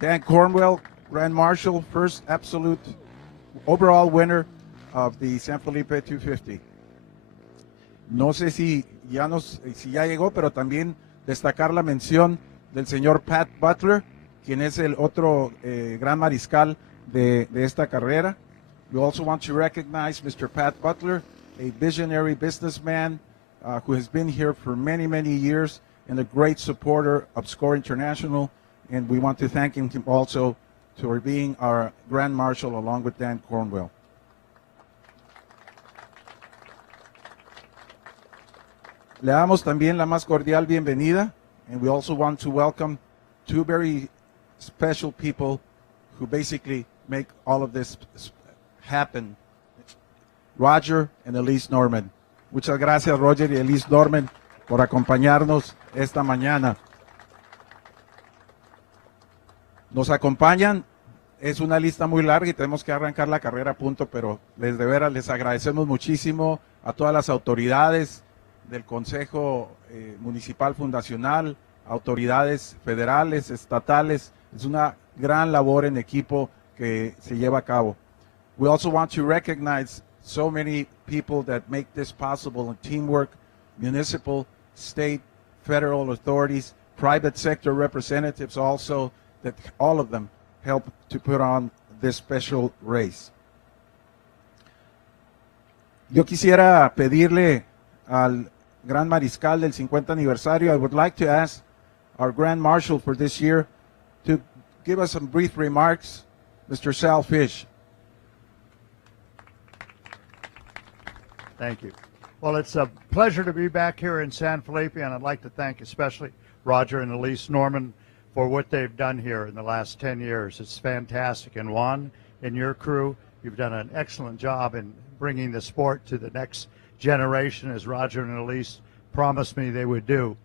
Dan Cornwell, Grand Marshal, first absolute overall winner of the San Felipe 250. No sé si ya llegó, pero también destacar la mención del señor Pat Butler, quien es el otro gran mariscal de esta carrera. We also want to recognize Mr. Pat Butler, a visionary businessman who has been here for many, many years and a great supporter of SCORE International. And we want to thank him also for being our Grand Marshal along with Dan Cornwell. Le damos también la más cordial bienvenida, and we also want to welcome two very special people who basically make all of this happen. Roger and Elise Norman. Muchas gracias, Roger y Elise Norman, por acompañarnos esta mañana. Nos acompañan, es una lista muy larga y tenemos que arrancar la carrera a punto, pero de veras les agradecemos muchísimo a todas las autoridades del Consejo Municipal Fundacional, autoridades federales, estatales. Es una gran labor en equipo que se lleva a cabo. We also want to recognize so many people that make this possible in teamwork, municipal, state, federal authorities, private sector representatives also, that all of them help to put on this special race. Yo quisiera pedirle al Gran Mariscal del 50 aniversario, I would like to ask our Grand Marshal for this year to give us some brief remarks, Mr. Sal Fish. Thank you. Well, it's a pleasure to be back here in San Felipe, and I'd like to thank especially Roger and Elise Norman for what they've done here in the last 10 years. It's fantastic. And Juan and your crew, you've done an excellent job in bringing the sport to the next generation, as Roger and Elise promised me they would do.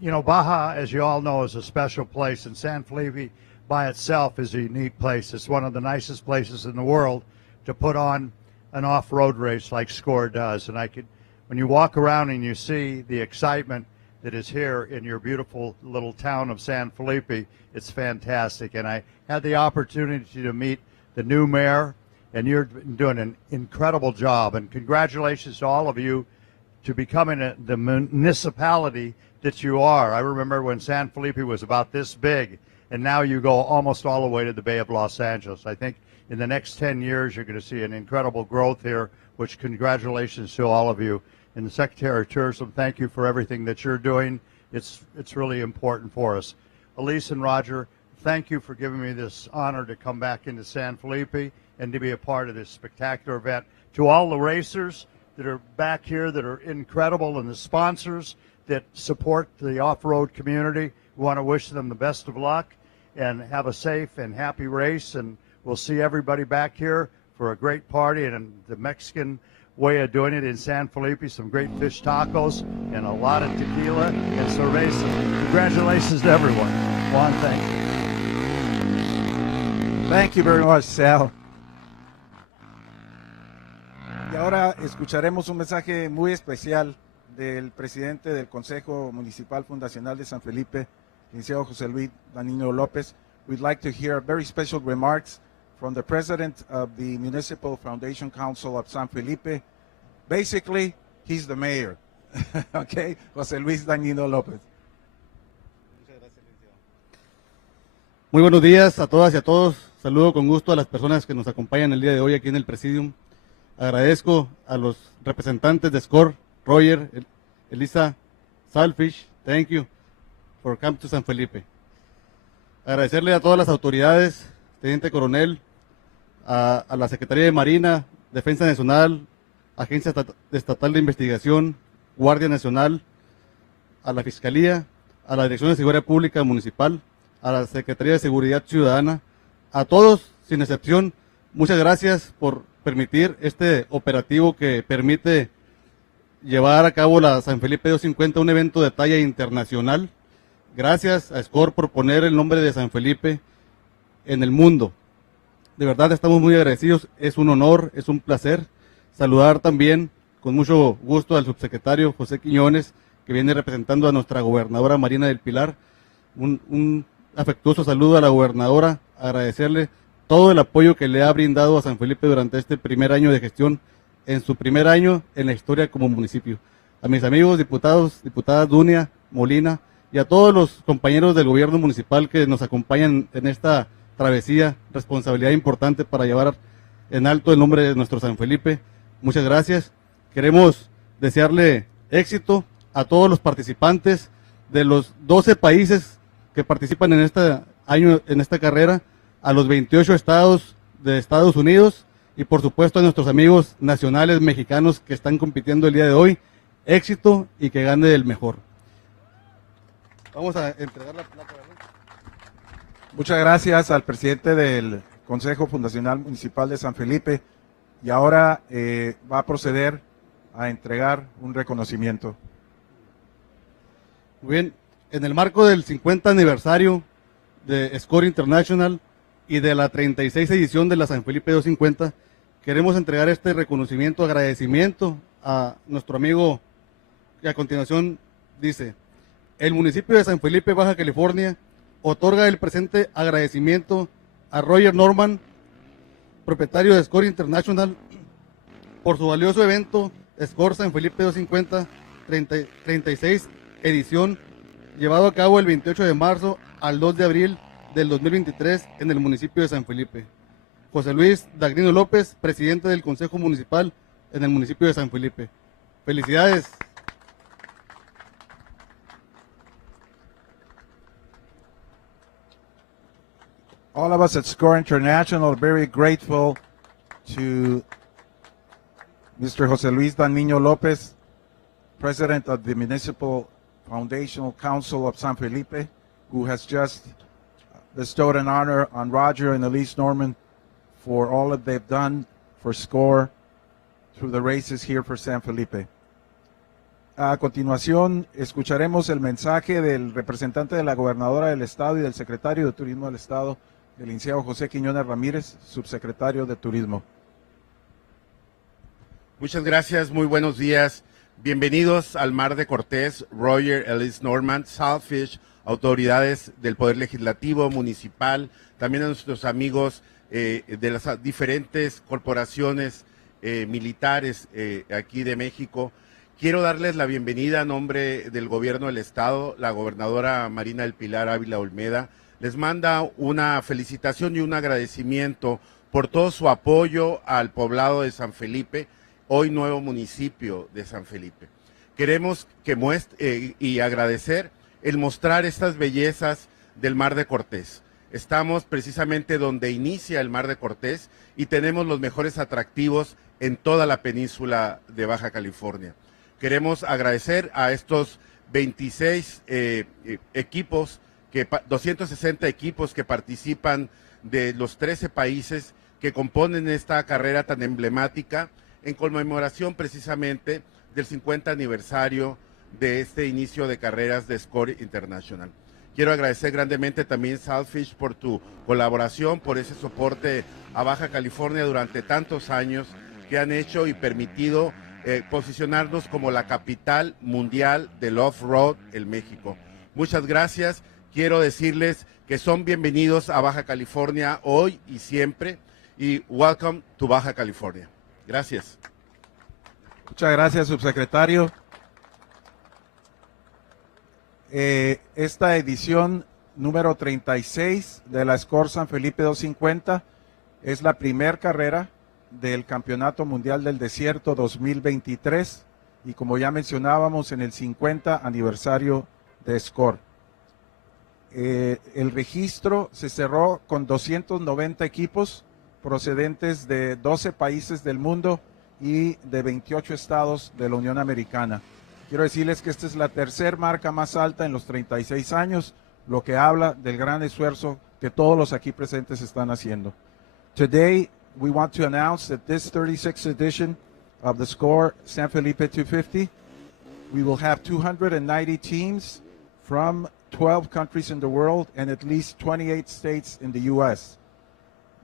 You know, Baja, as you all know, is a special place, and San Felipe by itself is a unique place. It's one of the nicest places in the world to put on an off-road race like SCORE does. And when you walk around and you see the excitement that is here in your beautiful little town of San Felipe, it's fantastic. And I had the opportunity to meet the new mayor, and you're doing an incredible job. And congratulations to all of you to becoming the municipality that you are. I remember when San Felipe was about this big, and now you go almost all the way to the Bay of Los Angeles. I think in the next 10 years you're going to see an incredible growth here, which congratulations to all of you. And the Secretary of Tourism, thank you for everything that you're doing. It's really important for us. Elise and Roger, thank you for giving me this honor to come back into San Felipe and to be a part of this spectacular event. To all the racers that are back here that are incredible, and the sponsors that support the off-road community, we want to wish them the best of luck and have a safe and happy race. And we'll see everybody back here for a great party and the Mexican way of doing it in San Felipe, some great fish tacos and a lot of tequila and cerveza. Congratulations to everyone. Juan, thank you. Thank you very much, Sal. Y ahora escucharemos un mensaje muy especial del presidente del Consejo Municipal Fundacional de San Felipe, licenciado José Luis Danilo López. We'd like to hear very special remarks from the president of the Municipal Foundation Council of San Felipe. Basically, he's the mayor. Okay, José Luis Danilo López. Muy buenos días a todas y a todos. Saludo con gusto a las personas que nos acompañan el día de hoy aquí en el Presidium. Agradezco a los representantes de SCORE, Roger, Elisa, Salfish, thank you for coming to San Felipe. Agradecerle a todas las autoridades, Teniente Coronel, a la Secretaría de Marina, Defensa Nacional, Agencia Estatal de Investigación, Guardia Nacional, a la Fiscalía, a la Dirección de Seguridad Pública Municipal, a la Secretaría de Seguridad Ciudadana, a todos, sin excepción, muchas gracias por permitir este operativo que permite llevar a cabo la San Felipe 250, un evento de talla internacional. Gracias a SCORE por poner el nombre de San Felipe en el mundo. De verdad estamos muy agradecidos, es un honor, es un placer. Saludar también con mucho gusto al subsecretario José Quiñones, que viene representando a nuestra gobernadora Marina del Pilar. Un afectuoso saludo a la gobernadora, agradecerle todo el apoyo que le ha brindado a San Felipe durante este primer año de gestión, en su primer año en la historia como municipio. A mis amigos diputados, diputadas Dunia, Molina y a todos los compañeros del gobierno municipal que nos acompañan en esta travesía, responsabilidad importante para llevar en alto el nombre de nuestro San Felipe. Muchas gracias. Queremos desearle éxito a todos los participantes de los 12 países que participan en esta carrera, a los 28 estados de Estados Unidos y por supuesto a nuestros amigos nacionales mexicanos que están compitiendo el día de hoy. Éxito y que gane el mejor. Vamos a entregar la placa, ¿verdad? Muchas gracias al presidente del Consejo Fundacional Municipal de San Felipe y ahora va a proceder a entregar un reconocimiento. Muy bien, en el marco del 50 aniversario de Score International y de la 36 edición de la San Felipe 250, queremos entregar este reconocimiento, agradecimiento a nuestro amigo que a continuación dice: el municipio de San Felipe, Baja California, otorga el presente agradecimiento a Roger Norman, propietario de Score International, por su valioso evento Score San Felipe 250 36 edición, llevado a cabo el 28 de marzo al 2 de abril del 2023 en el municipio de San Felipe. José Luis Dagnino López, presidente del Consejo Municipal en el municipio de San Felipe. Felicidades. All of us at Score International are very grateful to Mr. José Luis Dagnino López, President of the Municipal Foundational Council of San Felipe, who has just bestowed an honor on Roger and Elise Norman for all that they've done for Score through the races here for San Felipe. A continuación, escucharemos el mensaje del representante de la gobernadora del estado y del secretario de Turismo del estado, el licenciado José Quiñones Ramírez, subsecretario de Turismo. Muchas gracias, muy buenos días. Bienvenidos al Mar de Cortés, Roger, Ellis Norman, Saltfish, autoridades del Poder Legislativo, Municipal, también a nuestros amigos de las diferentes corporaciones militares aquí de México. Quiero darles la bienvenida a nombre del Gobierno del Estado, la gobernadora Marina del Pilar Ávila Olmeda. Les manda una felicitación y un agradecimiento por todo su apoyo al poblado de San Felipe, hoy nuevo municipio de San Felipe. Queremos que y agradecer el mostrar estas bellezas del Mar de Cortés. Estamos precisamente donde inicia el Mar de Cortés y tenemos los mejores atractivos en toda la península de Baja California. Queremos agradecer a estos 26 equipos, 260 equipos que participan de los 13 países que componen esta carrera tan emblemática en conmemoración precisamente del 50 aniversario de este inicio de carreras de Score International. Quiero agradecer grandemente también, Saltfish, por tu colaboración, por ese soporte a Baja California durante tantos años que han hecho y permitido posicionarnos como la capital mundial del off-road en México. Muchas gracias. Quiero decirles que son bienvenidos a Baja California hoy y siempre, y welcome to Baja California. Gracias. Muchas gracias, subsecretario. Esta edición número 36 de la Score San Felipe 250 es la primer carrera del Campeonato Mundial del Desierto 2023 y, como ya mencionábamos, en el 50 aniversario de Score. El registro se cerró con 290 equipos procedentes de 12 países del mundo y de 28 estados de la Unión Americana. Quiero decirles que esta es la tercera marca más alta en los 36 años, lo que habla del gran esfuerzo que todos los aquí presentes están haciendo. Today, we want to announce that this 36th edition of the Score San Felipe 250, we will have 290 teams from 12 countries in the world and at least 28 states in the U.S.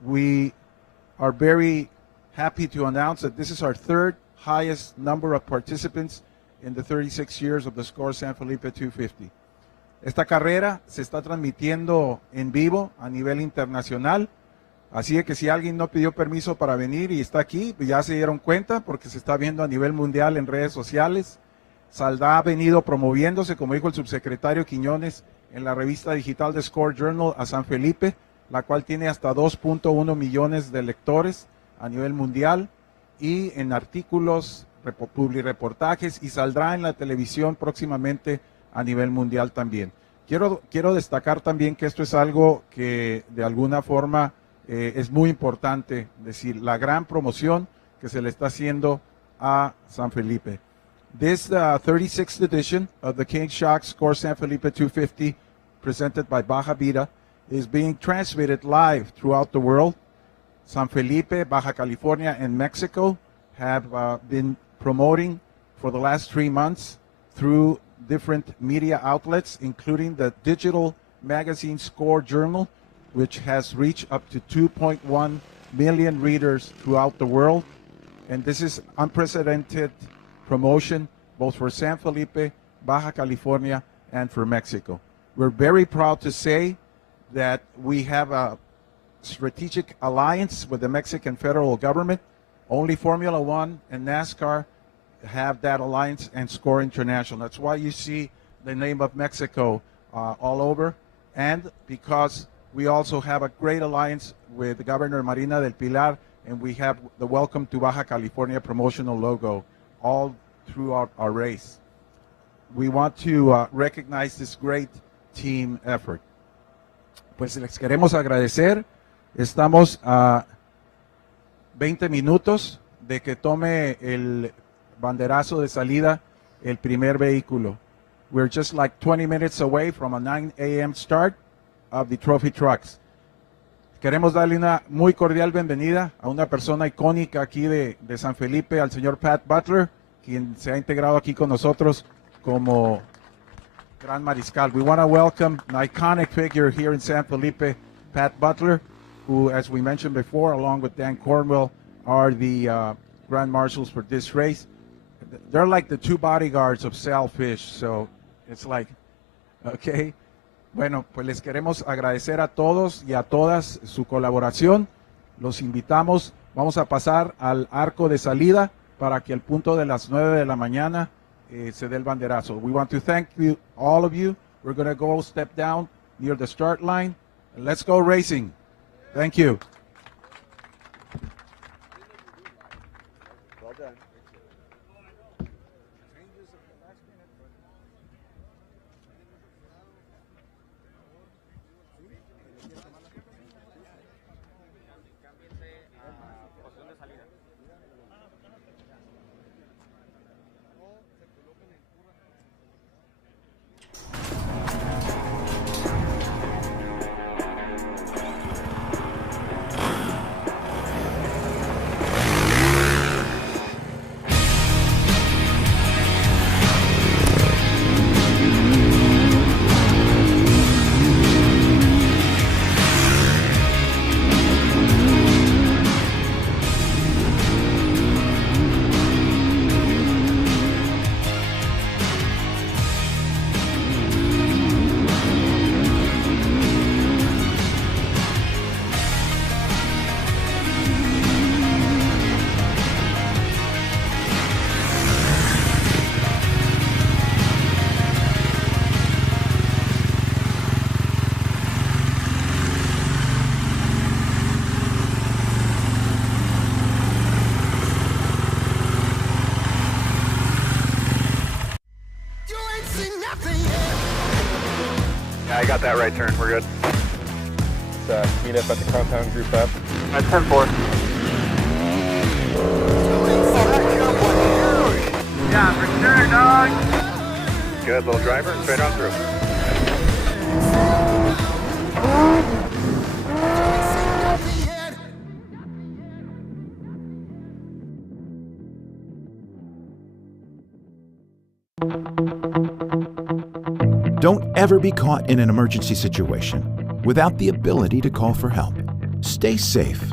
We are very happy to announce that this is our third highest number of participants in the 36 years of the SCORE San Felipe 250. Esta carrera se está transmitiendo en vivo a nivel internacional, así que si alguien no pidió permiso para venir y está aquí, pues ya se dieron cuenta porque se está viendo a nivel mundial en redes sociales. Saldá ha venido promoviéndose, como dijo el subsecretario Quiñones, en la revista digital de Score Journal a San Felipe, la cual tiene hasta 2.1 millones de lectores a nivel mundial, y en artículos, publireportajes, y saldrá en la televisión próximamente a nivel mundial también. Quiero destacar también que esto es algo que de alguna forma es muy importante, decir, la gran promoción que se le está haciendo a San Felipe. This 36th edition of the King Shock Score San Felipe 250, presented by Baja Vida, is being transmitted live throughout the world. San Felipe, Baja California, and Mexico have been promoting for the last 3 months through different media outlets, including the digital magazine Score Journal, which has reached up to 2.1 million readers throughout the world. And this is unprecedented promotion both for San Felipe, Baja California, and for Mexico. We're very proud to say that we have a strategic alliance with the Mexican federal government. Only Formula One and NASCAR have that alliance, and Score International. That's why you see the name of Mexico all over. And because we also have a great alliance with Governor Marina del Pilar, and we have the Welcome to Baja California promotional logo all throughout our race. We want to recognize this great team effort. Pues les queremos agradecer. Estamos a 20 minutos de que tome el banderazo de salida el primer vehículo. We're just like 20 minutes away from a 9 a.m. start of the trophy trucks. Queremos darle una muy cordial bienvenida a una persona icónica aquí de San Felipe, al señor Pat Butler, quien se ha integrado aquí con nosotros como Gran Mariscal. We want to welcome an iconic figure here in San Felipe, Pat Butler, who, as we mentioned before, along with Dan Cornwell, are the Grand Marshals for this race. They're like the two bodyguards of Sailfish, so it's like, okay. Bueno, pues les queremos agradecer a todos y a todas su colaboración. Los invitamos, vamos a pasar al arco de salida para que al punto de las 9 de la mañana se dé el banderazo. We want to thank you, all of you. We're going to go step down near the start line, and let's go racing. Thank you. Well done. I got that right turn. We're good. Let's meet up at the compound group up. At 10-4. Yeah, for sure, dog. Good, little driver, straight on through. Don't ever be caught in an emergency situation without the ability to call for help. Stay safe.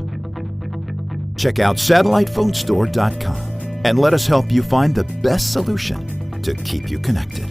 Check out SatellitePhoneStore.com. and let us help you find the best solution to keep you connected.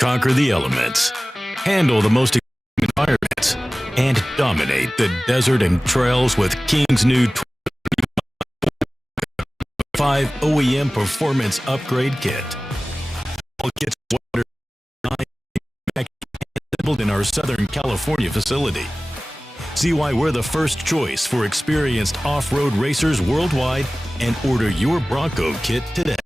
Conquer the elements, handle the most extreme environments, and dominate the desert and trails with King's new 5 OEM Performance Upgrade Kit. All kits assembled in our Southern California facility. See why we're the first choice for experienced off-road racers worldwide and order your Bronco kit today.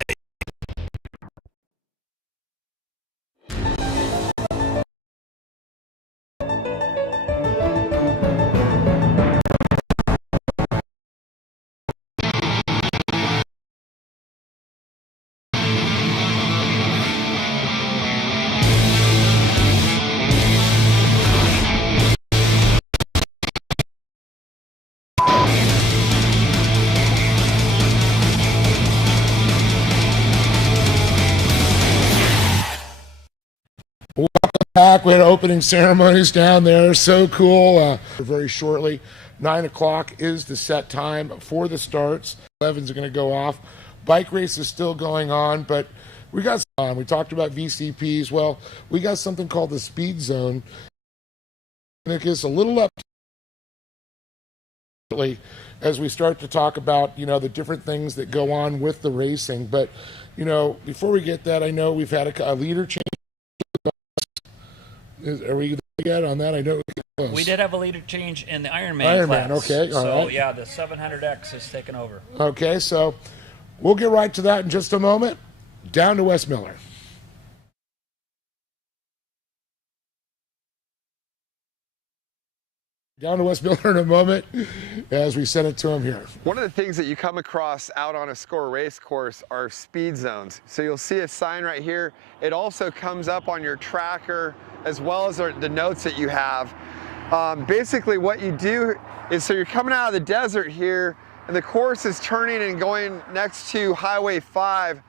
Back, we had opening ceremonies down there, so cool. Very shortly, 9 o'clock is the set time for the starts. 11s are going to go off. Bike race is still going on, but we got on. We talked about VCPs. Well, we got something called the speed zone. It gets a little up as we start to talk about, the different things that go on with the racing. But, before we get that, I know we've had a leader change. Are we yet on that? I know we did have a leader change in the Ironman class. Okay, all so right. Yeah, the 700X has taken over. Okay, so we'll get right to that in just a moment. Down to Wes Miller. Down to Wes Miller in a moment as we send it to him here. One of the things that you come across out on a SCORE race course are speed zones. So you'll see a sign right here. It also comes up on your tracker as well as the notes that you have. Basically what you do is, so you're coming out of the desert here and the course is turning and going next to Highway 5.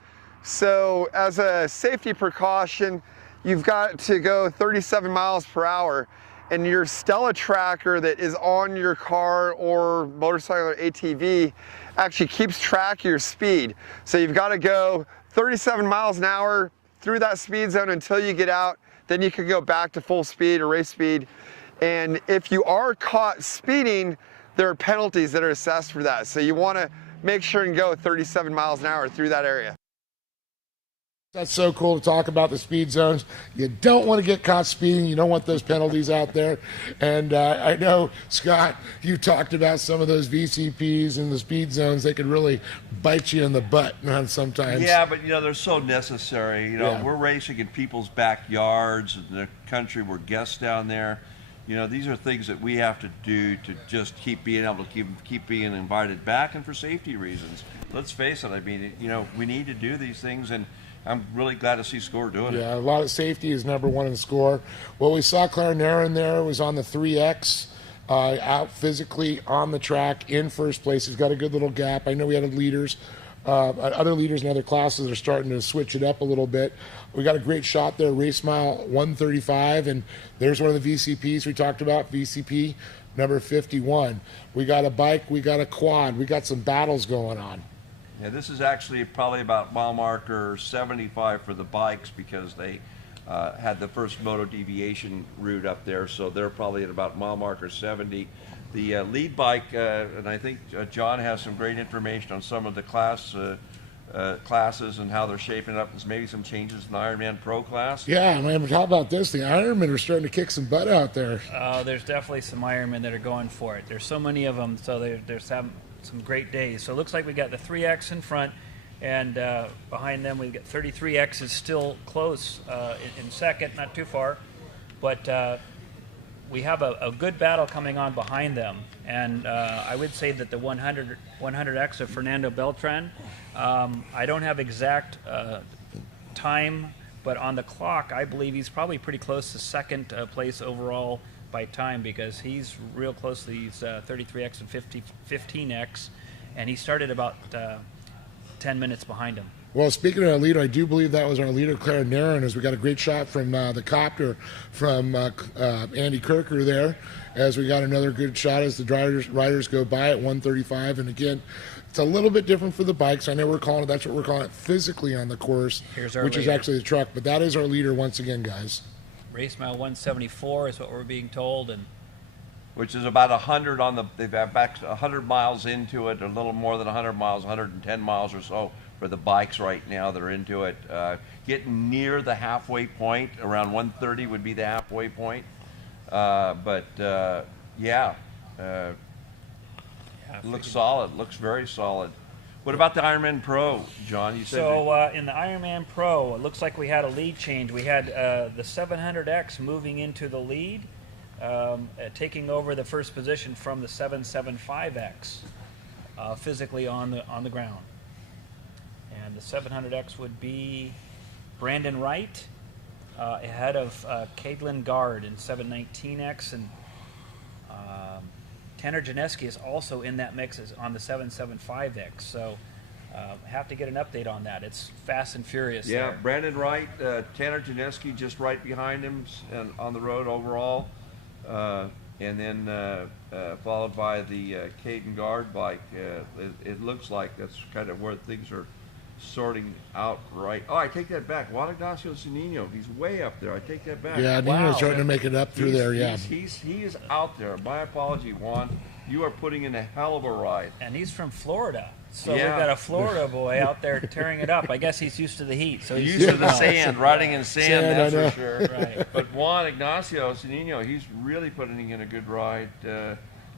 So as a safety precaution, you've got to go 37 miles per hour. And your Stella tracker that is on your car or motorcycle or ATV actually keeps track of your speed. So you've got to go 37 miles an hour through that speed zone until you get out. Then you can go back to full speed or race speed. And if you are caught speeding, there are penalties that are assessed for that. So you want to make sure and go 37 miles an hour through that area. That's so cool to talk about the speed zones. You don't want to get caught speeding. You don't want those penalties out there. And I know, Scott, you talked about some of those VCPs and the speed zones. They could really bite you in the butt sometimes. Yeah, but, they're so necessary. Yeah. We're racing in people's backyards in the country. We're guests down there. These are things that we have to do to just keep being able to keep being invited back, and for safety reasons. Let's face it. I mean, we need to do these things, and I'm really glad to see SCORE doing it. Yeah, a lot of safety is number one in SCORE. Well, we saw Clarinera in there. Was on the 3X, out physically on the track in first place. He's got a good little gap. I know we had leaders Other leaders in other classes are starting to switch it up a little bit. We got a great shot there, race mile 135, and there's one of the VCPs we talked about, VCP number 51. We got a bike, we got a quad, we got some battles going on. Yeah, this is actually probably about mile marker 75 for the bikes, because they had the first moto deviation route up there, so they're probably at about mile marker 70. The lead bike, and I think John has some great information on some of the classes and how they're shaping up. There's maybe some changes in the Ironman Pro class. Yeah, man, how about this? The Ironmen are starting to kick some butt out there. There's definitely some Ironmen that are going for it. There's so many of them, so there's some great days. So it looks like we got the 3X in front, and behind them we've got 33X is still close in second, not too far, but we have a good battle coming on behind them, and I would say that the 100X of Fernando Beltran, I don't have exact time, but on the clock I believe he's probably pretty close to second place overall by time, because he's real close to these 33X and 15X, and he started about 10 minutes behind him. Well, speaking of our leader, I do believe that was our leader, Claire Nairn, as we got a great shot from the copter from Andy Kirker there, as we got another good shot as the riders go by at 135. And again, it's a little bit different for the bikes. I know that's what we're calling it physically on the course, which is actually the truck, but that is our leader once again, guys. Race mile 174 is what we're being told, and which is about 100 on the, they've back 100 miles into it, a little more than 100 miles, 110 miles or so for the bikes right now that are into it. Getting near the halfway point, around 130 would be the halfway point. Yeah, looks solid, looks very solid. What about the Ironman Pro, John? You said so. In the Ironman Pro, it looks like we had a lead change. We had the 700X moving into the lead, taking over the first position from the 775X, physically on the ground. And the 700X would be Brandon Wright ahead of Caitlin Gard in 719X, and Tanner Janeski is also in that mix on the 775X. So have to get an update on that. It's fast and furious. Yeah, there. Brandon Wright, Tanner Janeski just right behind him and on the road overall. And then followed by the Caden Gard bike. It looks like that's kind of where things are sorting out right. Oh, I take that back. Juan Ignacio Zunino, he's way up there. I take that back. Yeah, Nino's starting to make it up through there, yeah. He is out there. My apology, Juan. You are putting in a hell of a ride. And he's from Florida. So we've got a Florida boy out there tearing it up. I guess he's used to the heat. So he's used to the sand, riding in sand, that's for sure. Right. But Juan Ignacio Zunino, he's really putting in a good ride.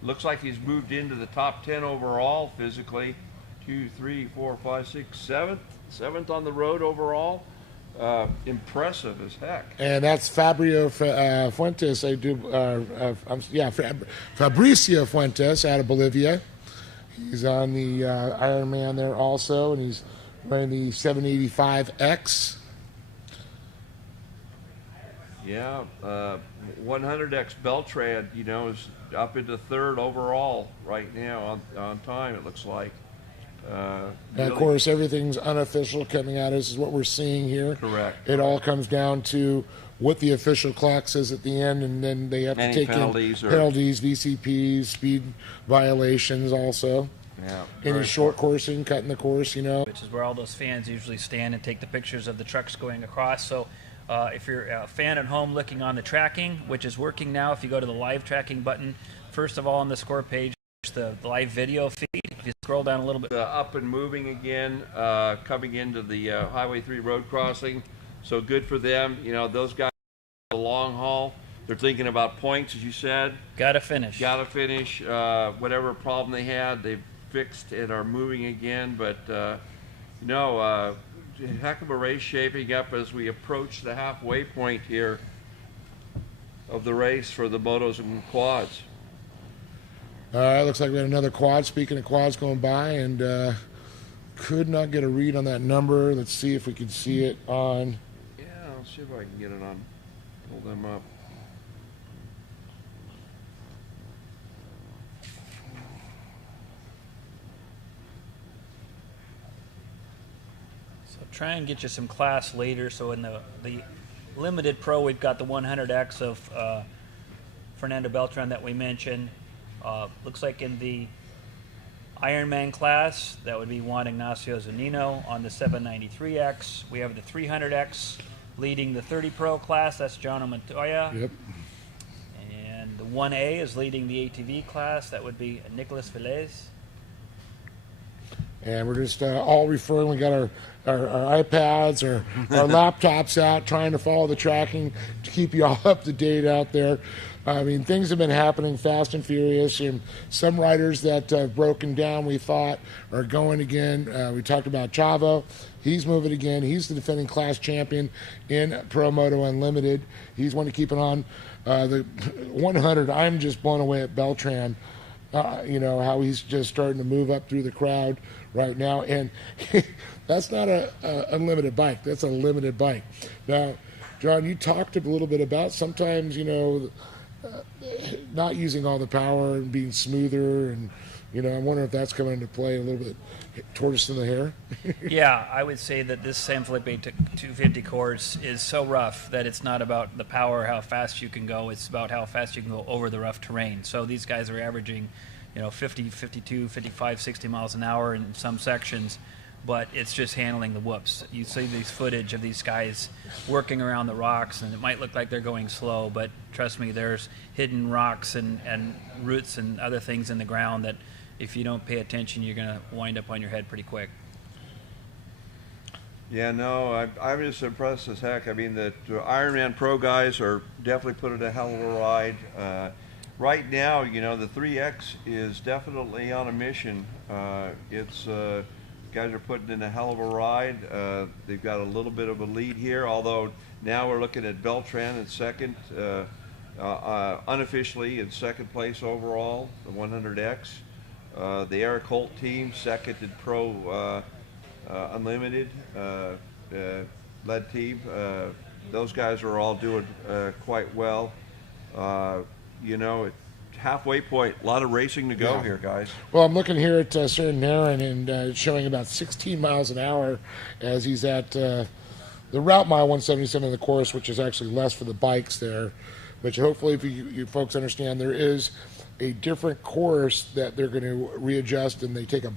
Looks like he's moved into the top 10 overall physically. 2, 3, 4, 5, 6, 7th on the road overall. Impressive as heck. And that's Fabio Fuentes. Fabricio Fuentes out of Bolivia. He's on the Ironman there also, and he's wearing the 785X. Yeah, 100X Beltran, is up into 3rd overall right now on time, it looks like. And of course, everything's unofficial coming out. This is what we're seeing here. Correct. It all comes down to what the official clock says at the end, and then they have to take penalties in penalties, VCPs, speed violations also. Yeah. Any short coursing, cutting the course, Which is where all those fans usually stand and take the pictures of the trucks going across. So if you're a fan at home looking on the tracking, which is working now, if you go to the live tracking button, first of all on the score page, the live video feed. If you scroll down a little bit. Up and moving again, coming into the Highway 3 road crossing. So good for them. Those guys, the long haul, they're thinking about points, as you said. Gotta finish. Whatever problem they had, they've fixed and are moving again. But, heck of a race shaping up as we approach the halfway point here of the race for the motos and quads. All right, looks like we had another quad. Speaking of quads going by, and could not get a read on that number. Let's see if we can see it on. Yeah, I'll see if I can get it on. Pull them up. So try and get you some class later. So in the limited pro, we've got the 100X of Fernando Beltran that we mentioned. Looks like in the Ironman class, that would be Juan Ignacio Zunino. On the 793X, we have the 300X leading the 30 pro class. That's John Montoya. Yep. And the 1A is leading the ATV class. That would be Nicholas Velez. And we're just all referring. We got our iPads or our laptops out, trying to follow the tracking to keep you all up to date out there. I mean, things have been happening fast and furious, and some riders that have broken down, we thought, are going again. We talked about Chavo. He's moving again. He's the defending class champion in Pro Moto Unlimited. He's one to keep it on. The 100, I'm just blown away at Beltran. You know, how he's just starting to move up through the crowd right now. And that's not a unlimited bike. That's a limited bike. Now, John, you talked a little bit about sometimes, you know, not using all the power and being smoother, and you know, I wonder if that's coming into play a little bit. Tortoise in the hair. Yeah, I would say that this San Felipe 250 course is so rough that it's not about the power, how fast you can go. It's about how fast you can go over the rough terrain. So these guys are averaging, you know, 50, 52, 55, 60 miles an hour in some sections, but it's just handling the whoops. You see these footage of these guys working around the rocks, and it might look like they're going slow, but trust me, there's hidden rocks and roots and other things in the ground that if you don't pay attention, you're going to wind up on your head pretty quick. Yeah, no, I'm just impressed as heck. I mean, the Ironman Pro guys are definitely putting a hell of a ride. Right now, you know, the 3X is definitely on a mission. Guys are putting in a hell of a ride. They've got a little bit of a lead here, although now we're looking at Beltran in second, unofficially in second place overall, the 100X. The Eric Holt team, second in Pro Unlimited, led team. Those guys are all doing quite well. You know, halfway point, a lot of racing to go here, guys. Well, I'm looking here at Sir Naren, and it's showing about 16 miles an hour as he's at the route mile 177 of the course, which is actually less for the bikes there. But hopefully, if you folks understand, there is a different course that they're going to readjust, and they take a bike